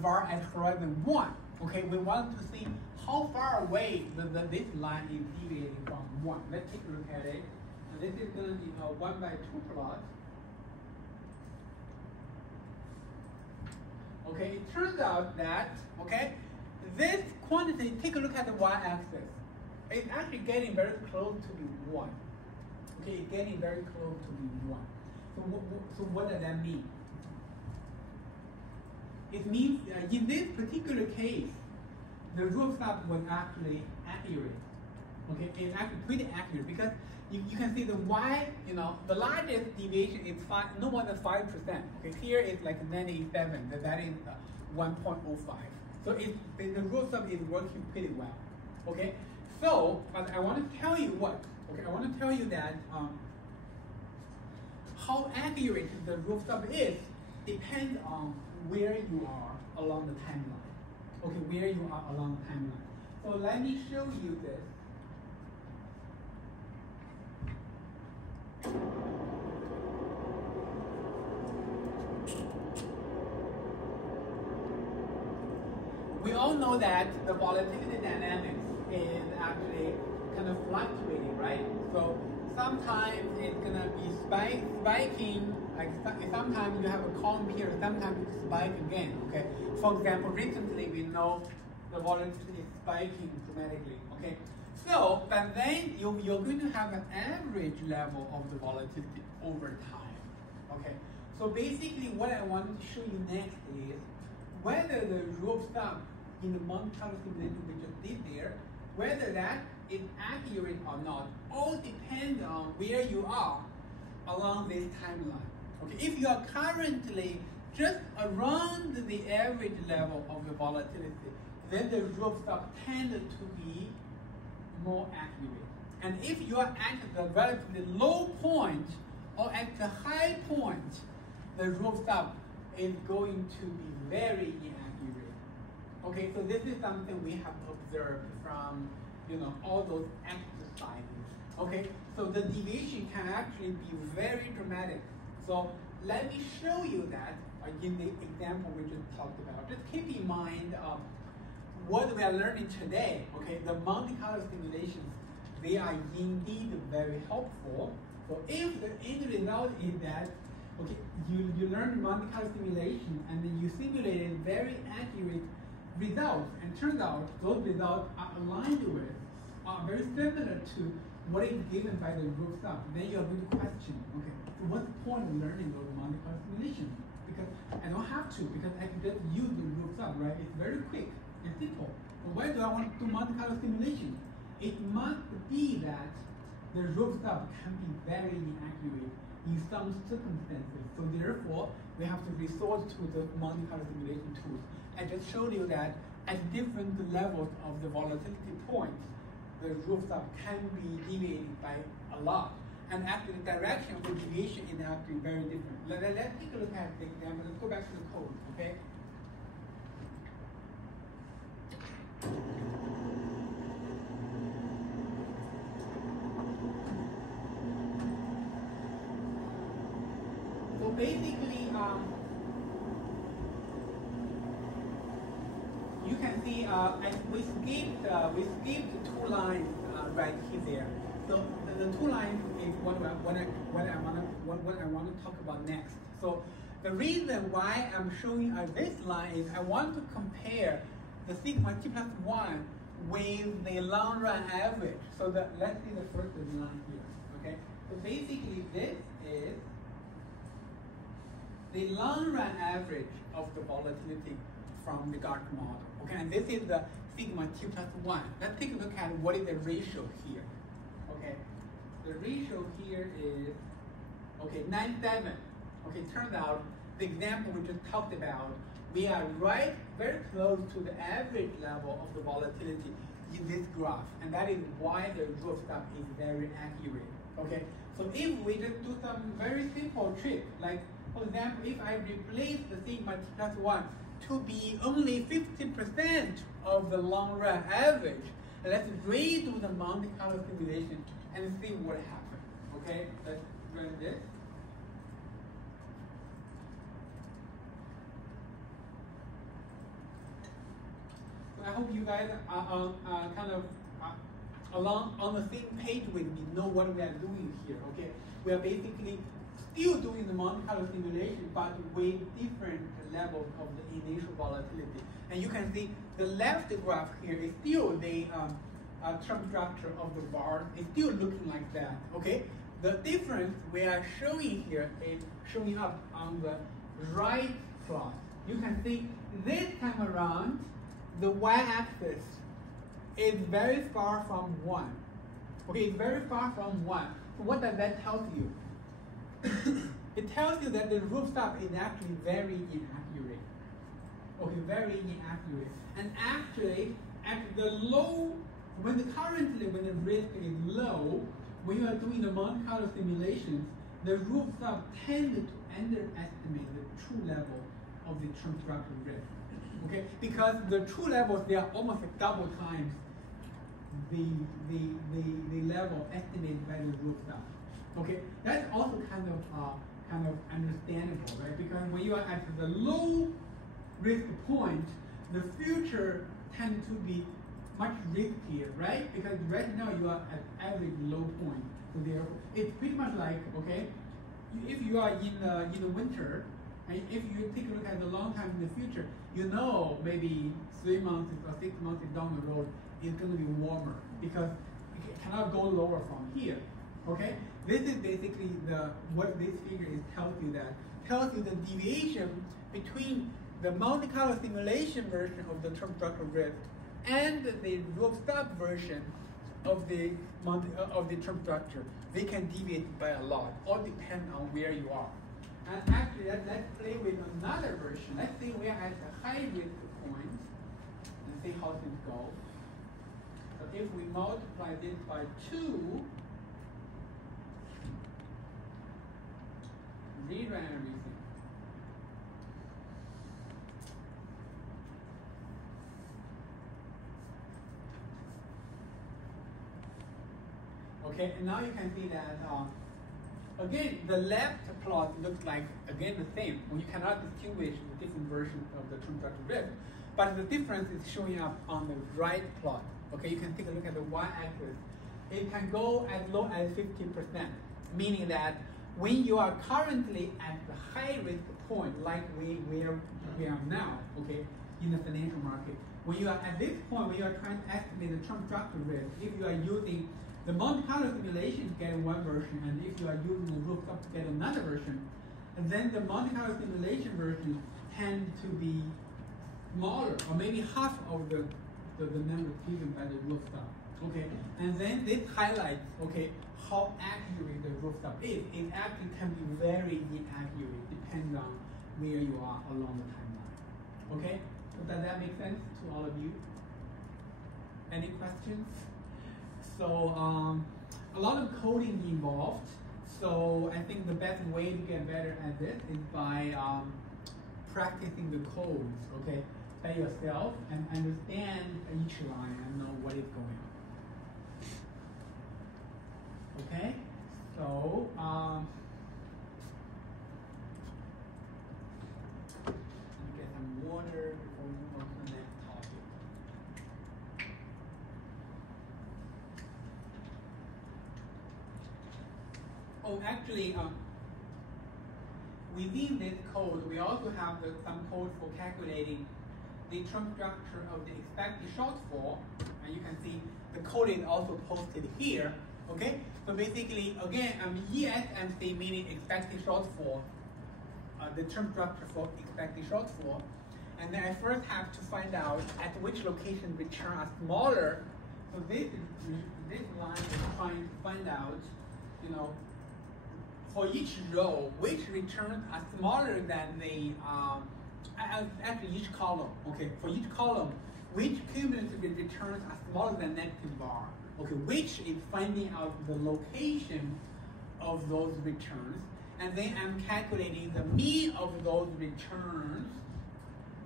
var at horizon 1. Okay, we want to see how far away this line is deviating from 1. Let's take a look at it. And this is going to be a 1 by 2 plot. Okay, it turns out that, okay, this quantity, take a look at the y-axis. It's actually getting very close to be 1. Okay, it's getting very close to be 1. So what does that mean? It means in this particular case, the rule of thumb was actually accurate. Okay, it's actually pretty accurate because you can see the y, the largest deviation is no more than 5%. Okay, here it's like 97, that is 1.05. So the rule of thumb is working pretty well. Okay, so but I want to tell you what. Okay, I want to tell you that how accurate the rule of thumb is depends on where you are along the timeline. Okay, where you are along the timeline. So let me show you this. We all know that the volatility dynamics is actually kind of fluctuating, right? So sometimes it's gonna be spiking, like sometimes you have a calm period, sometimes it spike again, okay? For example, recently we know the volatility is spiking dramatically. Okay, so but then you're going to have an average level of the volatility over time. Okay, so basically what I want to show you next is whether the rule of thumb in the Monte Carlo simulation we just did there, whether that is accurate or not, all depends on where you are along this timeline. Okay, if you are currently just around the average level of the volatility, then the rule of thumb tends to be more accurate. And if you are at the relatively low point or at the high point, the rule of thumb is going to be very inaccurate. Okay, so this is something we have observed from all those exercises. Okay, so the deviation can actually be very dramatic. So let me show you that in the example we just talked about. Just keep in mind what we are learning today. Okay, the Monte Carlo simulations, they are indeed very helpful. So if the end result is that you learn Monte Carlo simulation and then you simulated very accurate results, and turns out those results are aligned with, are very similar to what is given by the rule of thumb, then you are going to question, okay, so what's the point of learning those Monte Carlo simulations? Because I don't have to, because I can just use the rule of thumb, right? It's very quick and simple. But why do I want to do Monte Carlo simulation? It must be that the rule of thumb can be very inaccurate in some circumstances. So therefore, we have to resort to the Monte Carlo simulation tools. I just showed you that at different levels of the volatility points, the rule of thumb can be deviated by a lot. And actually the direction of the deviation is actually very different. Let's take a look at the example. Let's go back to the code, okay? So basically, you can see we skipped 2 lines right here. So the 2 lines is what I want to talk about next. So the reason why I'm showing this line is I want to compare the sigma t plus 1 with the long run average. So let's see the first line here. Okay. So basically this is the long run average of the volatility from the Gartner model. Okay, and this is the sigma t plus 1. Let's take a look at what is the ratio here. Okay, the ratio here is 9.7. Okay, turns out the example we just talked about, we are very close to the average level of the volatility in this graph, and that is why the rule of thumb is very accurate. Okay, so if we just do some very simple trick, like for example, if I replace the sigma t plus 1 to be only 50% of the long run average, let's redo the Monte Carlo simulation and see what happens. Okay, let's run this. So I hope you guys are kind of along on the same page with me, know what we are doing here. Okay, we are basically still doing the Monte Carlo simulation, but with different levels of the initial volatility. And you can see the left graph here is still the term structure of the bars. It's still looking like that. Okay, the difference we are showing here is showing up on the right plot. You can see this time around, the y-axis is very far from 1. Okay, it's very far from 1. So what does that tell you? It tells you that the rule of thumb is actually very inaccurate. Okay, very inaccurate. And actually, at the low, when the risk is low, when you are doing the Monte Carlo simulations, the rule of thumb tends to underestimate the true level of the term structure risk. Okay, because the true levels, they are almost like double times the level estimated by the rule of thumb. Okay, that's also kind of understandable, right? Because when you are at the low risk point, the future tends to be much riskier, right? Because right now you are at average low point, so therefore it's pretty much like, okay, if you are in the winter, and if you take a look at the long time in the future, you know maybe 3 months or 6 months down the road, it's going to be warmer because it cannot go lower from here. Okay, this is basically what this figure is tells you the deviation between the Monte Carlo simulation version of the term structure risk and the roof-stop version of the term structure. They can deviate by a lot. All depends on where you are. And actually, let's play with another version. Let's say we are at a high risk point and see how things go. So if we multiply this by 2, rerun everything. Okay, and now you can see that again the left plot looks like again the same. Well, you cannot distinguish the different versions of the term structure risk, but the difference is showing up on the right plot. Okay, you can take a look at the y-axis. It can go as low as 50%, meaning that when you are currently at the high risk point, like we are now, okay, in the financial market, when you are at this point, when you are trying to estimate the term structure risk, if you are using the Monte Carlo simulation to get one version, and if you are using the rooftop to get another version, and then the Monte Carlo simulation version tend to be smaller, or maybe half of the number given by the rooftop. Okay, and then this highlights how accurate the rooftop is. It actually can be very inaccurate, depending on where you are along the timeline. Okay, so does that make sense to all of you? Any questions? So a lot of coding involved. So I think the best way to get better at this is by practicing the codes, okay, by yourself and understand each line and know what is going on. Okay, so let me get some water before we move on to the next topic. Oh, actually, within this code, we also have some code for calculating the term structure of the expected shortfall, and you can see the code is also posted here. Okay, so basically, again, ESMC meaning expected shortfall, the term structure for expected shortfall, and then I first have to find out at which location returns are smaller. So this line is trying to find out, for each row, which returns are smaller than the actually each column. Okay, for each column, which cumulative returns are smaller than negative bar. Okay, which is finding out the location of those returns, and then I'm calculating the mean of those returns,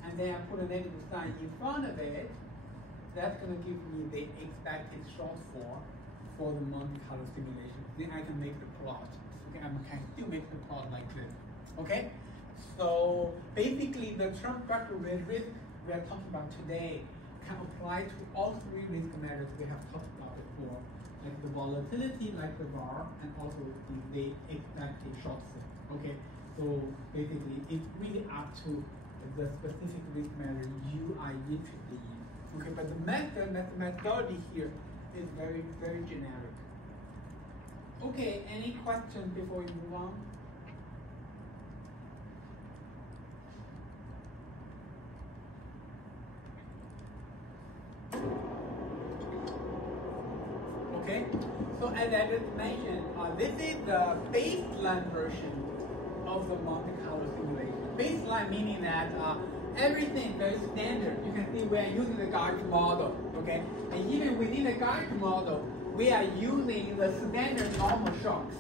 and then I put a negative sign in front of it. That's going to give me the expected shortfall for the Monte Carlo simulation. Then I can make the plot. Okay, I can still make the plot like this. Okay, so basically the term structure risk we are talking about today can apply to all 3 risk matters we have talked about before, like the volatility, like the VaR, and also the expected shortfall. Okay, so basically it's really up to the specific risk matter you are interested in. Okay, but the methodology here is very, very generic. Okay, any questions before we move on? Okay, so as I just mentioned, this is the baseline version of the Monte Carlo simulation. Baseline meaning that everything is very standard. You can see we are using the Gauge model, okay? And even within the Gauge model, we are using the standard normal shocks.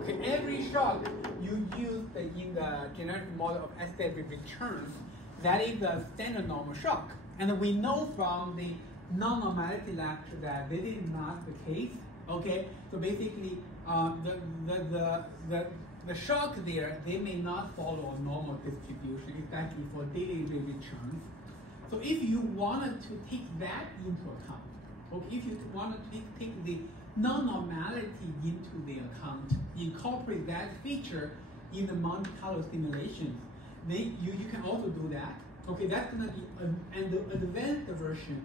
Okay, every shock you use in the generic model of estimated returns, that is the standard normal shock. And we know from the non-normality lecture that this is not the case. Okay, so basically the shock there, they may not follow a normal distribution, especially for daily returns. So if you wanted to take that into account, okay, if you wanted to take the non-normality into the account, incorporate that feature in the Monte Carlo simulations, then you can also do that. Okay, that's gonna be an advanced version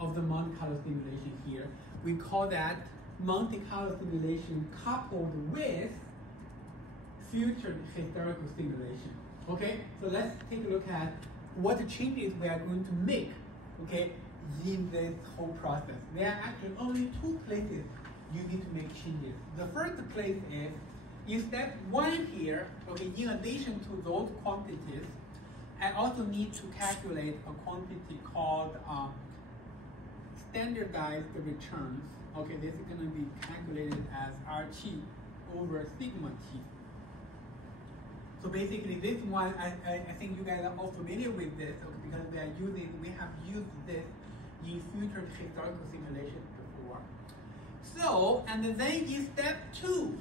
of the Monte Carlo simulation here. We call that Monte Carlo simulation coupled with future historical simulation. Okay, so let's take a look at what changes we are going to make, okay, in this whole process. There are actually only two places you need to make changes. The first place is in step 1 here, okay, in addition to those quantities, I also need to calculate a quantity called standardized returns. Okay, this is going to be calculated as RT over sigma T. So basically this one, I think you guys are all familiar with this, okay, because we have used this in future historical simulations before. So, and then in step 2,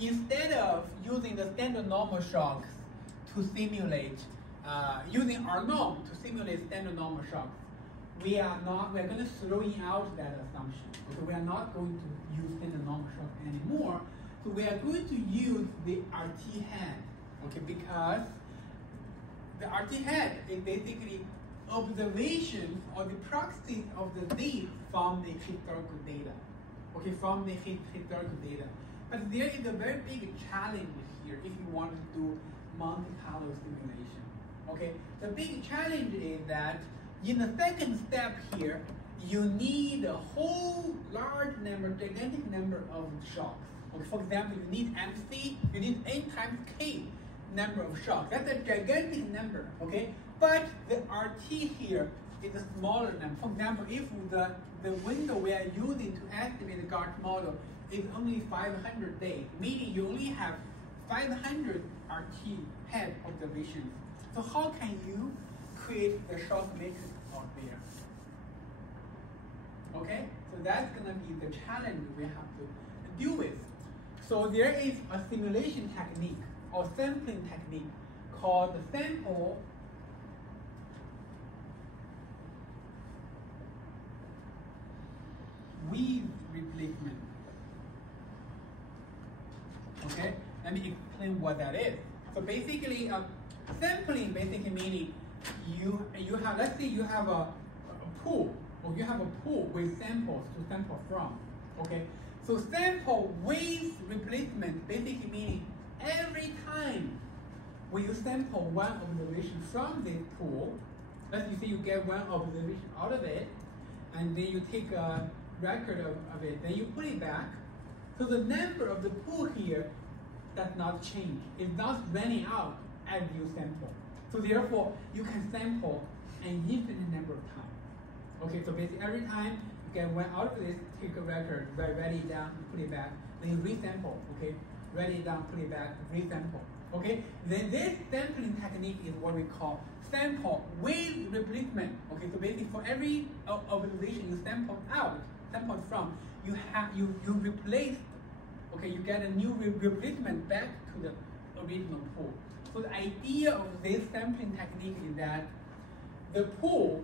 instead of using the standard normal shocks to simulate, using our norm to simulate standard normal shocks, we're going to throw out that assumption. Okay, we are not going to use standard normal shock anymore. So we are going to use the RT head, okay, because the RT head is basically observations or the proxies of the Z from the historical data, okay, from the historical data. But there is a very big challenge here if you want to do Monte Carlo simulation, okay. The big challenge is that in the second step here, you need a whole large number, gigantic number of shocks. Okay, for example, you need MC, you need N times K number of shocks. That's a gigantic number, okay? But the RT here is a smaller number. For example, if the window we are using to estimate the GARCH model is only 500 days, meaning you only have 500 RT head observations. So how can you create the shock matrix out there? Okay, so that's gonna be the challenge we have to deal with. So there is a simulation technique or sampling technique called the sample with replacement. Okay, let me explain what that is. So basically, sampling basically meaning you have, let's say you have a pool, or you have a pool with samples to sample from. Okay, so sample with replacement basically meaning every time when you sample one observation from this pool, let's say you get one observation out of it, and then you take a record of it, then you put it back. So the number of the pool here does not change. It's not running out as you sample. So therefore, you can sample an infinite number of times. Okay, so basically every time you get one out of this, take a record, write it down, put it back, then you resample, okay? Write it down, put it back, resample, okay? Then this sampling technique is what we call sample with replacement, okay? So basically for every observation you sample from, you replace, okay? You get a new replacement back to the original pool. So the idea of this sampling technique is that the pool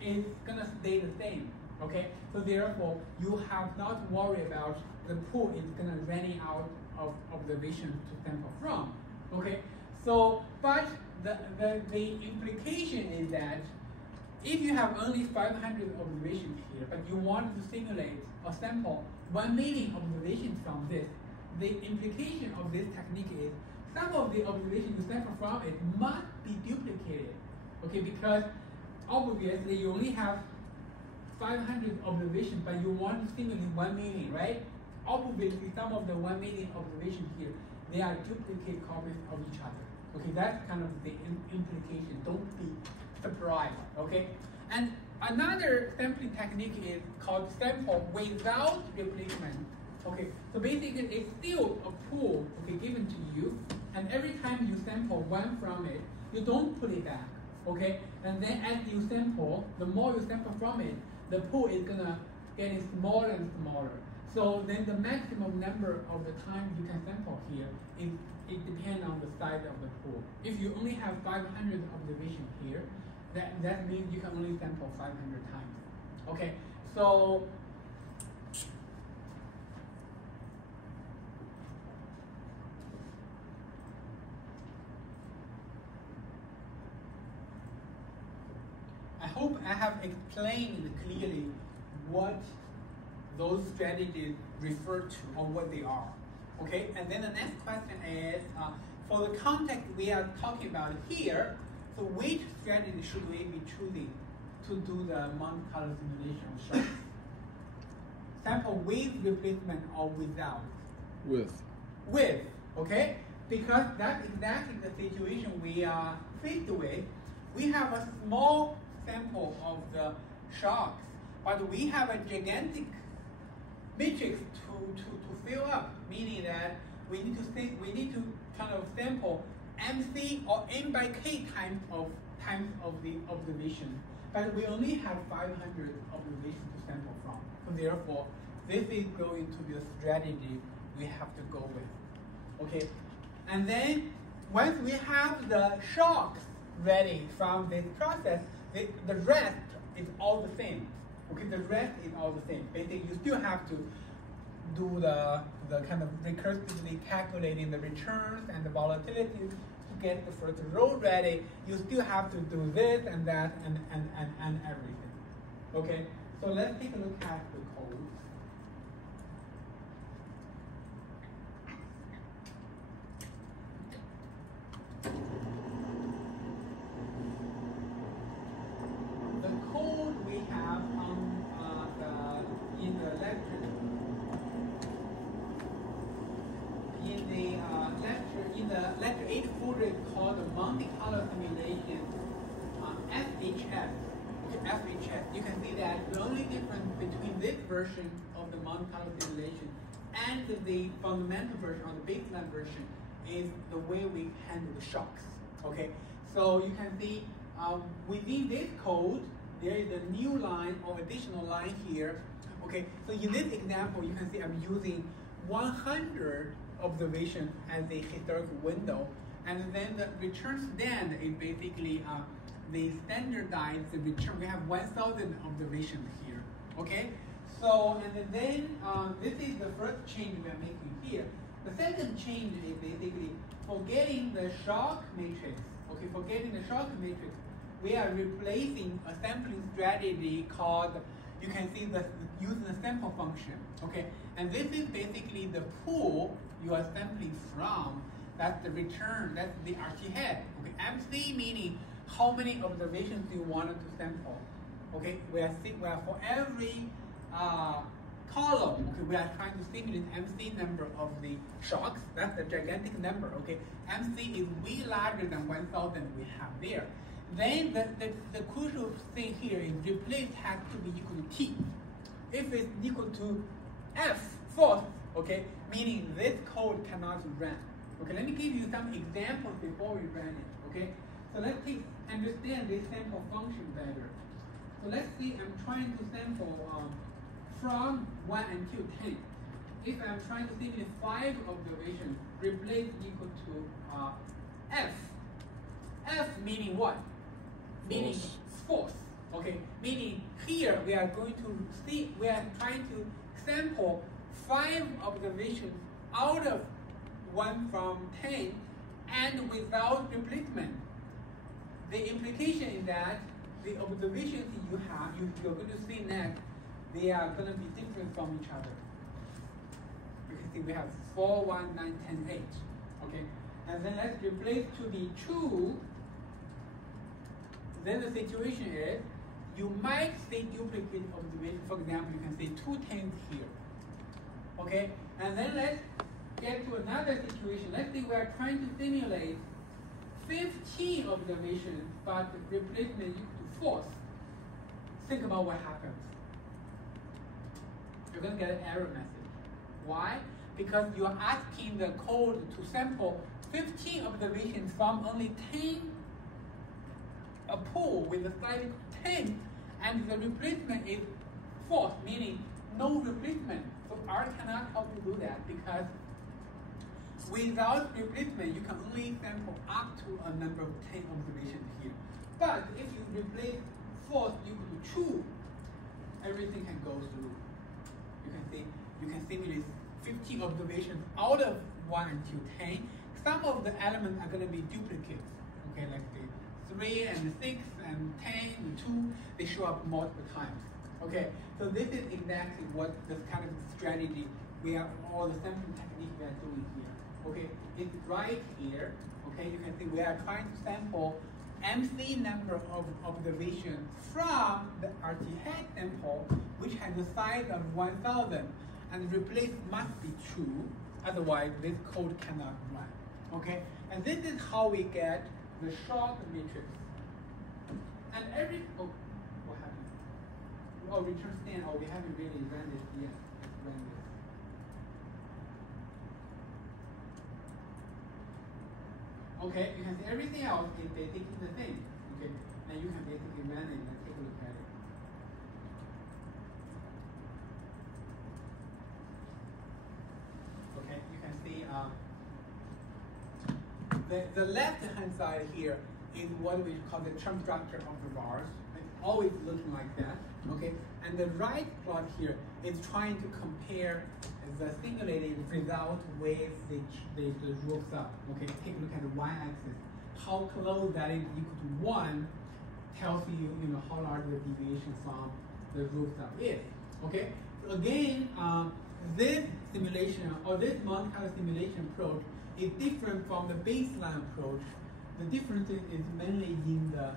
is gonna stay the same, okay? So therefore, you have not to worry about the pool is gonna running out of observations to sample from, okay? So, but the implication is that if you have only 500 observations here, but you want to simulate or sample 1 million observations from this, the implication of this technique is some of the observations you sample from it must be duplicated, okay? Because obviously you only have 500 observations, but you want to simulate 1 million, right? Obviously, some of the 1 million observations here, they are duplicate copies of each other. Okay, that's kind of the implication. Don't be surprised, okay? And another sampling technique is called sample without replacement. Okay, so basically it's still a pool, okay, given to you, and every time you sample one from it, you don't put it back, okay? And then as you sample, the more you sample from it, the pool is gonna get smaller and smaller. So then the maximum number of the time you can sample here, it depends on the size of the pool. If you only have 500 observations here, that means you can only sample 500 times. Okay, so explain clearly what those strategies refer to or what they are. Okay, and then the next question is, for the context we are talking about here, so which strategy should we be choosing to do the Monte Carlo simulation of shocks? Sample with replacement or without? With. With, okay? Because that's exactly the situation we are faced with. We have a small sample of the shocks, but we have a gigantic matrix to fill up, meaning that we need to kind of sample MC or N by K times of the observation. But we only have 500 observations to sample from. So therefore, this is going to be a strategy we have to go with. Okay? And then once we have the shocks ready from this process, the rest is all the same. Okay, the rest is all the same. Basically, you still have to do the kind of recursively calculating the returns and the volatility to get the first row ready. You still have to do this and that and everything. Okay, so let's take a look at the code. The code we have in the lecture, in the lecture 800 called the Monte Carlo simulation, FHS. FHS. You can see that the only difference between this version of the Monte Carlo simulation and the fundamental version or the baseline version is the way we handle the shocks. Okay, so you can see within this code there is a new line or additional line here. Okay, so in this example you can see I'm using 100 observations as a historical window, and then the return stand is basically the standardized return. We have 1,000 observations here. Okay, so and then this is the first change we are making here. The second change is basically forgetting the shock matrix. Okay, forgetting the shock matrix, we are replacing a sampling strategy called, you can see the using the sample function. Okay, and this is basically the pool you are sampling from. That's the return. That's the RT head. Okay, MC meaning how many observations you wanted to sample. Okay, we are for every column. Okay, we are trying to simulate MC number of the shocks. That's the gigantic number. Okay, MC is way larger than 1,000 we have there. Then the crucial thing here is replace has to be equal to T. If it's equal to F false, okay, meaning this code cannot run. Okay, let me give you some examples before we run it. Okay, so let's understand this sample function better. So let's see, I'm trying to sample from 1 until 10. If I'm trying to simulate 5 observations, replace equal to F. F meaning what? Meaning false. Okay, meaning here we are going to see, we are trying to sample 5 observations out of 1 from 10 and without replacement. The implication is that the observations you have, you're going to see next, they are going to be different from each other. You can see we have 4, 1, 9, 10, 8. Okay, and then let's replace to be true. Then the situation is, you might see duplicate observation. For example, you can see 2 10s here. Okay, and then let's get to another situation. Let's say we are trying to simulate 15 observations, but the replacement equal to false. Think about what happens. You're going to get an error message. Why? Because you are asking the code to sample 15 observations from only 10, a pool with a size 10, and the replacement is false, meaning no replacement. So R cannot help you do that because without replacement, you can only sample up to a number of 10 observations here. But if you replace false equal to true, everything can go through. You can see, you can simulate 15 observations out of 1 until 10. Some of the elements are going to be duplicates. Okay, like the 3 and 6 and 10 and 2, they show up multiple times. Okay, so this is exactly what this kind of strategy we are, all the sampling technique we are doing here. Okay, it's right here. Okay, you can see we are trying to sample MC number of observations from the RT head sample, which has a size of 1,000, and replace must be true, otherwise this code cannot run. Okay, and this is how we get the short matrix. And every, oh, what happened? Oh, return stand, oh, we haven't really run this yet. Let's run this. Okay, you can see everything else is basically the same. Okay, and you can basically run it and take a look at it. Okay, you can see the left-hand side here is what we call the term structure of the bars. It's always looking like that. Okay, and the right plot here is trying to compare the simulated result with the rule sum. Okay, take a look at the y-axis. How close that is equal to 1 tells you, how large the deviation from the rule sum is. Okay, so again, this simulation or this Monte Carlo simulation approach is different from the baseline approach. The difference is mainly in the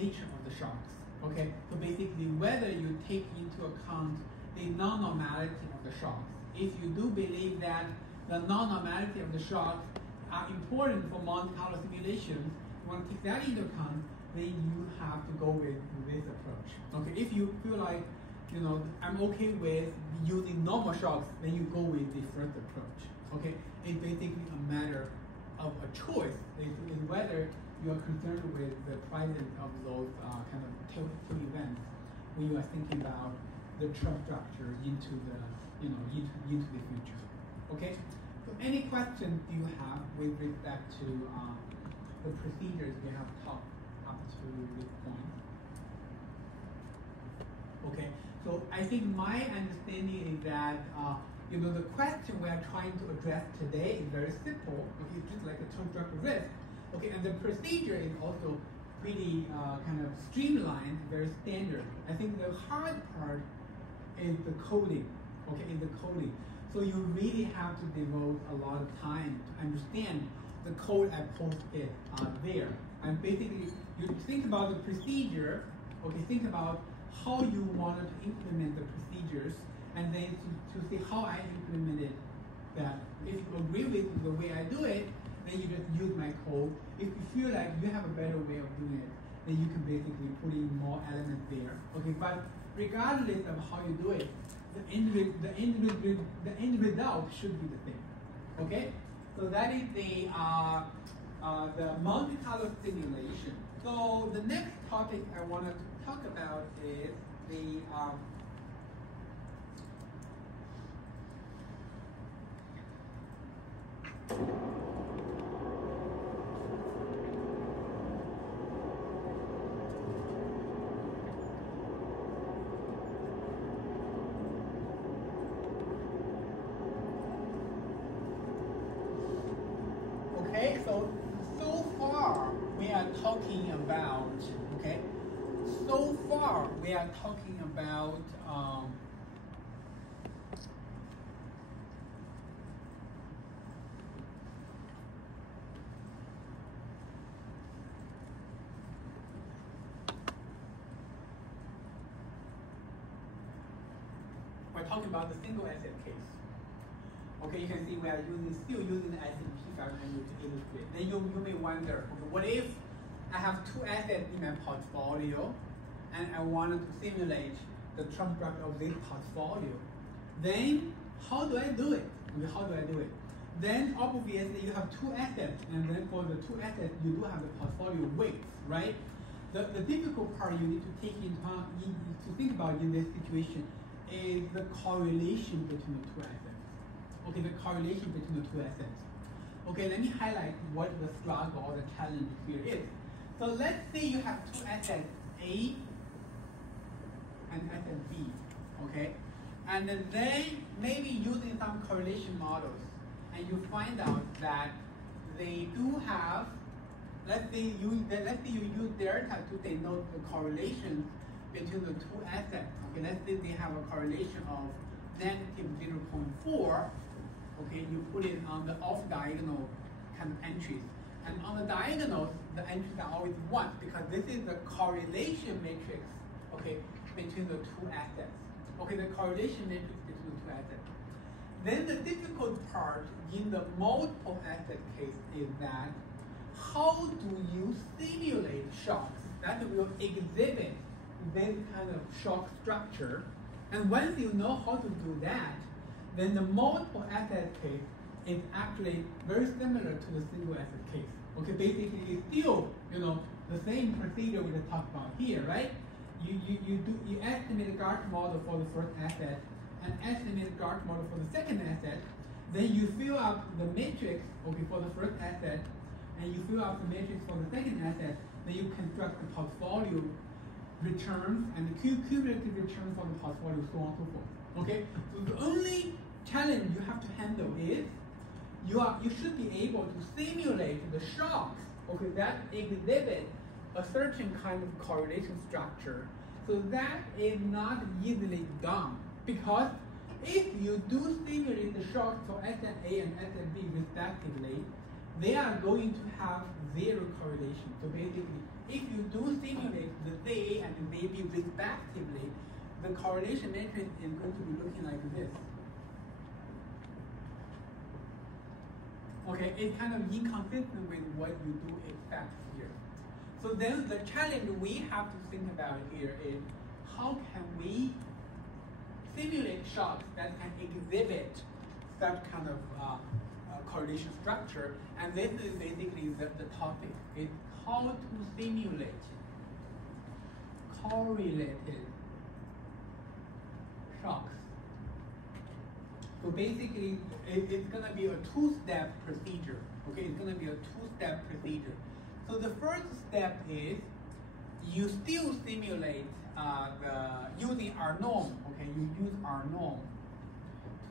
nature of the shocks. Okay, so basically whether you take into account the non-normality of the shocks. If you do believe that the non-normality of the shocks are important for Monte Carlo simulations, you want to take that into account, then you have to go with this approach. Okay, if you feel like, I'm okay with using normal shocks, then you go with the first approach. Okay, it's basically a matter of a choice. It's whether you are concerned with the presence of those kind of two events when you are thinking about the term structure into the into the future. Okay. So any questions do you have with respect to the procedures we have talked up to this point? Okay. So I think my understanding is that the question we are trying to address today is very simple. Okay, it's just like a term structure risk. Okay, and the procedure is also pretty kind of streamlined, very standard. I think the hard part is the coding. Okay, in the coding. So you really have to devote a lot of time to understand the code I posted there. And basically, you think about the procedure. Okay, think about how you wanted to implement the procedures, and then to see how I implemented that. If you agree with the way I do it, then you just use my code. If you feel like you have a better way of doing it, then you can basically put in more elements there. Okay, but regardless of how you do it, the end result should be the same. Okay, so that is the Monte Carlo simulation. So the next topic I want to talk about is the okay, so far we are talking about, okay, so far we are talking about the single asset case. Okay, you can see we are still using the S&P 500 to illustrate. Then you may wonder, okay, what if I have two assets in my portfolio and I wanted to simulate the term structure of this portfolio? Then how do I do it? Okay, how do I do it? Then obviously you have two assets, and then for the two assets you do have the portfolio weights, right? The difficult part you need to take into account, to think about in this situation, is the correlation between the two assets. Okay, the correlation between the two assets. Okay, let me highlight what the struggle or the challenge here is. So let's say you have two assets, A and asset B, okay? And then they may be using some correlation models, and you find out that they do have let's say you use delta to denote the correlation between the two assets. Okay, let's say they have a correlation of negative 0.4. Okay, you put it on the off-diagonal kind of entries. And on the diagonals, the entries are always 1 because this is the correlation matrix, okay, between the two assets. Okay, the correlation matrix between the two assets. Then the difficult part in the multiple asset case is that how do you simulate shocks that will exhibit this kind of shock structure? And once you know how to do that, then the multiple asset case is actually very similar to the single asset case. Okay, basically it's still, the same procedure we just talked about here, right? You estimate the Garch model for the first asset and estimate the Garch model for the second asset. Then you fill up the matrix, okay, for the first asset, and you fill up the matrix for the second asset. Then you construct the portfolio returns and the cumulative returns from the portfolio, so on and so forth. Okay, so the only challenge you have to handle is you should be able to simulate the shocks, okay, that exhibit a certain kind of correlation structure. So that is not easily done because if you do simulate the shocks for SNA and SNB respectively, they are going to have zero correlation. So basically, if you do simulate the ZA and the ZB respectively, the correlation matrix is going to be looking like this. Okay, it's kind of inconsistent with what you do expect here. So then the challenge we have to think about here is how can we simulate shocks that can exhibit such kind of correlation structure, and this is basically the topic. It's how to simulate correlated shocks. So basically, it's going to be a two-step procedure. Okay, it's going to be a two-step procedure. So the first step is you still simulate using R norm. Okay, you use R norm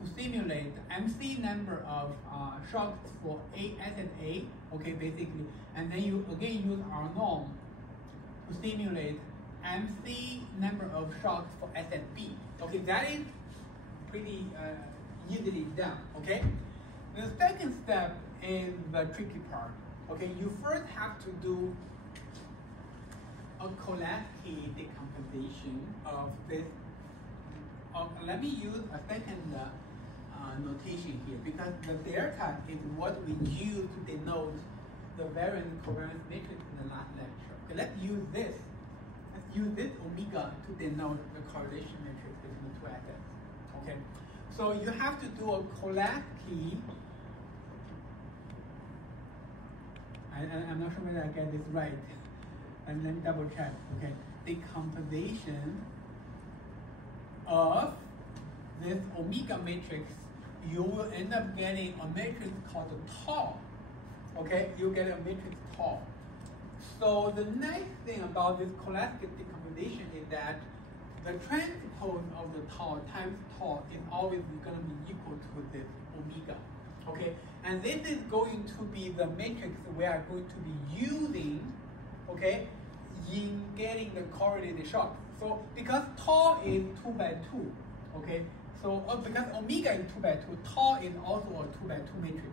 to simulate the MC number of shocks for asset A. Okay, basically, and then you again use R norm to simulate MC number of shocks for asset B. Okay, that is pretty easily done. Okay, the second step is the tricky part. Okay, you first have to do a Cholesky decomposition of this. Let me use a second notation here because the delta is what we use to denote the variance covariance matrix in the last lecture. Okay, let's use this. Let's use this omega to denote the correlation matrix between the two assets. Okay, so you have to do a Cholesky. I'm not sure whether I get this right. And then double check. Okay, decomposition of this omega matrix, you will end up getting a matrix called tau. Okay, you get a matrix tau. So the nice thing about this Cholesky decomposition is that the transpose of the tau times tau is always going to be equal to this omega. Okay, and this is going to be the matrix we are going to be using, okay, in getting the correlated shock. So because tau is 2 by 2, okay, so because omega is 2 by 2, tau is also a 2 by 2 matrix.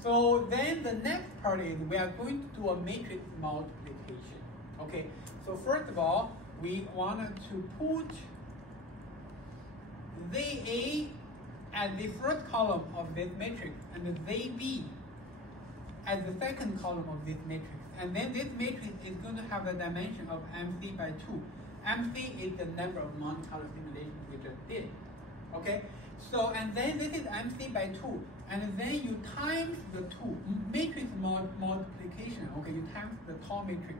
So then the next part is we are going to do a matrix multiplication. Okay, so first of all, we wanted to put ZA as the first column of this matrix and the ZB as the second column of this matrix. And then this matrix is going to have the dimension of MC by 2. MC is the number of Monte Carlo simulations we just did. Okay? So, and then this is MC by 2. And then you times the 2. Matrix multiplication. Okay, you times the tau matrix.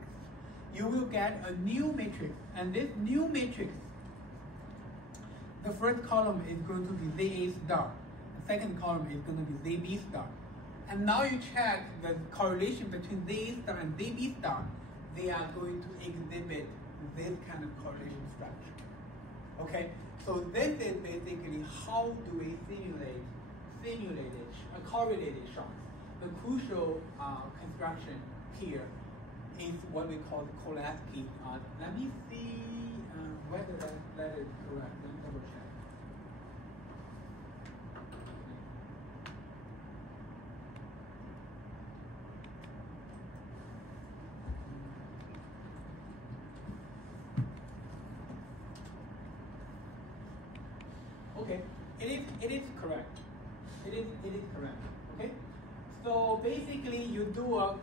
You will get a new matrix. And this new matrix, the first column is going to be ZA star. The second column is going to be ZB star. And now you check the correlation between ZA star and ZB star. They are going to exhibit this kind of correlation structure. Okay, so this is basically how do we simulate correlated shocks. The crucial construction here is what we call the Cholesky. Let me see whether that is correct. Let me double check. Okay, it is correct. It is correct. Okay, so basically you do a.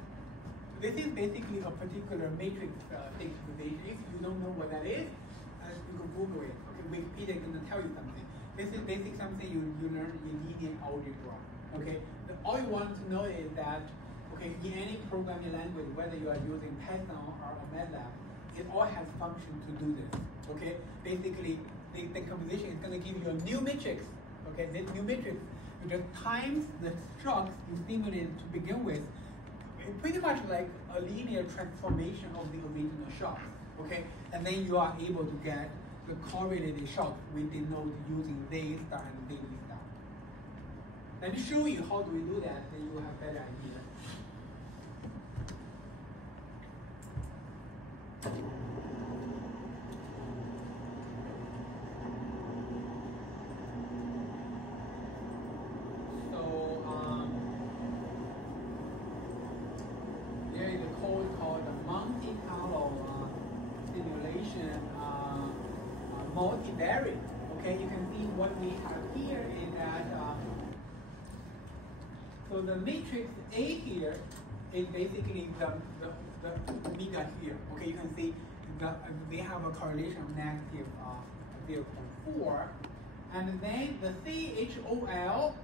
This is basically a particular matrix decomposition. If you don't know what that is, you can Google it. Okay, Wikipedia is going to tell you something. This is basically something you learn in linear algebra. Okay, all you want to know is that okay, in any programming language, whether you are using Python or MATLAB, it all has function to do this. Okay, basically the decomposition is going to give you a new matrix. Okay, this new matrix you just times the shocks you stimulated to begin with. It's pretty much like a linear transformation of the original shock, okay? And then you are able to get the correlated shock we denote using Z star and Z star. Let me show you how do we do that, then you will have a better idea. Multivariate. Okay, you can see what we have here is that so the matrix A here is basically the omega here. Okay, you can see they have a correlation of negative 0.4, and then the CHOL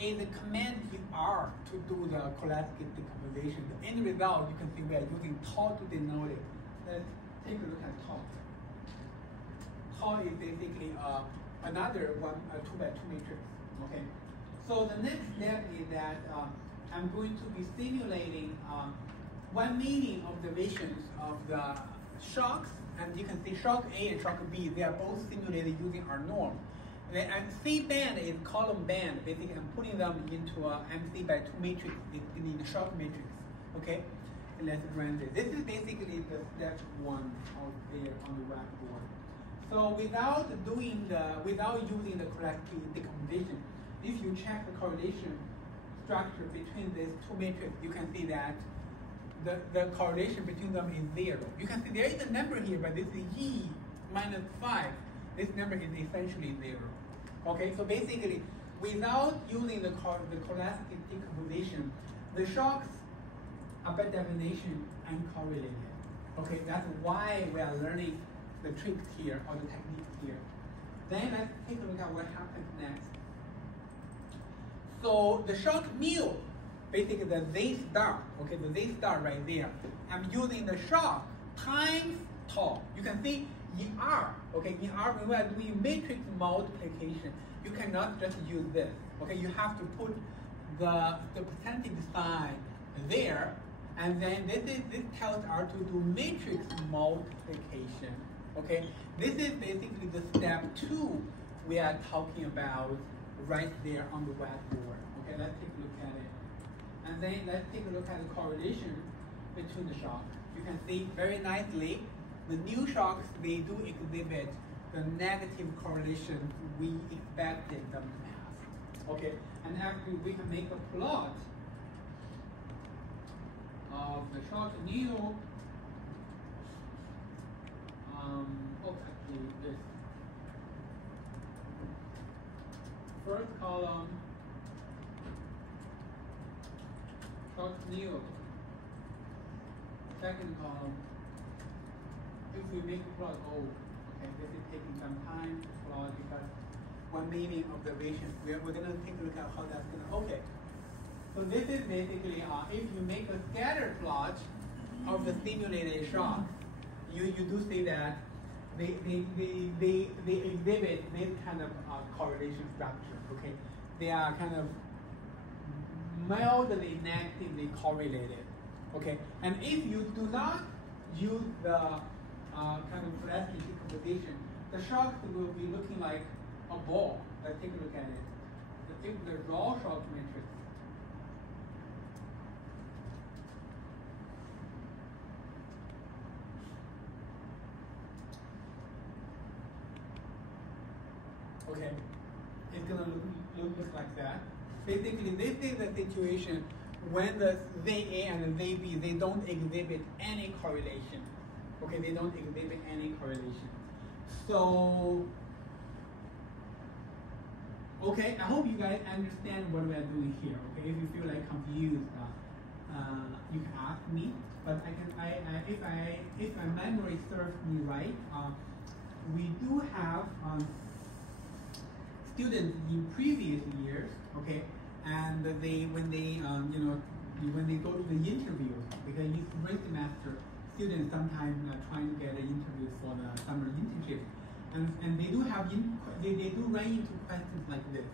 is the command R to do the Cholesky decomposition. The end result, you can see we are using tau to denote it. Let's take a look at tau. Tau is basically another 2x2 matrix. Okay, so the next step is that I'm going to be simulating 1 million observations of the shocks, and you can see shock A and shock B. They are both simulated using our norm. And C band is column band. Basically, I'm putting them into a MC by 2 matrix in the shock matrix. Okay, let's run this. This is basically the step 1 out there on the whiteboard. So without using the Cholesky decomposition, if you check the correlation structure between these 2 matrices, you can see that the correlation between them is 0. You can see there is a number here, but this is E minus 5. This number is essentially 0. Okay, so basically, without using the Cholesky decomposition, the shocks are by definition uncorrelated. Okay, that's why we are learning the tricks here or the techniques here. Then let's take a look at what happens next. So the shock mu, basically the Z star, okay, the Z star right there. I'm using the shock times tau. You can see in R, okay, in R when we are doing matrix multiplication, you cannot just use this. Okay, you have to put the percentage sign there, and then this tells R to do matrix multiplication. Okay, this is basically the step 2 we are talking about right there on the whiteboard. Okay, let's take a look at it. And then let's take a look at the correlation between the shocks. You can see very nicely the new shocks, they do exhibit the negative correlation we expected them to have. Okay, and actually we can make a plot of the shock new. Actually this first column, shock new. Second column. If we make a plot, okay, this is taking some time to plot because 1 million observations. We're going to take a look at how that's going to. Okay, so this is basically if you make a scatter plot of the simulated shock, you do see that they exhibit this kind of correlation structure. Okay, they are kind of mildly negatively correlated. Okay, and if you do not use the kind of Cholesky decomposition, the shocks will be looking like a ball. Let's take a look at it. Take the raw shock matrix. Okay, it's gonna look like that. Basically, this is the situation when the they A and the they B, they don't exhibit any correlation. Okay, they don't exhibit any correlation. So, okay, I hope you guys understand what we are doing here. Okay, if you feel like confused, you can ask me. But if my memory serves me right, we do have students in previous years, okay, and when they go to the interview, because in spring semester, students sometimes trying to get an interview for the summer internship, and they do have they do run into questions like this,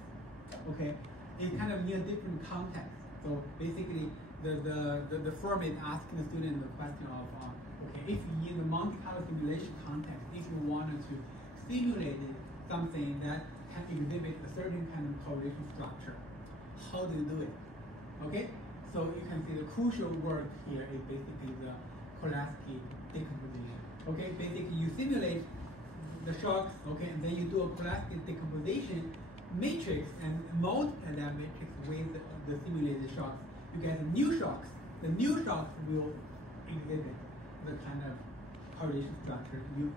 okay. It's kind of in a different context. So basically, the form is asking the student the question of, okay, if in the Monte Carlo simulation context, if you wanted to simulate something that can exhibit a certain kind of correlation structure, how do you do it? Okay, so you can see the crucial word here is basically the Cholesky decomposition. Okay, basically you simulate the shocks, okay, and then you do a Cholesky decomposition matrix and multiply that matrix with the simulated shocks. You get new shocks. The new shocks will exhibit the kind of correlation structure you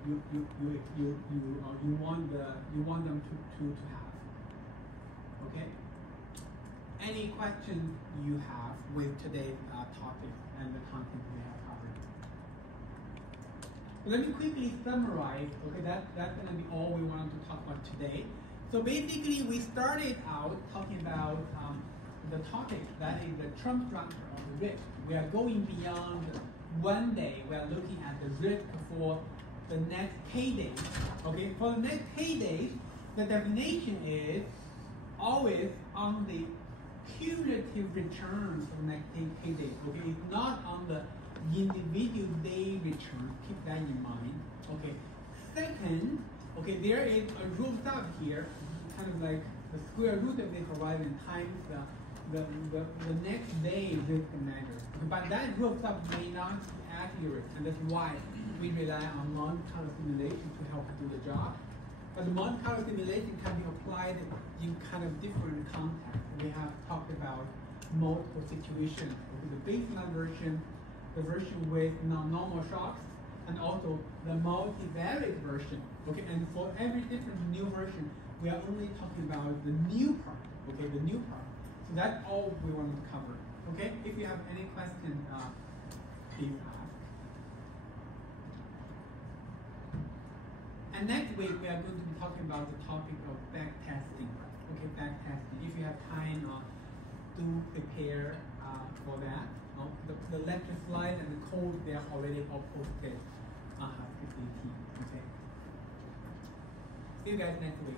want them to have. Okay. Any questions you have with today's topic and the content we have covered? Let me quickly summarize. Okay, that's going to be all we wanted to talk about today. So basically, we started out talking about the topic that is the term structure of the risk. We are going beyond one day. We are looking at the risk for the next k days. Okay, for the next k days, the definition is always on the cumulative returns for the next k days. Okay, it's not on the individual day return. Keep that in mind. Okay. Second, okay, there is a rule of thumb here, kind of like the square root of this horizon times the next day risk measure. But that rule of thumb may not be accurate, and that's why we rely on Monte Carlo simulation to help do the job. But the Monte Carlo simulation can be applied in kind of different contexts. We have talked about multiple situations. Okay, the baseline version, the version with non-normal shocks, and also the multivariate version. Okay, and for every different new version, we are only talking about the new part. Okay, the new part. So that's all we want to cover. Okay, if you have any questions, please ask. And next week we are going to be talking about the topic of backtesting. Okay, backtesting. If you have time, do prepare for that. The lecture slide and the code, they are already all posted on HuskCT. Okay. See you guys next week.